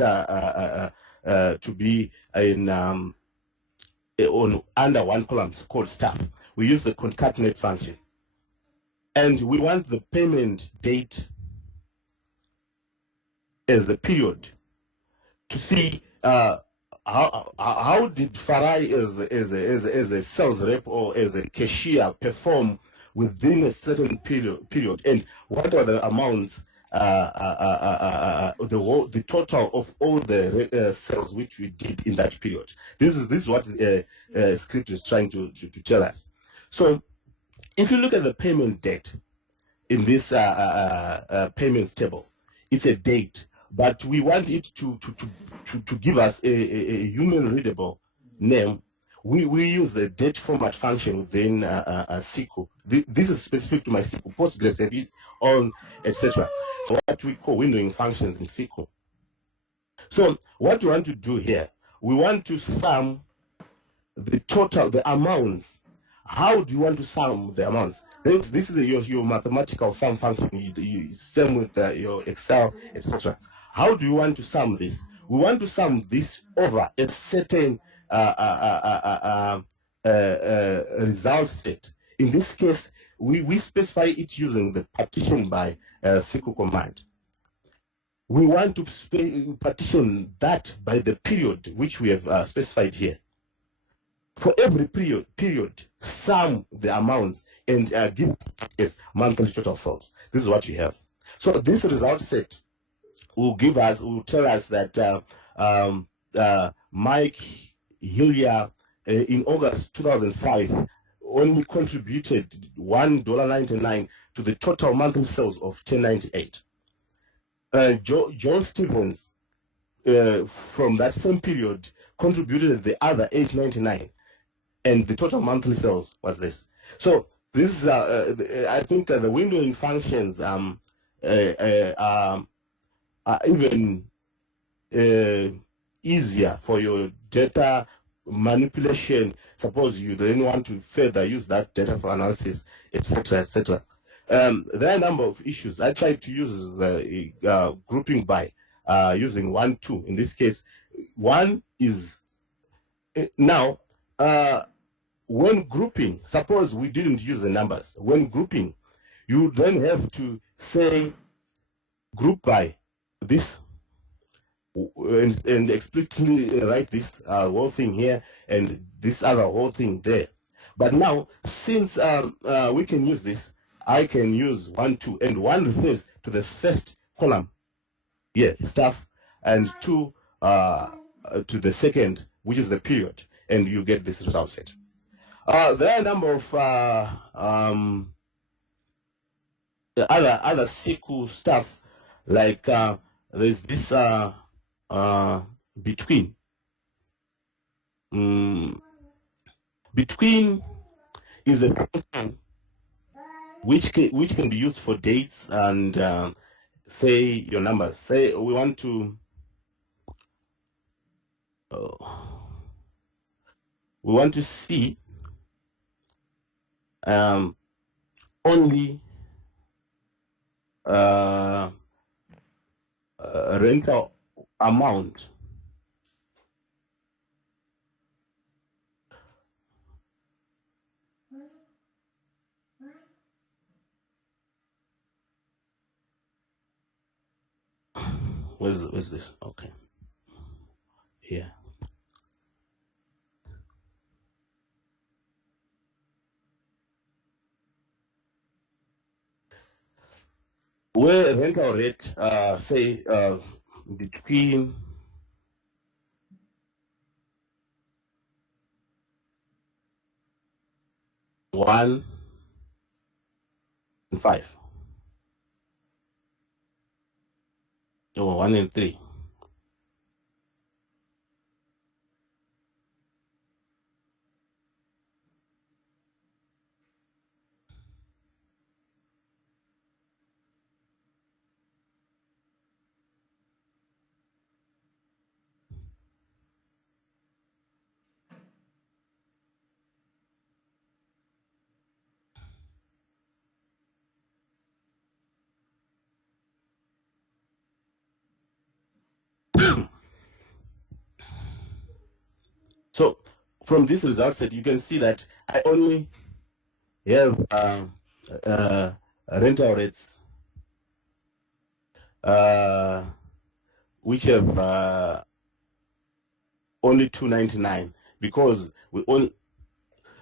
to be in under 1 column called staff. We use the concatenate function, and we want the payment date as the period to see how did Farai as a sales rep or as a cashier perform within a certain period, and what are the amounts, the total of all the sales which we did in that period. This is what the script is trying to tell us. So if you look at the payment date in this payments table, it's a date, but we want it to give us a human readable name we use the date format function within SQL. This is specific to my SQL, Postgres, on etc. So what we call windowing functions in SQL. So what we want to do here, we want to sum the total, the amounts. How do you want to sum the amounts? This is your mathematical sum function. You sum with your Excel, etc. How do you want to sum this? We want to sum this over a certain result set. In this case, we specify it using the partition by SQL command. We want to partition that by the period which we have specified here. For every period, sum the amounts and give us monthly total sales. This is what we have. So this result set will tell us that Mike Hillier in August 2005 only contributed $1.99 to the total monthly sales of $10.98. John Stevens from that same period contributed the other $8.99. And the total monthly sales was this. So this is, I think, the windowing functions are even easier for your data manipulation. Suppose you then want to further use that data for analysis, etc., etc. There are a number of issues. I tried to use grouping by using 1, 2. In this case, 1 is now. When grouping, suppose we didn't use the numbers. When grouping, you then have to say group by this and explicitly write this whole thing here and this other whole thing there. But now, since we can use this, I can use 1, 2, and 1 refers to the first column, yeah, stuff, and 2 to the second, which is the period, and you get this result set. There are a number of other SQL stuff, like there's this between. Between is a function which can be used for dates and say your numbers. Say we want to see only rental amount where's this? Okay, here. Where rental rate, say between 1 and 5, or 1 and 3. So from this result set, you can see that I only have rental rates which have only $2.99, because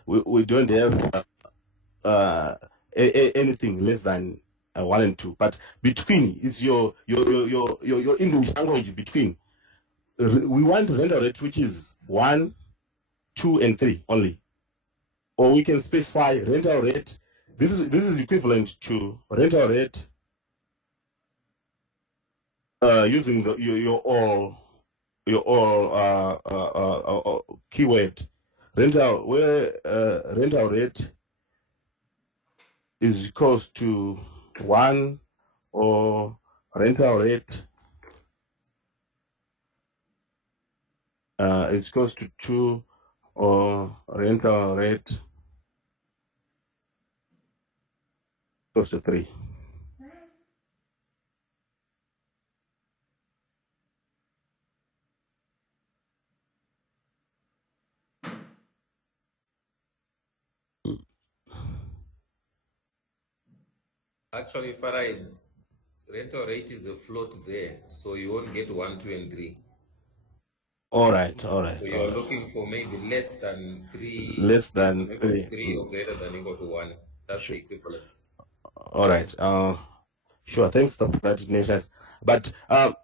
we don't have anything less than 1 and 2. But between is your English language between. We want rental rate which is 1, 2, and 3 only, or we can specify rental rate. This is equivalent to rental rate using your keyword rental rate is equals to 1, or rental rate is equals to 2, or rental rate equals to 3. Actually, Farai, rental rate is a float there, so you won't get 1, 2, and 3. All right. So you're looking for maybe less than 3, Less than equal to 3. 3 or greater than equal to 1. That's Sure. the equivalent. All right. Sure. Thanks for that, Ignatius. But I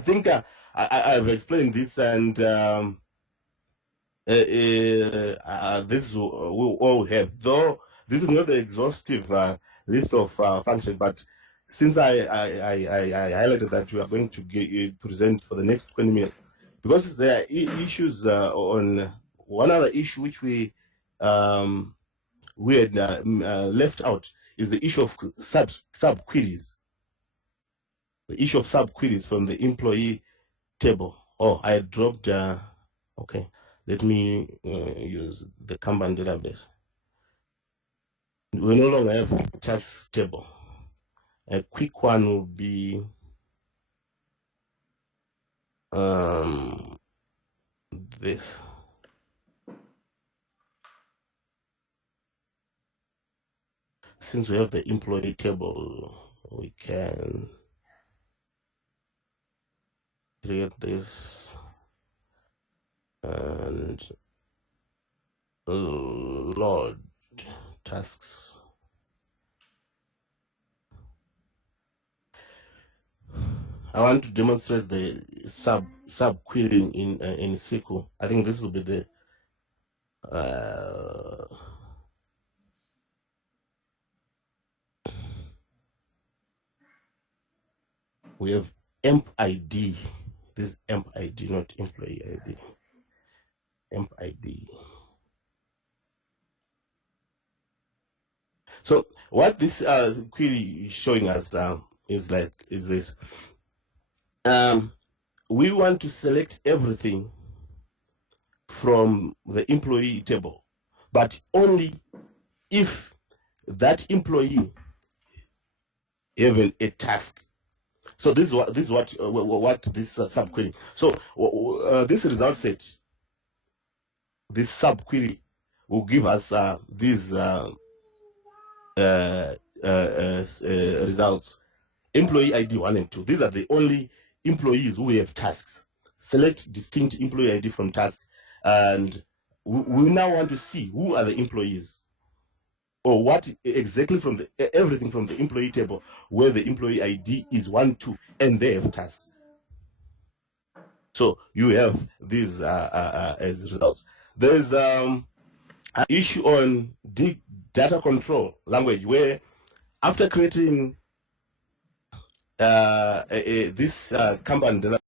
think I've explained this, and this we all have. Though this is not the exhaustive list of functions, but since I highlighted that we are going to present for the next 20 minutes, because there are issues on one other issue which we had left out is the issue of sub queries. The issue of sub queries from the employee table. Oh, I dropped. Okay, let me use the Kanban database. We no longer have a task table. A quick one will be this. Since we have the employee table, we can create this and load tasks. I want to demonstrate the sub querying in SQL. I think this will be the we have emp ID. This emp ID, not employee ID. Emp ID. So what this query is showing us is this. We want to select everything from the employee table, but only if that employee having a task. So this is what this subquery. So this result set, this subquery will give us these results. Employee ID 1 and 2. These are the only employees who have tasks. Select distinct employee ID from task, and we now want to see who are the employees, or what exactly from the everything from the employee table where the employee ID is 1, 2, and they have tasks. So you have these as results. There's an issue on data control language where after creating this Kanban